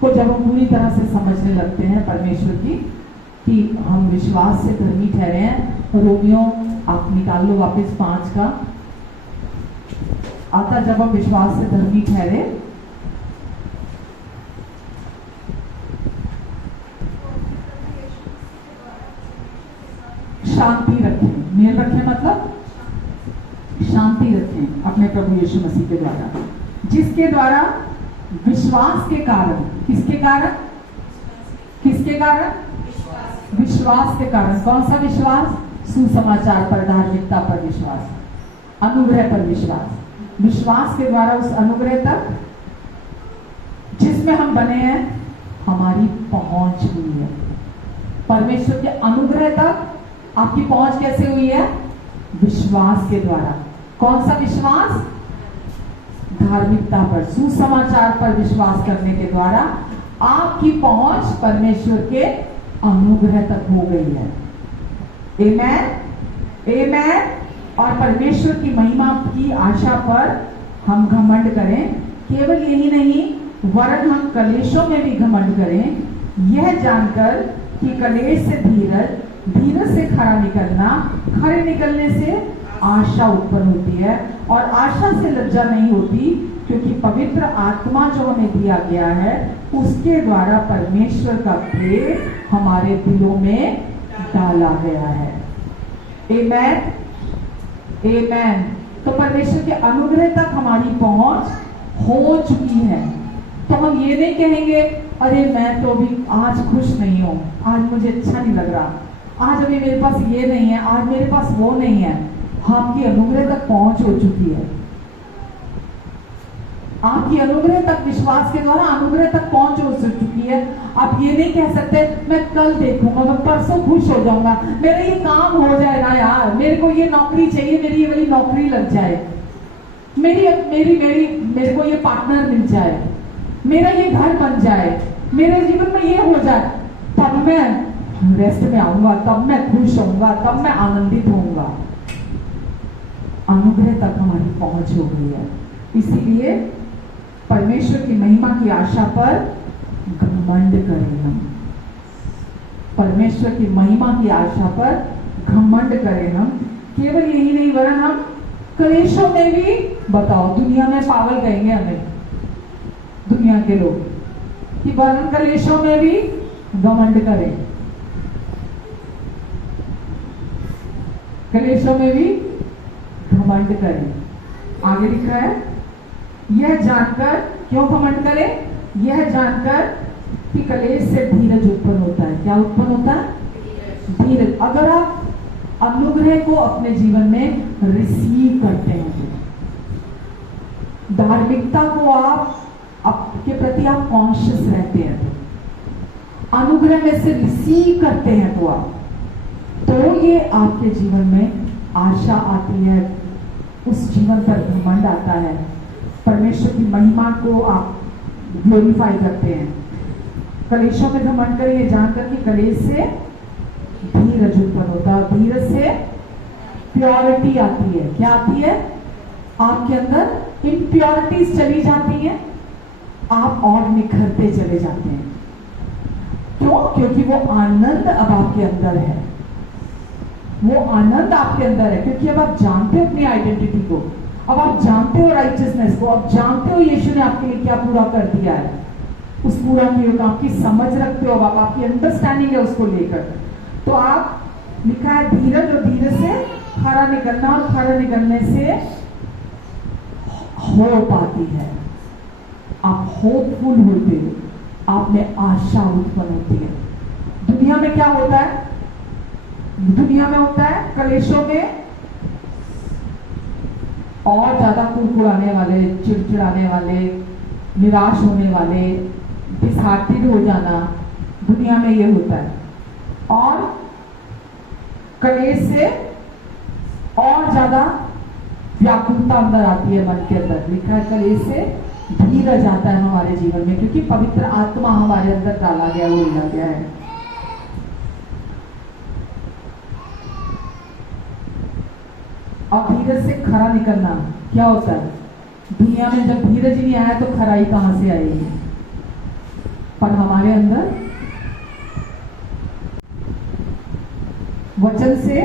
को जब हम पूरी तरह से समझने लगते हैं परमेश्वर की, कि हम विश्वास से धर्मी ठहरे हैं। रोमियो आप निकाल लो वापस 5 का आता, जब हम विश्वास से धर्मी ठहरे, शांति रखें। मेल रखें मतलब शांति रखें अपने प्रभु यीशु मसीह के द्वारा, जिसके द्वारा विश्वास के कारण, किसके कारण? किसके कारण? विश्वास के कारण। कौन सा विश्वास? सुसमाचार पर, धार्मिकता पर विश्वास, अनुग्रह पर विश्वास। विश्वास के द्वारा उस अनुग्रह तक जिसमें हम बने हैं, हमारी पहुंच हुई है। परमेश्वर के अनुग्रह तक आपकी पहुंच कैसे हुई है? विश्वास के द्वारा। कौन सा विश्वास? धार्मिकता पर, सुसमाचार पर विश्वास करने के द्वारा आपकी पहुंच परमेश्वर के अनुग्रह तक हो गई है। आमेन, आमेन। और परमेश्वर की महिमा की आशा पर हम घमंड करें। केवल यही नहीं, वरन हम कलेशों में भी घमंड करें, यह जानकर कि कलेश से धीरज, धीरज से खरा निकलना, खरे निकलने से आशा उत्पन्न होती है, और आशा से लज्जा नहीं होती, क्योंकि पवित्र आत्मा जो हमें दिया गया है उसके द्वारा परमेश्वर का प्रेम हमारे दिलों में डाला गया है। आमेन, आमेन। तो परमेश्वर के अनुग्रह तक हमारी पहुंच हो चुकी है। तो हम ये नहीं कहेंगे, अरे मैं तो अभी आज खुश नहीं हूं, आज मुझे अच्छा नहीं लग रहा, आज अभी मेरे पास ये नहीं है, आज मेरे पास वो नहीं है। आपकी अनुग्रह तक पहुंच हो चुकी है। आपकी अनुग्रह तक, विश्वास के द्वारा अनुग्रह तक पहुंच हो चुकी है। आप ये नहीं कह सकते मैं कल देखूंगा, मैं परसों खुश हो जाऊंगा, मेरा ये काम हो जाएगा यार, मेरे को ये नौकरी चाहिए, मेरी ये वाली नौकरी लग जाए, मेरे को ये पार्टनर मिल जाए, मेरा ये घर बन जाए, मेरे जीवन में ये हो जाए, तब मैं रेस्ट में आऊंगा, तब मैं खुश होऊंगा, तब मैं आनंदित होऊंगा। अनुग्रह तक हमारी पहुंच हो गई है। इसीलिए परमेश्वर की महिमा की आशा पर घमंड करें हम। परमेश्वर की महिमा की आशा पर घमंड करें हम। केवल यही नहीं, वरन हम कलेशों में भी, बताओ दुनिया में पागल कहेंगे हमें दुनिया के लोग, कि वरन कलेशों में भी घमंड करें, कलेशों में भी घमंड करें। आगे लिखा है, यह जानकर, क्यों घमंड करें? यह जानकर कि कलेश से धीरज उत्पन्न होता है। क्या उत्पन्न होता है? धीरज। अगर आप अनुग्रह को अपने जीवन में रिसीव करते हैं, धार्मिकता को आपके प्रति आप कॉन्शियस रहते हैं, अनुग्रह में से रिसीव करते हैं, तो ये आपके जीवन में आशा आती है, उस जीवन पर घमंड आता है, परमेश्वर की महिमा को आप ग्लोरीफाई करते हैं। कलेशों में घमंड करें, ये जानकर कि कलेश से धीरज उत्पन्न होता है, धीरज से प्योरिटी आती है। क्या आती है? आपके अंदर इम्प्योरिटीज चली जाती हैं, आप और निखरते चले जाते हैं। क्यों? क्योंकि वो आनंद अब आपके अंदर है, वो आनंद आपके अंदर है, क्योंकि अब आप जानते हो अपनी आइडेंटिटी को, अब आप जानते हो राइचियसनेस को, अब जानते हो यीशु ने आपके लिए क्या पूरा कर दिया है, उस पूरा किए काम की समझ रखते हो, अब आपकी अंडरस्टैंडिंग है उसको लेकर। तो आप, लिखा है धीरज, और धीरज से खरा निकलना, और खरा निकलने से होप आती है, आप होपफुल होते हो, आप में आशा उत्पन्न होती है। दुनिया में क्या होता है? दुनिया में होता है कलेशों में और ज्यादा कुड़कुड़ाने वाले, चिड़चिड़ाने वाले, निराश होने वाले, डिसहार्टेड हो जाना, दुनिया में ये होता है। और कलेश से और ज्यादा व्याकुलता अंदर आती है मन के अंदर। लिखा है कलेश से धीरज आता है हमारे जीवन में, क्योंकि पवित्र आत्मा हमारे अंदर डाला गया, वो डाला गया है। और धीरज से खरा निकलना क्या होता है? दुनिया में जब धीरज नहीं आया तो खराई कहां से आएगी? पर हमारे अंदर वचन से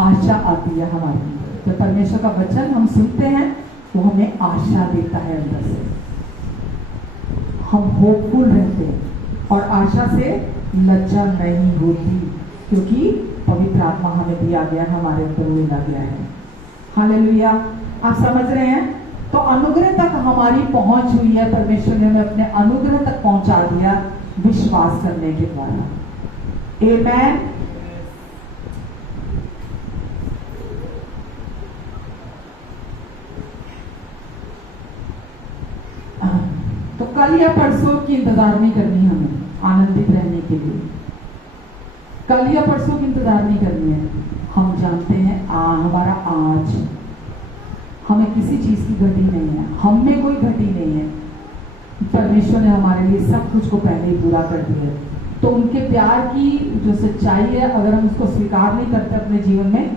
आशा आती है हमारे अंदर। जब परमेश्वर का वचन हम सुनते हैं वो हमें आशा देता है अंदर से, हम होपफुल रहते हैं और आशा से लज्जा नहीं होती, क्योंकि पवित्र आत्मा हमें दिया गया, हमारे अंदर वो मिला गया है। हालेलुया। आप समझ रहे हैं? तो अनुग्रह तक हमारी पहुंच हुई है, परमेश्वर ने हमें अपने अनुग्रह तक पहुंचा दिया विश्वास करने के द्वारा। आमेन। तो कल या परसों की इंतजार नहीं करनी हमें आनंदित रहने के लिए। कल या परसों की इंतजार नहीं करनी है। हम जानते हैं हमारा आज, हमें किसी चीज की घटी नहीं है, हम में कोई घटी नहीं है। परमेश्वर ने हमारे लिए सब कुछ को पहले ही पूरा कर दिया। तो उनके प्यार की जो सच्चाई है, अगर हम उसको स्वीकार नहीं करते अपने जीवन में,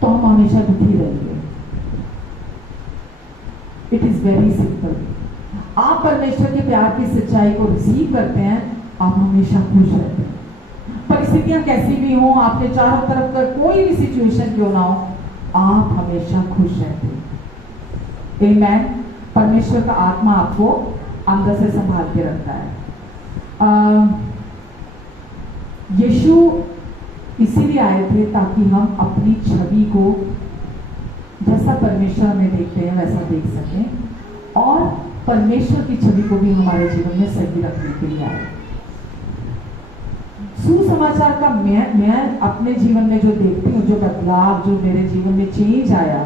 तो हम हमेशा दुखी रहेंगे। It is very simple. आप परमेश्वर के प्यार की सच्चाई को रिसीव करते हैं, आप हमेशा खुश रहते हैं। परिस्थितियां कैसी भी हो, आपके चारों तरफ का कोई भी सिचुएशन क्यों ना हो, आप हमेशा खुश रहते हैं। आमेन। परमेश्वर का आत्मा आपको अंदर से संभाल के रखता है। यीशु इसीलिए आए थे ताकि हम अपनी छवि को, जैसा परमेश्वर हमें देखते हैं वैसा देख सकें, और परमेश्वर की छवि को भी हमारे जीवन में सही रखने के लिए आए। सुसमाचार का मैं अपने जीवन में जो देखती हूँ, जो बदलाव, जो मेरे जीवन में चेंज आया,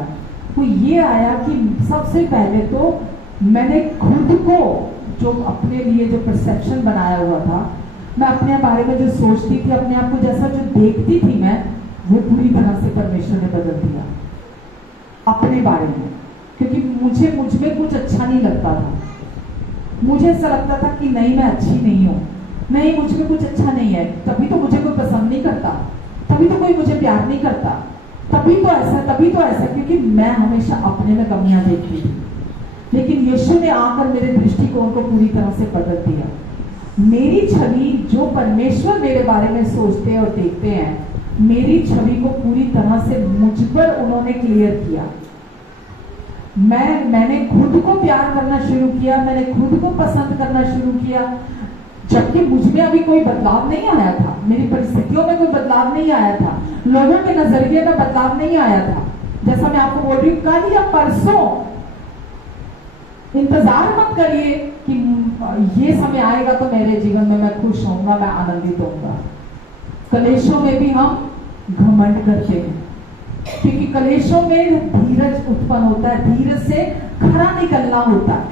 वो ये आया कि सबसे पहले तो मैंने खुद को, जो अपने लिए जो परसेप्शन बनाया हुआ था, मैं अपने बारे में जो सोचती थी, अपने आप को जैसा जो देखती थी मैं, वो पूरी तरह से परमेश्वर ने बदल दिया अपने बारे में। क्योंकि मुझे मुझ में कुछ अच्छा नहीं लगता था। मुझे ऐसा लगता था कि नहीं, मैं अच्छी नहीं हूँ, नहीं मुझ में कुछ अच्छा नहीं है, तभी तो मुझे कोई पसंद नहीं करता, तभी तो कोई मुझे प्यार नहीं करता, तभी तो ऐसा, तभी तो ऐसा, क्योंकि मैं हमेशा अपने में कमियां देखती थी। लेकिन यीशु ने आकर मेरे दृष्टिकोण को पूरी तरह से बदल दिया। मेरी छवि, जो परमेश्वर मेरे बारे में सोचते हैं और देखते हैं, मेरी छवि को पूरी तरह से मुझ पर उन्होंने क्लियर किया। मैंने खुद को प्यार करना शुरू किया, मैंने खुद को पसंद करना शुरू किया, जबकि मुझ में अभी कोई बदलाव नहीं आया था, मेरी परिस्थितियों में कोई बदलाव नहीं आया था, लोगों के नजरिए में बदलाव नहीं आया था। जैसा मैं आपको बोल रही हूँ, कल या परसों इंतजार मत करिए कि ये समय आएगा तो मेरे जीवन में मैं खुश होऊंगा, मैं आनंदित होऊंगा। कलेशों में भी हम घमंड करते हैं, क्योंकि कलेशों में धीरज उत्पन्न होता है, धीरज से खरा निकलना होता है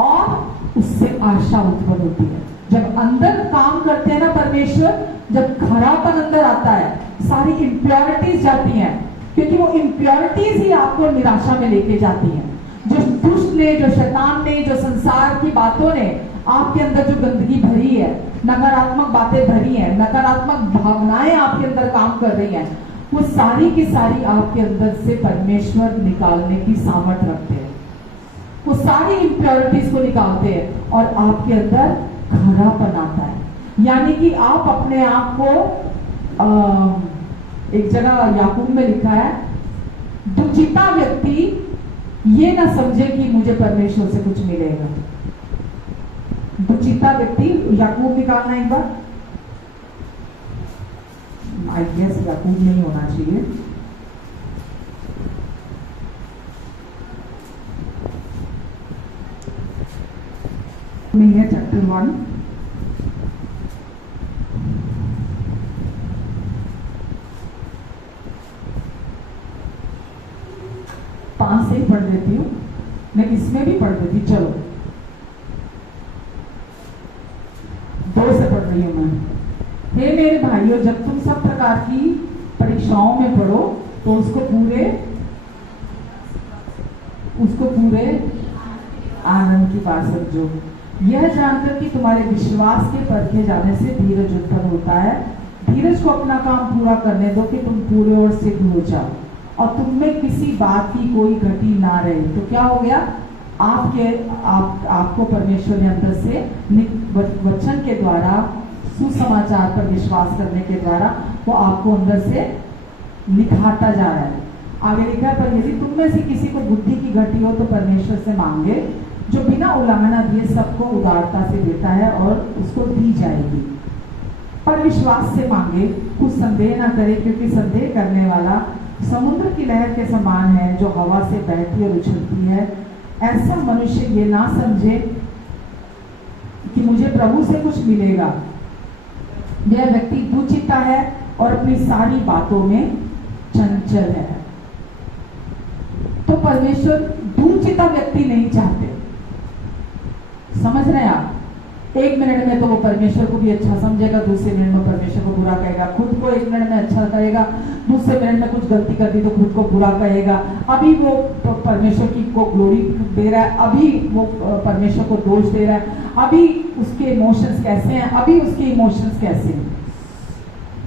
और उससे आशा उत्पन्न होती है। जब अंदर काम करते हैं ना परमेश्वर, जब खरापन अंदर आता है, सारी इम्प्योरिटीज जाती हैं, क्योंकि वो इम्प्योरिटीज ही आपको निराशा में लेके जाती हैं। जो दुष्ट ने, जो शैतान ने, जो संसार की बातों ने आपके अंदर जो गंदगी भरी है, नकारात्मक बातें भरी हैं, नकारात्मक भावनाएं आपके अंदर काम कर रही हैं, वो सारी की सारी आपके अंदर से परमेश्वर निकालने की सामर्थ रखते हैं। वो सारी इम्प्योरिटीज को निकालते हैं और आपके अंदर खरापन आता है। यानी कि आप अपने आप को, एक जगह याकूब में लिखा है, दुचिता व्यक्ति ये ना समझे कि मुझे परमेश्वर से कुछ मिलेगा। दुचिता व्यक्ति, याकूब निकालना एक बार, आई गेस याकूब नहीं होना चाहिए, में है चैप्टर 1। पांच से ही पढ़ देती हूँ, मैं इसमें भी पढ़ देती, चलो 2 से पढ़ रही हूँ मैं। हे मेरे भाइयों, जब तुम सब प्रकार की परीक्षाओं में पढ़ो तो उसको पूरे आनंद की बात समझो, यह जानकर कि तुम्हारे विश्वास के परखे जाने से धीरज उत्पन्न होता है। धीरज को अपना काम पूरा करने दो कि तुम पूरे और सिद्ध हो जाओ और तुम में किसी बात की कोई घटी ना रहे। तो क्या हो गया, आपको परमेश्वर ने अंदर से वचन के द्वारा, सुसमाचार पर विश्वास करने के द्वारा वो आपको अंदर से निखारता जा रहा है। आगे लिखा है, पर यदि तुम में से किसी को बुद्धि की घटी हो तो परमेश्वर से मांगे, जो बिना उल्लंघना दिए सबको उदारता से देता है और उसको दी जाएगी। पर विश्वास से मांगे, कुछ संदेह ना करे, क्योंकि संदेह करने वाला समुद्र की लहर के समान है जो हवा से बहती और उछलती है। ऐसा मनुष्य ये ना समझे कि मुझे प्रभु से कुछ मिलेगा। यह व्यक्ति दुचित्ता है और अपनी सारी बातों में चंचल है। तो परमेश्वर दुचित्ता व्यक्ति नहीं चाहते, समझ रहे हैं आप? 1 मिनट में तो वो परमेश्वर को भी अच्छा समझेगा, दूसरे मिनट में परमेश्वर को बुरा कहेगा, खुद को 1 मिनट में अच्छा कहेगा, दूसरे मिनट में कुछ गलती कर दी तो खुद को बुरा कहेगा। अभी वो परमेश्वर की को ग्लोरी दे रहा है, अभी वो परमेश्वर को दोष दे रहा है, अभी उसके इमोशंस कैसे हैं, अभी उसके इमोशंस कैसे हैं,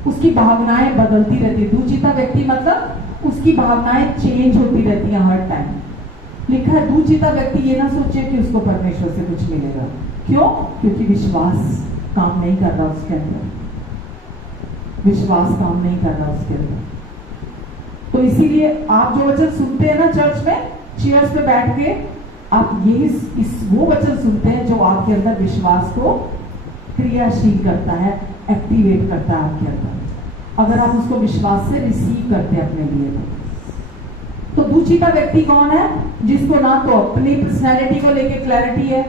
उसकी भावनाएं बदलती रहती है। दुचित्ता व्यक्ति मतलब उसकी भावनाएं चेंज होती रहती हैं हर टाइम। लिखा है, दुचित्ता व्यक्ति ये ना सोचे कि उसको परमेश्वर से कुछ मिलेगा। क्यों? क्योंकि विश्वास काम नहीं कर रहा उसके अंदर, विश्वास काम नहीं कर रहा उसके अंदर। तो इसीलिए आप जो वचन सुनते हैं ना चर्च में, चेयर्स पे बैठ के, आप यही वो वचन सुनते हैं जो आपके अंदर विश्वास को क्रियाशील करता है, एक्टिवेट करता है आपके अंदर, अगर आप उसको विश्वास से रिसीव करते हैं अपने लिए। तो दुचित्ता व्यक्ति कौन है? जिसको ना तो अपनी पर्सनैलिटी को लेके क्लैरिटी है,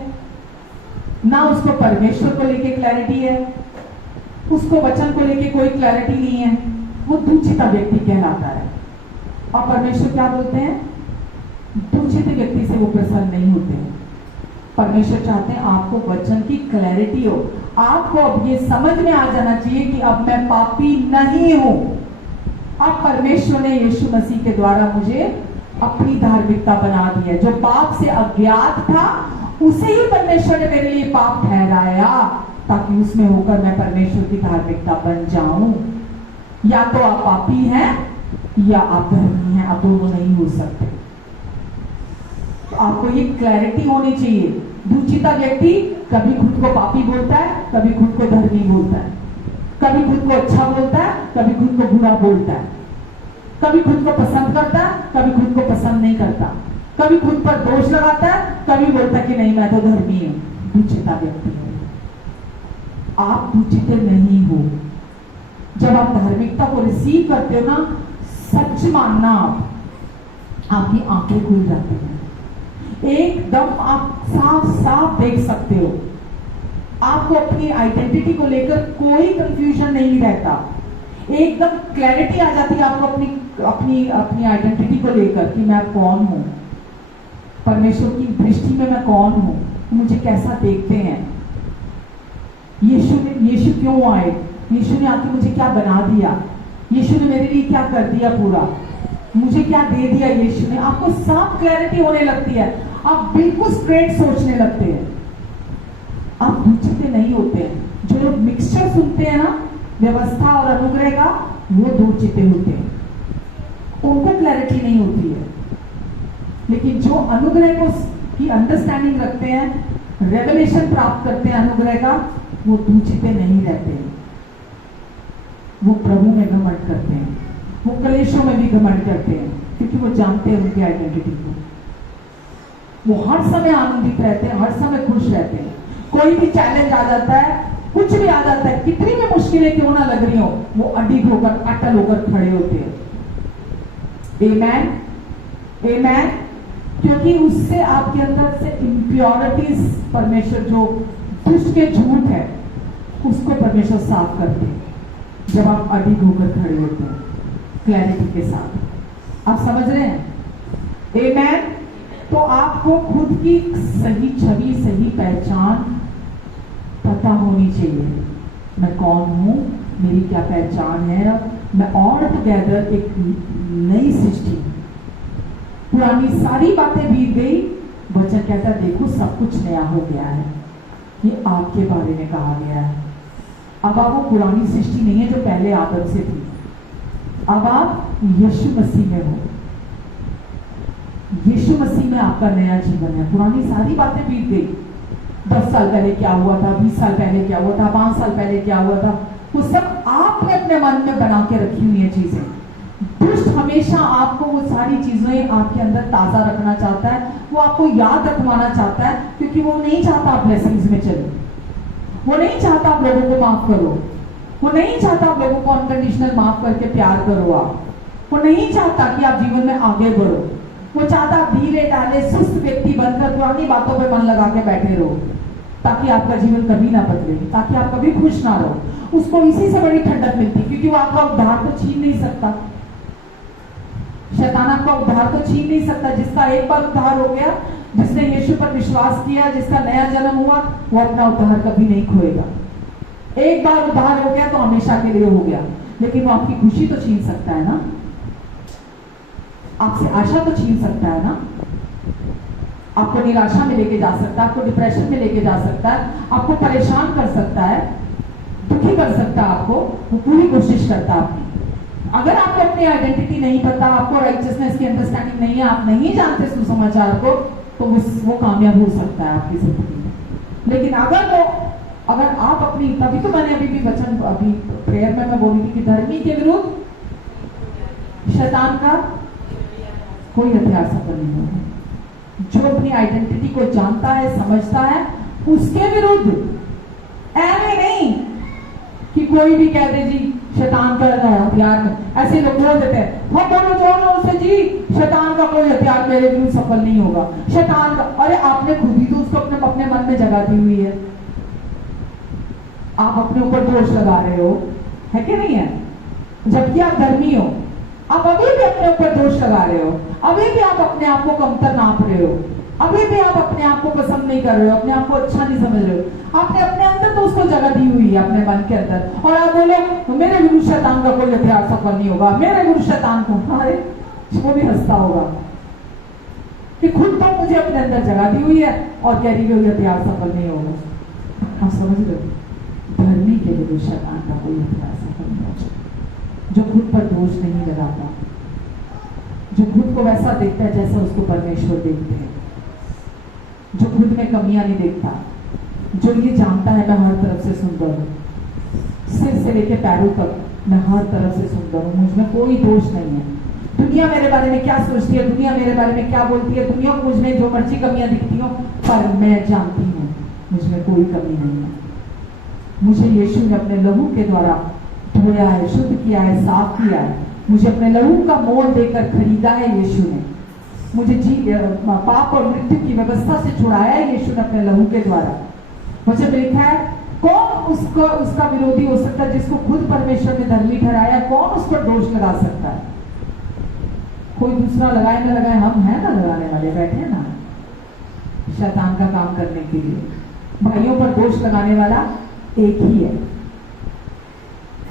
ना उसको परमेश्वर को लेके क्लैरिटी है, उसको वचन को लेके कोई क्लैरिटी नहीं है, वो दुचित्ता व्यक्ति कहलाता है। और परमेश्वर क्या बोलते हैं? दुचित्त व्यक्ति से वो प्रसन्न नहीं होते हैं। परमेश्वर चाहते हैं आपको वचन की क्लैरिटी हो, आपको अब ये समझ में आ जाना चाहिए कि अब मैं पापी नहीं हूं, अब परमेश्वर ने यीशु मसीह के द्वारा मुझे अपनी धार्मिकता बना दी है। जो पाप से अज्ञात था उसे ही परमेश्वर ने मेरे लिए पाप ठहराया, ताकि उसमें होकर मैं परमेश्वर की धार्मिकता बन जाऊं। या तो आप पापी हैं या आप धर्मी हैं, आप दोनों नहीं हो सकते। तो आपको ये क्लैरिटी होनी चाहिए। दुचित्ता व्यक्ति कभी खुद को पापी बोलता है, कभी खुद को धर्मी बोलता है, कभी खुद को अच्छा बोलता है, कभी खुद को बुरा बोलता है, कभी खुद को पसंद करता है, कभी खुद को पसंद नहीं करता, कभी खुद पर दोष लगाता है, कभी बोलता है कि नहीं मैं तो धर्मी हूं। दुचित्ता व्यक्ति है। आप दुचित्त नहीं हो। जब आप धार्मिकता को रिसीव करते हो ना, सच मानना, आपकी आंखें खुल जाती हैं, एकदम आप साफ साफ देख सकते हो। आपको अपनी आइडेंटिटी को लेकर कोई कंफ्यूजन नहीं रहता, एकदम क्लैरिटी आ जाती है आपको अपनी आइडेंटिटी को लेकर कि मैं कौन हूं, परमेश्वर की दृष्टि में मैं कौन हूं, मुझे कैसा देखते हैं। यीशु क्यों आए, यीशु ने आके मुझे क्या बना दिया, यीशु ने मेरे लिए क्या कर दिया, पूरा मुझे क्या दे दिया यीशु ने। आपको साफ क्लैरिटी होने लगती है, आप बिल्कुल स्ट्रेट सोचने लगते हैं, आप दुचित्त नहीं होते हैं। जो लोग मिक्सचर सुनते हैं ना व्यवस्था और अनुग्रह का, वो दुचित्त होते हैं, उनको क्लैरिटी नहीं होती है। लेकिन जो अनुग्रह को की अंडरस्टैंडिंग रखते हैं, रेवलेशन प्राप्त करते हैं अनुग्रह का, वो दुचित्त नहीं रहते हैं। वो प्रभु में घमंड करते हैं, वो क्लेशों में भी घमंड करते हैं, क्योंकि वो जानते हैं उनकी आइडेंटिटी को। वो हर समय आनंदित रहते हैं, हर समय खुश रहते हैं। कोई भी चैलेंज आ जाता है, कुछ भी आ जाता है, कितनी भी मुश्किलें क्यों ना लग रही हो, वो अडिग होकर, अटल होकर खड़े होते हैं। आमेन, आमेन। क्योंकि उससे आपके अंदर से इम्प्योरिटीज परमेश्वर जो दुष्ट के झूठ है उसको परमेश्वर साफ करते हैं जब आप अडिग होकर खड़े होते हैं क्लैरिटी के साथ। आप समझ रहे हैं? आमेन। तो आपको खुद की सही छवि, सही पहचान पता होनी चाहिए। मैं कौन हूं, मेरी क्या पहचान है, मैं ऑल टुगेदर एक नई सृष्टि। पुरानी सारी बातें बीत गई, वचन कहता है देखो सब कुछ नया हो गया है। ये आपके बारे में कहा गया है। अब आप वो पुरानी सृष्टि नहीं है जो पहले आदम से थी, अब आप यीशु मसीह में हो। यीशु मसीह में आपका नया जीवन है। पुरानी सारी बातें बीत गई। 10 साल पहले क्या हुआ था, 20 साल पहले क्या हुआ था, 5 साल पहले क्या हुआ था, वो सब आपने अपने मन में बना के रखी हुई है चीजें। दुष्ट हमेशा आपको वो सारी चीजें आपके अंदर ताजा रखना चाहता है, वो आपको याद रखवाना चाहता है, क्योंकि वो नहीं चाहता आप ब्लेसिंग्स में चलो, वो नहीं चाहता आप लोगों को माफ करो, वो नहीं चाहता आप लोगों को अनकंडीशनल माफ करके प्यार करो आप, वो नहीं चाहता कि आप जीवन में आगे बढ़ो। वो चाहता आप धीरे डाले सुस्त व्यक्ति बनकर पुरानी बातों पे मन लगा के बैठे रहो, ताकि आपका जीवन कभी ना बदले, ताकि आप कभी खुश ना रहो। उसको इसी से बड़ी ठंडक मिलती, क्योंकि वो आपका उद्धार तो छीन नहीं सकता। शैतान आपका उद्धार तो छीन नहीं सकता। जिसका एक बार उद्धार हो गया, जिसने यीशु पर विश्वास किया, जिसका नया जन्म हुआ, वो अपना उद्धार कभी नहीं खोएगा। एक बार उद्धार हो गया तो हमेशा के लिए हो गया, लेकिन वो आपकी खुशी तो छीन सकता है ना, आपसे आशा तो छीन सकता है ना, आपको निराशा में लेके जा सकता है, आपको डिप्रेशन में लेके जा सकता है, आपको परेशान कर सकता है, दुखी कर सकता है आपको। वो पूरी कोशिश करता है आपकी। अगर आपको अपनी आइडेंटिटी नहीं पता, आपको राइचियसनेस की अंडरस्टैंडिंग नहीं है, आप नहीं जानते सुसमाचार को, तो वो कामयाब हो सकता है आपकी जिंदगी में। लेकिन अगर आप अपनी, तभी तो मैंने अभी भी वचन, अभी प्रेयर में मैं बोली थी कि धर्मी के विरुद्ध शैतान का कोई हथियार सफल नहीं होगा। जो अपनी आइडेंटिटी को जानता है, समझता है, उसके विरुद्ध ऐसे नहीं कि कोई भी कह दे जी शैतान का हथियार। ऐसे लोग बोल देते हैं, हम बोलो जो उसे जी शैतान का कोई हथियार मेरे विरुद्ध सफल नहीं होगा। शैतान का, अरे आपने खुद ही तो उसको अपने मन में जगह दी हुई है। आप अपने ऊपर दोष लगा रहे हो, है कि नहीं है? जबकि आप धर्मी हो, आप अभी भी अपने ऊपर दोष लगा रहे हो, अभी भी आप अपने आप को कमतर नाप रहे हो, अभी भी आप अपने आप को पसंद नहीं कर रहे हो, अपने आप को अच्छा नहीं समझ रहे हो। आपने अपने अंदर तो उसको जगह दी हुई है अपने मन के अंदर, और आप बोले मेरे विरुद्ध शैतान का कोई हथियार सफल नहीं होगा, मेरे विरुद्ध शैतान को, अरे वो भी हंसता होगा कि खुद तो मुझे अपने अंदर जगह दी हुई है और कह रही है हथियार सफल नहीं होगा। आप समझ रहे हो? धर्मी के विरुद्ध शैतान का कोई हथियार सफल नहीं होगा। जो खुद पर दोष नहीं लगाता, जो खुद को वैसा देखता है जैसा उसको परमेश्वर देखते हैं, जो खुद में कमियां नहीं देखता, जो ये जानता है मैं हर तरफ से सुंदर हूं, सिर से लेके पैरों तक मैं हर तरफ से सुंदर हूं, मुझ में कोई दोष नहीं है। दुनिया मेरे बारे में क्या सोचती है, दुनिया मेरे बारे में क्या बोलती है, दुनिया को मुझ में जो मर्जी कमियां दिखती हो, पर मैं जानती हूँ मुझ में कोई कमी नहीं है। मुझे यीशु ने अपने लहू के द्वारा धोया है, शुद्ध किया है, साफ किया है। मुझे अपने लहू का मोल देकर खरीदा है यीशु ने। मुझे पाप और मृत्यु की व्यवस्था से छुड़ाया है यीशु ने अपने लहू के द्वारा। मुझे लिखा है कौन उसका विरोधी हो सकता है, जिसको खुद परमेश्वर ने धर्मी ठहराया, कौन उस पर दोष लगा सकता है? कोई दूसरा लगाए ना लगाए, हम हैं ना लगाने वाले, बैठे हैं ना शैतान का काम करने के लिए। भाइयों पर दोष लगाने वाला एक ही है,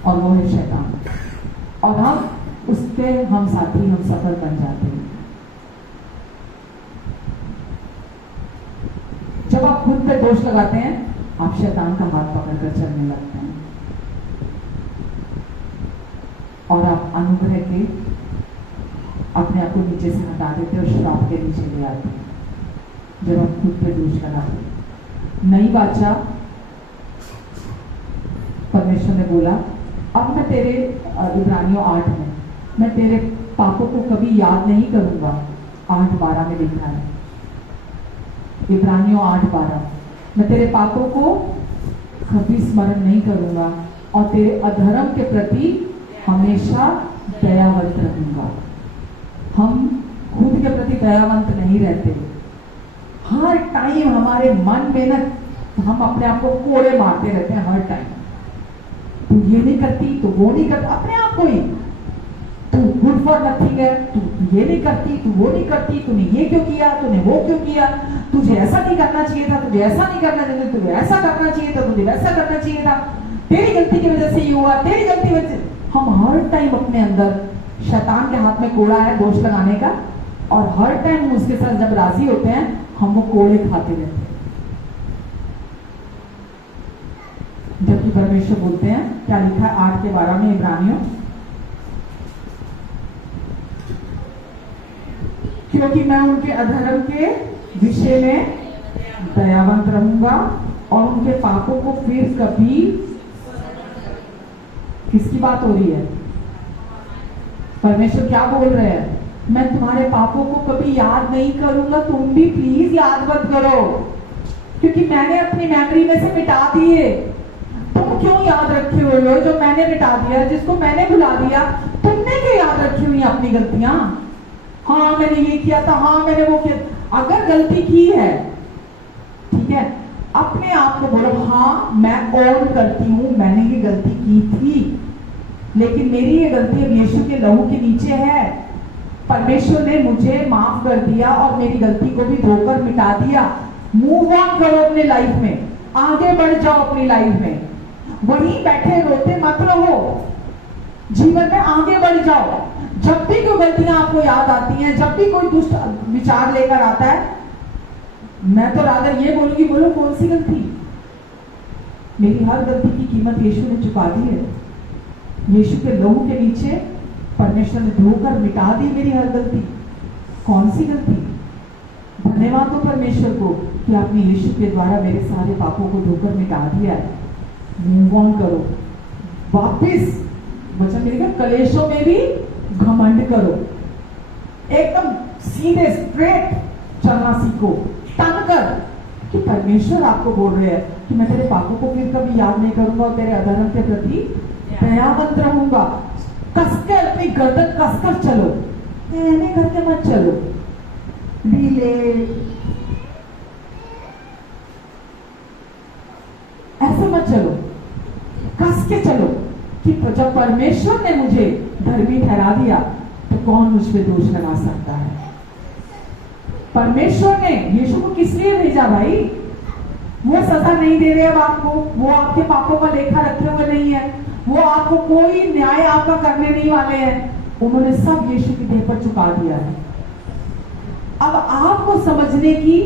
और वो है शैतान, और हम उसके हम साथी, हम सफल बन जाते हैं। जब आप खुद पे दोष लगाते हैं, आप शैतान का हाथ पकड़कर चलने लगते हैं, और आप अनुग्रह के अपने आप को नीचे से हटा देते और श्राप के नीचे ले आते हैं। जब आप खुद पे दोष लगाते हैं। नई बादशाह परमेश्वर ने बोला, अब मैं तेरे, इब्रानियों 8 में, मैं तेरे पापों को कभी याद नहीं करूंगा। 8:12 में लिखा है, इब्रानियों 8:12, मैं तेरे पापों को कभी स्मरण नहीं करूंगा और तेरे अधर्म के प्रति हमेशा दयावंत रहूंगा। हम खुद के प्रति दयावंत नहीं रहते। हर टाइम हमारे मन में ना हम अपने आप को कोड़े मारते रहते हैं हर टाइम। तू ये नहीं करती, तू वो नहीं करती, अपने आप को ही। तू गुड फॉर नथिंग है, तू ये नहीं करती, तू वो नहीं करती, तूने ये क्यों किया, तूने वो क्यों किया, तुझे ऐसा नहीं करना चाहिए था, तुझे ऐसा नहीं करना चाहिए, तुझे ऐसा करना चाहिए था, तुझे वैसा करना चाहिए था, तेरी गलती की वजह से ये हुआ, तेरी गलती की वजह से। हम हर टाइम अपने अंदर शैतान के हाथ में कोड़ा है दोष लगाने का, और हर टाइम उसके साथ जब राजी होते हैं हम वो कोड़े खाते रहते हैं। जबकि परमेश्वर बोलते हैं, क्या लिखा है 8:12 में इब्रानियों, क्योंकि मैं उनके अधर्म के विषय में दयावंत रहूंगा और उनके पापों को फिर कभी। किसकी बात हो रही है? परमेश्वर क्या बोल रहे हैं? मैं तुम्हारे पापों को कभी याद नहीं करूंगा, तुम भी प्लीज याद मत करो, क्योंकि मैंने अपनी मेमोरी में से मिटा दिए। तुम क्यों याद रखे हुए हो जो मैंने मिटा दिया, जिसको मैंने भुला दिया? तुमने क्यों याद रखी हुई अपनी गलतियां? हाँ मैंने ये किया था, हाँ मैंने वो किया। अगर गलती की है, ठीक है, अपने आप को बोलो हाँ मैं ऑन करती हूं, मैंने ये गलती की थी, लेकिन मेरी ये गलती अब यीशु के लहू के नीचे है। परमेश्वर ने मुझे माफ कर दिया और मेरी गलती को भी धोकर मिटा दिया। मूव ऑन करो अपने लाइफ में, आगे बढ़ जाओ अपनी लाइफ में, वहीं बैठे रोते मत रहो, जीवन में आगे बढ़ जाओ। जब भी कोई गलतियां आपको याद आती हैं, जब भी कोई दुष्ट विचार लेकर आता है, मैं तो रादर ये बोलूंगी, बोलो कौन सी गलती? मेरी हर गलती की कीमत यीशु ने चुका दी है। यीशु के लहू के नीचे परमेश्वर ने धोकर मिटा दी मेरी हर गलती। कौन सी गलती? धन्यवाद हो परमेश्वर को कि आपने यीशु के द्वारा मेरे सारे पापों को धोकर मिटा दिया है। मूव ऑन करो, वापिस वचन मिलेगा कलेशों में भी घमंड करो, एकदम सीधे स्ट्रेट चलना सीखो, तन कर कि परमेश्वर आपको बोल रहे हैं कि मैं तेरे पापों को फिर कभी याद नहीं करूंगा और तेरे अधर्म के प्रति दयावंत रहूंगा। कसकर अपनी गर्दन कसकर चलो, ऐने करके मत चलो, ढीले ऐसे मत चलो, कस के चलो कि जब परमेश्वर ने मुझे धर्मी ठहरा दिया तो कौन मुझ पे दोष लगा सकता है। परमेश्वर ने यीशु को किस लिए भेजा भाई? वो सजा नहीं दे रहे अब आपको, वो आपके पापों का लेखा रखे हुए नहीं है, वो आपको कोई न्याय आपका करने नहीं वाले हैं, उन्होंने सब यीशु की देह पर चुका दिया है। अब आपको समझने की,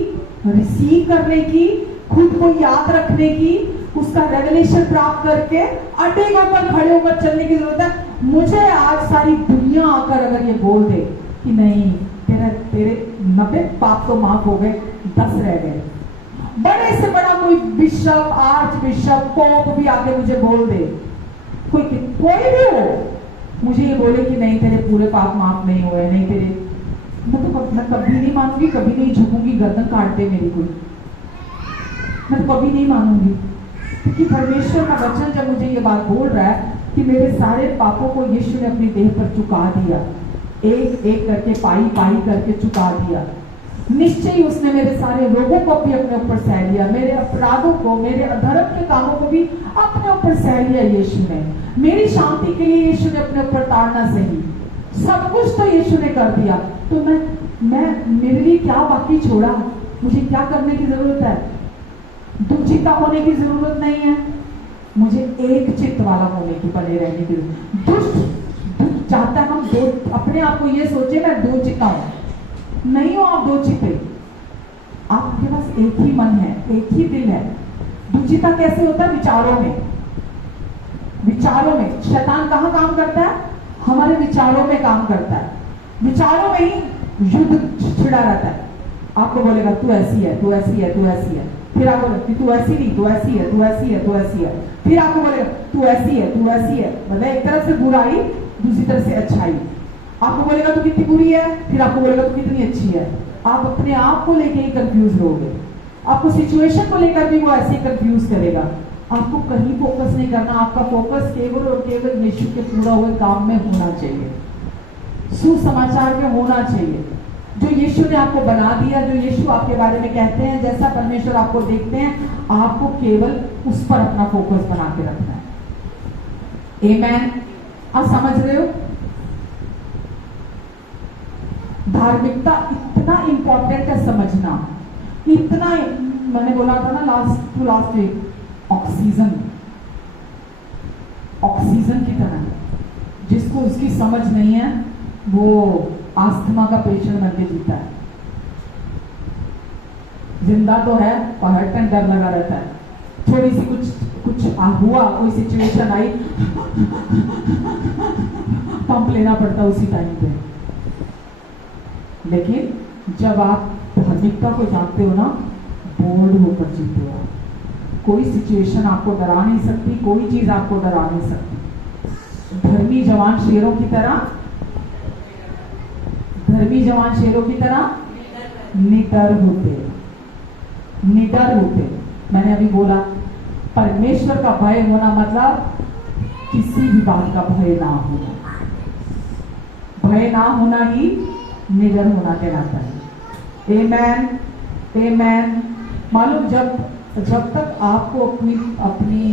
रिसीव करने की, खुद को याद रखने की, उसका रेवलेशन प्राप्त करके अड्डे के ऊपर खड़े होकर चलने की जरूरत है। मुझे आज सारी दुनिया आकर अगर ये बोल दे कि नहीं तेरे 90 पाप तो माफ हो गए, 10 रह गए, बड़े से बड़ा कोई बिशप, आर्च बिशप, पोप भी आके मुझे बोल दे, कोई भी हो, मुझे ये बोले कि नहीं तेरे पूरे पाप माफ नहीं हुए, नहीं तेरे, मैं कभी नहीं मानूंगी, कभी नहीं झुकूंगी, गर्दन काट दे मेरी कोई, मैं तो कभी नहीं मानूंगी। क्योंकि परमेश्वर का वचन जब मुझे ये बात बोल रहा है कि मेरे सारे पापों को यीशु ने अपनी देह पर चुका दिया, एक एक करके पाई पाई करके चुका दिया, निश्चय ही उसने मेरे सारे रोगों को भी अपने ऊपर सह लिया, मेरे अपराधों को, मेरे अधर्म के कामों को भी अपने ऊपर सह लिया यीशु ने। मेरी शांति के लिए यीशु ने अपने ऊपर ताड़ना सही, सब कुछ तो यीशु ने कर दिया। तो मैं मेरे लिए क्या बाकी छोड़ा? मुझे क्या करने की जरूरत है? दुचित्ता होने की जरूरत नहीं है, मुझे एक चित्त वाला होने की, बने रहने की। दुष्ट चाहता है हम दो, अपने आप को ये सोचे मैं दो चित्ता हूं, नहीं हो आप दो चित्ते, आपके पास एक ही मन है, एक ही दिल है। दुचित्ता कैसे होता है? विचारों में। विचारों में शैतान कहाँ काम करता है? हमारे विचारों में काम करता है। विचारों में ही युद्ध छिड़ा रहता है। आपको बोलेगा तू ऐसी है, तू ऐसी है, तू ऐसी है, फिर आपको बोलेगा तू ऐसी नहीं, तू ऐसी है, तू ऐसी है, तू ऐसी है, फिर आपको बोलेगा तू ऐसी है, तू ऐसी है, मतलब एक तरफ से बुराई, दूसरी तरफ से अच्छाई। आपको बोलेगा तू कितनी बुरी है, फिर आपको बोलेगा तू कितनी अच्छी है। आप अपने आप को लेकर ही कंफ्यूज रहोगे, आपको सिचुएशन को लेकर भी वो ऐसे ही कंफ्यूज करेगा। आपको कहीं फोकस नहीं करना, आपका फोकस केवल और केवल यीशु के पूरा हुए काम में होना चाहिए, सुसमाचार में होना चाहिए। जो यीशु ने आपको बना दिया, जो यीशु आपके बारे में कहते हैं, जैसा परमेश्वर आपको देखते हैं, आपको केवल उस पर अपना फोकस बना के रखना है। आमेन। आप समझ रहे हो? धार्मिकता इतना इंपॉर्टेंट है समझना, इतना। मैंने बोला था ना लास्ट वीक, ऑक्सीजन की तरह। जिसको उसकी समझ नहीं है वो आस्थमा का पेशेंट बन के जीता है। जिंदा तो है और हर टाइम डर लगा रहता है। थोड़ी सी कुछ हुआ, कोई सिचुएशन आई, पंप लेना पड़ता उसी टाइम पे। लेकिन जब आप धार्मिकता को जानते हो ना, बोल्ड होकर जीते हो। कोई सिचुएशन आपको डरा नहीं सकती, कोई चीज आपको डरा नहीं सकती। धर्मी जवान शेरों की तरह निडर होते। मैंने अभी बोला, परमेश्वर का भय होना मतलब किसी भी बात का भय ना होना ही निडर होना कहलाता है। आमेन। मालूम, जब तक आपको अपनी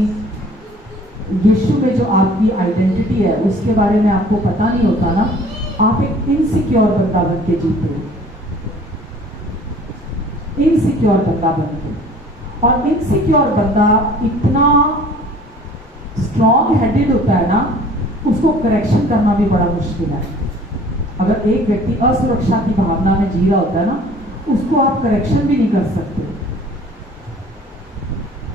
यीशु में जो आपकी आइडेंटिटी है उसके बारे में आपको पता नहीं होता ना, आप एक इनसिक्योर बंदा बन के जीते हो। इनसिक्योर बंदा बन के, और इनसिक्योर बंदा इतना स्ट्रॉन्ग हेडेड होता है ना, उसको करेक्शन करना भी बड़ा मुश्किल है। अगर एक व्यक्ति असुरक्षा की भावना में जी रहा होता है ना, उसको आप करेक्शन भी नहीं कर सकते।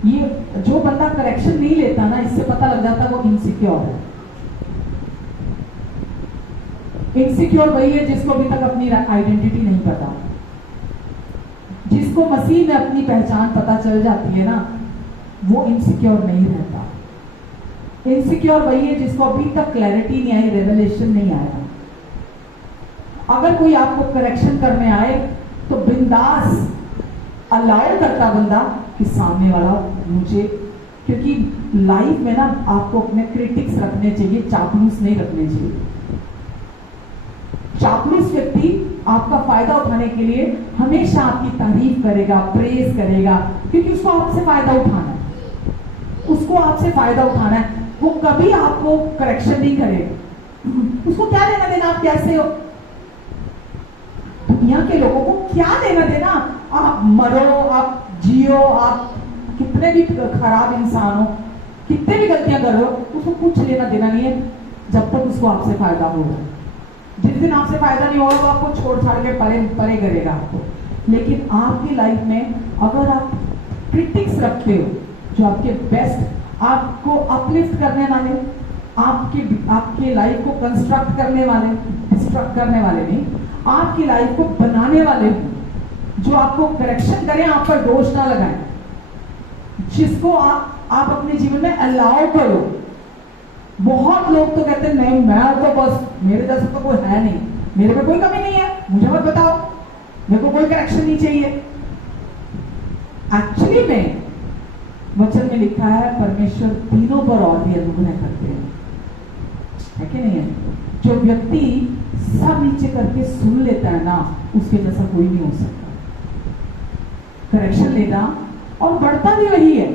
ये जो बंदा करेक्शन नहीं लेता ना, इससे पता लग जाता है वो इनसिक्योर है। इनसिक्योर वही है जिसको अभी तक अपनी आइडेंटिटी नहीं पता। जिसको मसीह में अपनी पहचान पता चल जाती है ना, वो इनसिक्योर नहीं रहता। इनसिक्योर वही है जिसको अभी तक क्लैरिटी नहीं आई, रेवलेशन नहीं आया। अगर कोई आपको करेक्शन करने आए तो बिंदास अलाउ करता बंदा कि सामने वाला मुझे, क्योंकि लाइफ में ना आपको अपने क्रिटिक्स रखने चाहिए, चापलूस नहीं रखने चाहिए। चापलूस व्यक्ति आपका फायदा उठाने के लिए हमेशा आपकी तारीफ करेगा, प्रेज करेगा, क्योंकि उसको आपसे फायदा उठाना है। वो कभी आपको करेक्शन नहीं करेगा। उसको क्या लेना देना आप कैसे हो। दुनिया के लोगों को क्या लेना देना, आप मरो, आप जियो, आप कितने भी खराब इंसान हो, कितने भी गलतियां कर रहे हो, उसको कुछ लेना देना नहीं है जब तक उसको आपसे फायदा होगा। जिस दिन आपसे फायदा नहीं होगा तो आपको छोड़ छाड़ के परे करेगा आपको। लेकिन आपकी लाइफ में अगर आप क्रिटिक्स रखते हो, जो आपके बेस्ट, आपको अपलिफ्ट करने वाले, आपके लाइफ को कंस्ट्रक्ट करने वाले, डिस्ट्रक्ट करने वाले नहीं, आपकी लाइफ को बनाने वाले, जो आपको करेक्शन करें, आप पर दोष ना लगाएं, जिसको आप अपने जीवन में अलाउ करो। बहुत लोग तो कहते हैं नहीं, मैं तो बस, मेरे जैसा तो कोई है नहीं, मेरे में कोई कमी नहीं है, मुझे मत बताओ, मेरे को कोई करेक्शन नहीं चाहिए। एक्चुअली में वचन में लिखा है परमेश्वर तीनों पर और भी अनुग्रह करते हैं, है कि नहीं है? जो व्यक्ति सब नीचे करके सुन लेता है ना, उसके जैसा कोई नहीं हो सकता। करेक्शन लेना, और बढ़ता भी वही है,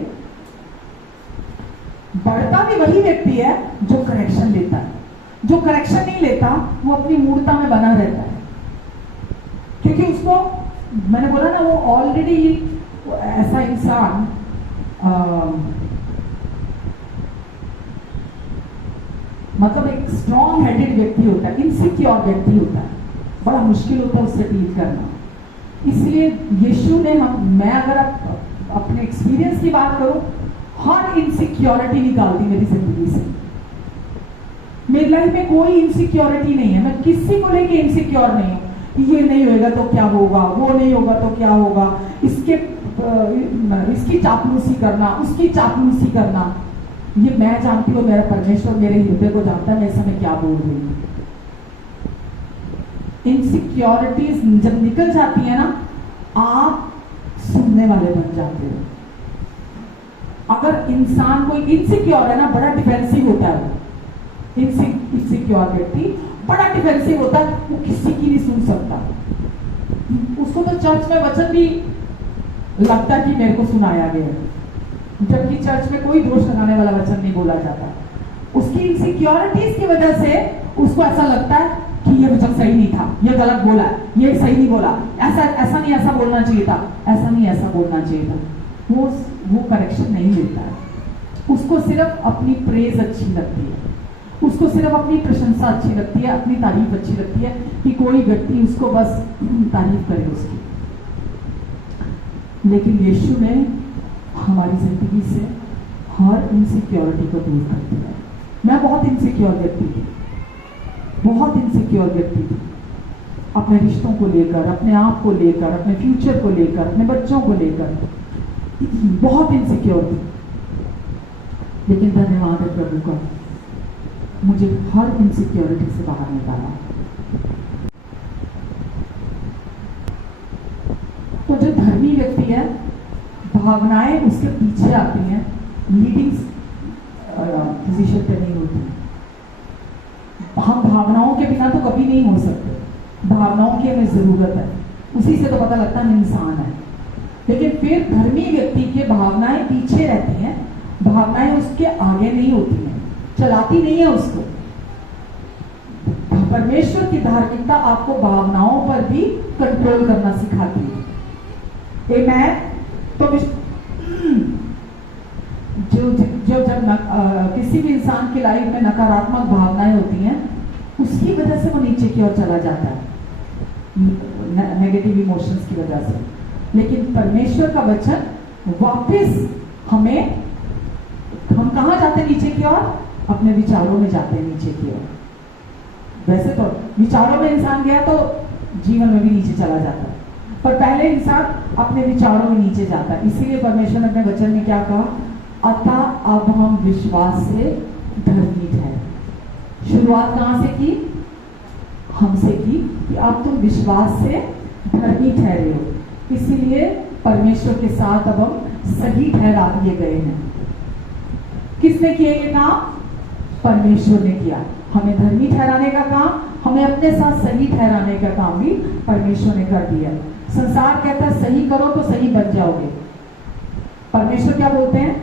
बढ़ता भी वही व्यक्ति है जो करेक्शन लेता है। जो करेक्शन नहीं लेता वो अपनी मूर्खता में बना रहता है, क्योंकि उसको, मैंने बोला ना, वो ऑलरेडी ऐसा इंसान मतलब एक स्ट्रॉन्ग हेडेड व्यक्ति होता है, इनसिक्योर व्यक्ति होता है, बड़ा मुश्किल होता है उससे डील करना। इसलिए यीशु ने, मैं अगर अपने एक्सपीरियंस की बात करूं, हर इनसिक्योरिटी निकाल दी मेरी जिंदगी से। मेरी लाइफ में कोई इनसिक्योरिटी नहीं है, मैं किसी को लेके इनसिक्योर नहीं हूं। ये नहीं होगा तो क्या होगा, वो नहीं होगा तो क्या होगा, इसकी चापलूसी करना, उसकी चापलूसी करना। ये मैं जानती हूँ, मेरा परमेश्वर मेरे हृदय को जानता है मैं इस समय क्या बोल रही हूँ। इनसिक्योरिटीज जब निकल जाती है ना, आप सुनने वाले बन जाते हो। अगर इंसान कोई इनसिक्योर है ना, बड़ा डिफेंसिव होता है। इनसिक्योर व्यक्ति बड़ा डिफेंसिव होता है, वो किसी की नहीं सुन सकता। उसको तो चर्च में वचन भी लगता कि मेरे को सुनाया गया है, जबकि चर्च में कोई दोष लगाने वाला वचन नहीं बोला जाता। उसकी इनसिक्योरिटीज की वजह से उसको ऐसा लगता है कि ये वचन सही नहीं था, ये गलत बोला, ये सही नहीं बोला, ऐसा नहीं ऐसा बोलना चाहिए था, ऐसा नहीं ऐसा बोलना चाहिए था। वो करेक्शन नहीं लेता है। उसको सिर्फ अपनी प्रेज अच्छी लगती है, उसको सिर्फ अपनी प्रशंसा अच्छी लगती है, अपनी तारीफ अच्छी लगती है कि कोई व्यक्ति उसको बस तारीफ करे उसकी। लेकिन यीशु ने हमारी जिंदगी से हर इनसिक्योरिटी को दूर कर दिया। मैं बहुत इनसिक्योर व्यक्ति थी, बहुत इनसिक्योर व्यक्ति थी, अपने रिश्तों को लेकर, अपने आप को लेकर, अपने फ्यूचर को लेकर, अपने बच्चों को लेकर बहुत इनसिक्योर थी। लेकिन धन्यवाद है प्रभु का, मुझे हर इनसिक्योरिटी से बाहर निकाला। तो जो धर्मी व्यक्ति है, भावनाएं उसके पीछे आती हैं, लीडिंग पोजीशन पे नहीं होती। हम भावनाओं के बिना तो कभी नहीं हो सकते, भावनाओं की हमें जरूरत है, उसी से तो पता लगता है इंसान है। लेकिन फिर धर्मी व्यक्ति के भावनाएं पीछे रहती हैं, भावनाएं उसके आगे नहीं होती हैं, चलाती नहीं है उसको। परमेश्वर की धार्मिकता आपको भावनाओं पर भी कंट्रोल करना सिखाती है। तो जब किसी भी इंसान की लाइफ में नकारात्मक भावनाएं होती हैं, उसकी वजह से वो नीचे की ओर चला जाता है, नेगेटिव इमोशंस की वजह से। लेकिन परमेश्वर का वचन वापस हम कहाँ जाते हैं नीचे की ओर? अपने विचारों में जाते हैं नीचे की ओर। वैसे तो विचारों में इंसान गया तो जीवन में भी नीचे चला जाता है, पर पहले इंसान अपने विचारों में नीचे जाता है। इसीलिए परमेश्वर ने अपने वचन में क्या कहा? अतः अब हम विश्वास से धर्मी ठहरे। शुरुआत कहां से की? हमसे की कि अब तुम विश्वास से धर्मी ठहरे हो। इसीलिए परमेश्वर के साथ अब हम सही ठहरा दिए गए हैं। किसने किया ये काम? परमेश्वर ने किया। हमें धर्मी ठहराने का काम, हमें अपने साथ सही ठहराने का काम भी परमेश्वर ने कर दिया। संसार कहता है सही करो तो सही बन जाओगे, परमेश्वर क्या बोलते हैं?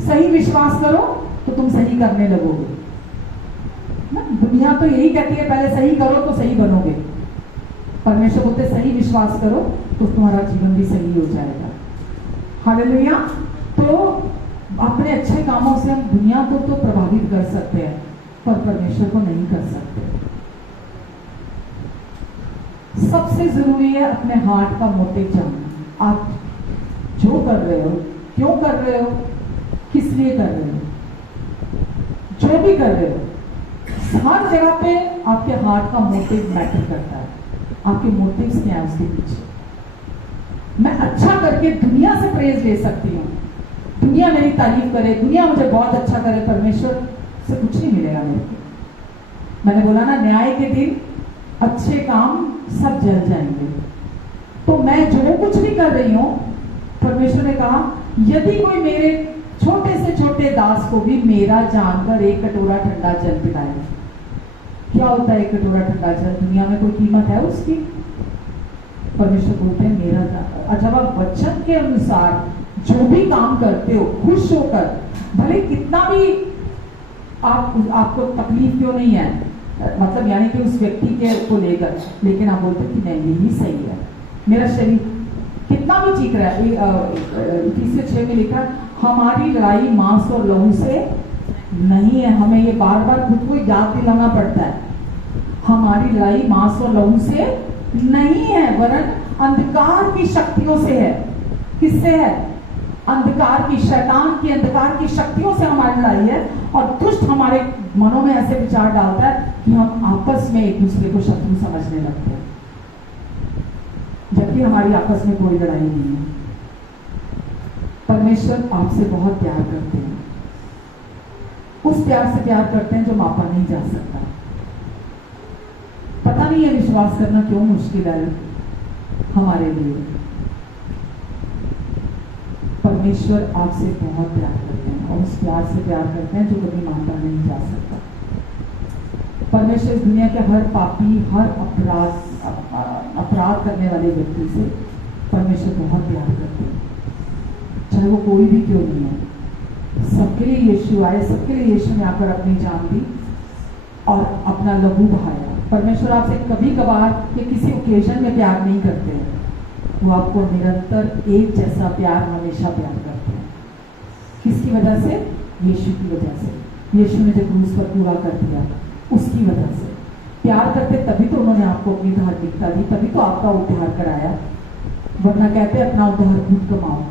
सही विश्वास करो तो तुम सही करने लगोगे ना। दुनिया तो यही कहती है पहले सही करो तो सही बनोगे, परमेश्वर बोलते हैं सही विश्वास करो तो तुम्हारा जीवन भी सही हो जाएगा। हालेलुया। तो अपने अच्छे कामों से हम दुनिया को तो प्रभावित कर सकते हैं, पर परमेश्वर को नहीं कर सकते। सबसे जरूरी है अपने हार्ट का मोटिव जानना। आप जो कर रहे हो, क्यों कर रहे हो, किस लिए कर रहे हो, जो भी कर रहे हो, हर जगह पे आपके हार्ट का मोटिव मैटर करता है। आपके मोटिव्स क्या है उसके पीछे? मैं अच्छा करके दुनिया से प्रेज ले सकती हूँ, दुनिया मेरी तारीफ करे, दुनिया मुझे बहुत अच्छा करे, परमेश्वर से कुछ नहीं मिलेगा मेरे को। मैंने बोला ना, न्याय के दिन अच्छे काम सब जल जाएंगे। तो मैं जो कुछ भी कर रही हूं, परमेश्वर ने कहा यदि कोई मेरे छोटे से छोटे दास को भी मेरा जानकर एक कटोरा ठंडा जल पिलाए। क्या होता है एक कटोरा ठंडा जल? दुनिया में कोई कीमत है उसकी? परमेश्वर बोलते हैं मेरा। जब आप वचन के अनुसार जो भी काम करते हो खुश होकर, भले कितना भी आपको तकलीफ क्यों नहीं है, मतलब यानी कि उस व्यक्ति के को लेकर, लेकिन आप बोलते कि नहीं यही सही है, मेरा शरीर कितना भी चीख रहा है। 6 में लिखा हमारी लड़ाई मांस और लहू से नहीं है। हमें ये बार बार खुद को याद दिलाना पड़ता है, हमारी लड़ाई मांस और लहू से नहीं है, वरन अंधकार की शक्तियों से है। किससे है? अंधकार की, शैतान की अंधकार की शक्तियों से हमारी लड़ाई है। और दुष्ट हमारे मनों में ऐसे विचार डालता है कि हम आपस में एक दूसरे को शत्रु समझने लगते हैं, जबकि हमारी आपस में कोई लड़ाई नहीं है। परमेश्वर आपसे बहुत प्यार करते हैं, उस प्यार से प्यार करते हैं जो मापा नहीं जा सकता। पता नहीं है विश्वास करना क्यों मुश्किल है हमारे लिए। परमेश्वर आपसे बहुत प्यार करते हैं और उस प्यार से प्यार करते हैं जो कभी मापा नहीं जा सकता। परमेश्वर इस दुनिया के हर पापी, हर अपराध अपराध करने वाले व्यक्ति से परमेश्वर बहुत प्यार करते हैं, चाहे वो कोई भी क्यों नहीं है। सबके लिए यीशु आए, सबके लिए यीशु ने आकर अपनी जान दी और अपना लहू बहाया। परमेश्वर आपसे कभी कभार या किसी ओकेजन में प्यार नहीं करते हैं, वो आपको निरंतर एक जैसा प्यार हमेशा प्यार करते हैं। किसकी वजह से? यीशु की वजह से। यीशु ने जब क्रूस पर पूरा कर दिया, उसकी वजह से प्यार करते, तभी तो उन्होंने आपको अपनी धार्मिकता दी, तभी तो आपका उद्धार कराया। वरना कहते अपना उद्धार खुद कमाओ,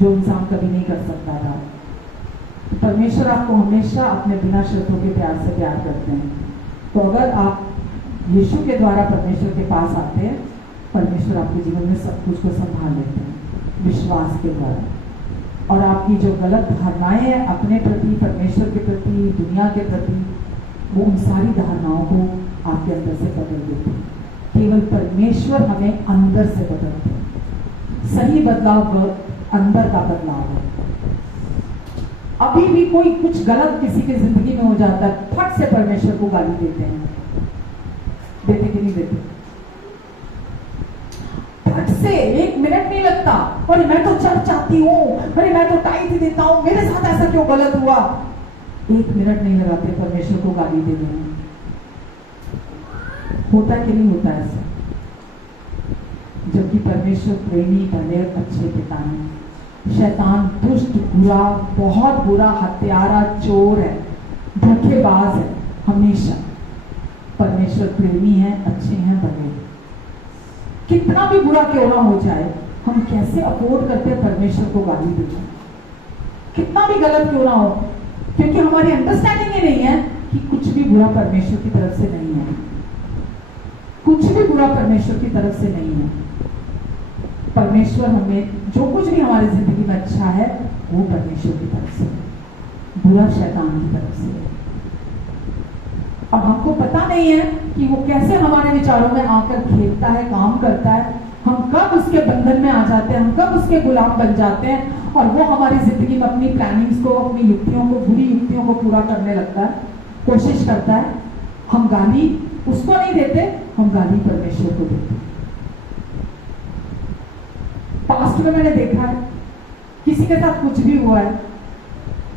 जो इंसान कभी नहीं कर सकता था। परमेश्वर आपको हमेशा अपने बिना शर्तों के प्यार से प्यार करते हैं। तो अगर आप यीशु के द्वारा परमेश्वर के पास आते हैं, परमेश्वर आपके जीवन में सब कुछ को संभाल लेते हैं विश्वास के द्वारा। और आपकी जो गलत धारणाएं हैं अपने प्रति, परमेश्वर के प्रति, दुनिया के प्रति, वो उन सारी धारणाओं को आपके अंदर से बदल देते हैं। केवल परमेश्वर हमें अंदर से बदलते हैं। सही बदलाव अंदर का बदलाव है। अभी भी कोई कुछ गलत किसी की जिंदगी में हो जाता है, फट से परमेश्वर को गाली देते हैं। देते कि नहीं देते? फट से, एक मिनट नहीं लगता। अरे मैं तो चर्च आती हूँ, अरे मैं तो टाइट देता हूँ, मेरे साथ ऐसा क्यों गलत हुआ? एक मिनट नहीं लगाते परमेश्वर को गाली देने में। होता कि नहीं होता ऐसा? जबकि परमेश्वर प्रेमी, भले, अच्छे पिता हैं। शैतान दुष्ट, बुरा, बहुत बुरा, हत्यारा, चोर है, धोखेबाज है। हमेशा परमेश्वर प्रेमी है, अच्छे हैं, भले। कितना भी बुरा क्यों ना हो जाए, हम कैसे अफोर्ड करते हैं परमेश्वर को गाली देना? कितना भी गलत क्यों ना हो, क्योंकि हमारी अंडरस्टैंडिंग ये नहीं है कि कुछ भी बुरा परमेश्वर की तरफ से नहीं है। कुछ भी बुरा परमेश्वर की तरफ से नहीं है। परमेश्वर हमें जो कुछ भी हमारी जिंदगी में अच्छा है, वो परमेश्वर की तरफ से है, बुरा शैतान की तरफ से है। अब हमको पता नहीं है कि वो कैसे हमारे विचारों में आकर खेलता है, काम करता है। हम कब उसके बंधन में आ जाते हैं, हम कब उसके गुलाम बन जाते हैं और वो हमारी जिंदगी में अपनी प्लानिंग्स को, अपनी युक्तियों को, बुरी युक्तियों को पूरा करने लगता है, कोशिश करता है। हम गाली उसको नहीं देते, हम गाली परमेश्वर को देते हैं। पास्ट में मैंने देखा है, किसी के साथ कुछ भी हुआ है,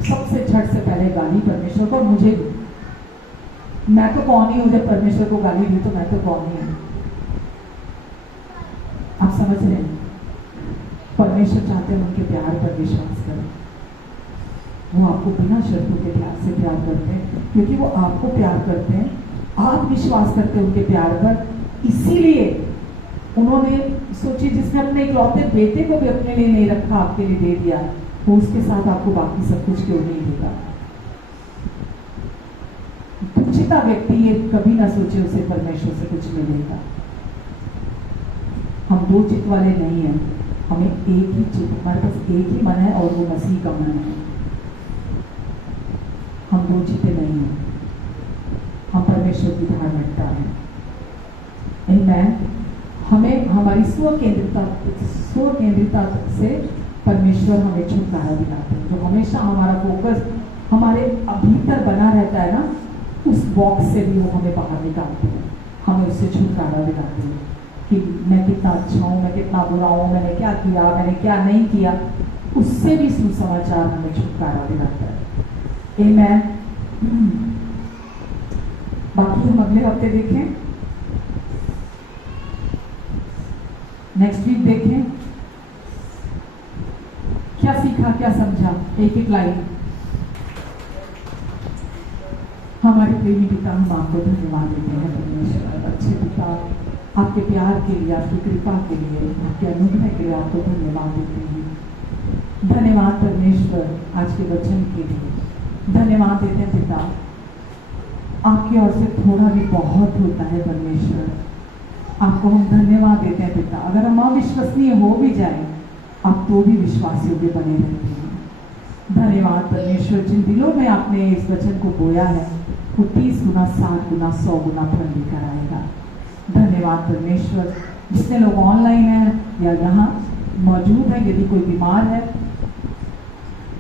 सबसे झट से पहले गाली परमेश्वर को। मुझे भी, मैं तो कौन ही हूं जब परमेश्वर को गाली दी, तो मैं तो कौन ही हूं। आप समझ रहे हैं? परमेश्वर चाहते हैं उनके प्यार पर विश्वास करें। वो आपको बिना शर्तों के प्यार से प्यार करते हैं, क्योंकि वो आपको प्यार करते हैं, आप विश्वास करते हैं उनके प्यार पर। इसीलिए उन्होंने सोची, जिसने अपने इकलौते बेटे को भी अपने लिए नहीं रखा, आपके लिए दे दिया, वो उसके साथ आपको बाकी सब कुछ क्यों नहीं देगा? दुचिता व्यक्ति ये कभी ना सोचे उसे परमेश्वर से कुछ मिलेगा। हम दो चित्त वाले नहीं हैं, हमें एक ही चित्त, हमारे पास एक ही मन है और वो मसीह का मन है। हम दो चित्ते नहीं हैं, हम परमेश्वर की धार्मिकता है। आमीन। हमें हमारी स्व केंद्रिता से परमेश्वर हमें छुटकारा दिलाते हैं। जो हमेशा हमारा फोकस हमारे भीतर बना रहता है ना, उस बॉक्स से भी वो हमें बाहर निकालते हैं, हमें उससे छुटकारा दिलाते हैं कि मैं कितना अच्छा हूँ, मैं कितना बुरा हूँ, मैंने क्या किया, मैंने क्या नहीं किया। उससे भी सुसमाचार हमें छुटकारा दिलाता है। आमीन। बाकी हम अगले हफ्ते देखें, नेक्स्ट वीक देखें क्या सीखा, क्या समझा। एक एक लाइन। हमारे प्रेमी पिता, हम आपको धन्यवाद देते हैं परमेश्वर। अच्छे पिता, आपके प्यार के लिए, आपकी कृपा के लिए, आपके अनुग्रह के लिए आपको धन्यवाद देते हैं। धन्यवाद परमेश्वर आज के वचन के लिए। धन्यवाद देते हैं पिता, आपकी ओर से थोड़ा भी बहुत होता है परमेश्वर। आपको हम धन्यवाद देते हैं पिता। अगर हम अविश्वसनीय हो भी जाए, आप तो भी विश्वास योग्य बने रहते हैं। धन्यवाद परमेश्वर, जिन दिलों में आपने इस वचन को बोया है, वो 30 गुना, 60 गुना, 100 गुना फल लेकर आएगा। धन्यवाद परमेश्वर, जितने लोग ऑनलाइन हैं या यहाँ मौजूद हैं, यदि कोई बीमार है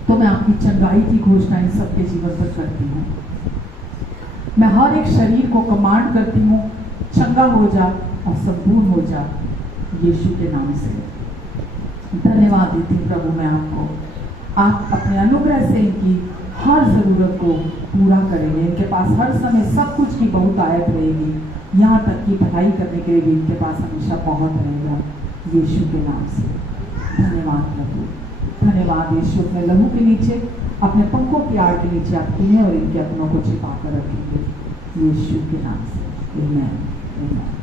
तो मैं आपकी चंगाई की घोषणा इन सबके जीवन पर करती हूँ। मैं हर एक शरीर को कमांड करती हूँ, चंगा हो जा और संपूर्ण हो जाए यीशु के नाम से। धन्यवाद देती हूँ प्रभु मैं आपको, आप अपने अनुग्रह से इनकी हर ज़रूरत को पूरा करेंगे। इनके पास हर समय सब कुछ की बहुतायत रहेगी, यहाँ तक कि पढ़ाई करने के लिए भी इनके पास हमेशा पहुँच रहेगा यीशु के नाम से। धन्यवाद प्रभु, धन्यवाद यीशु। अपने लहू के नीचे, अपने पंखों की आड़ के नीचे आप इन्हें और इनके अपनों को छिपा कर रखेंगे यीशु के नाम से। आमीन, आमीन।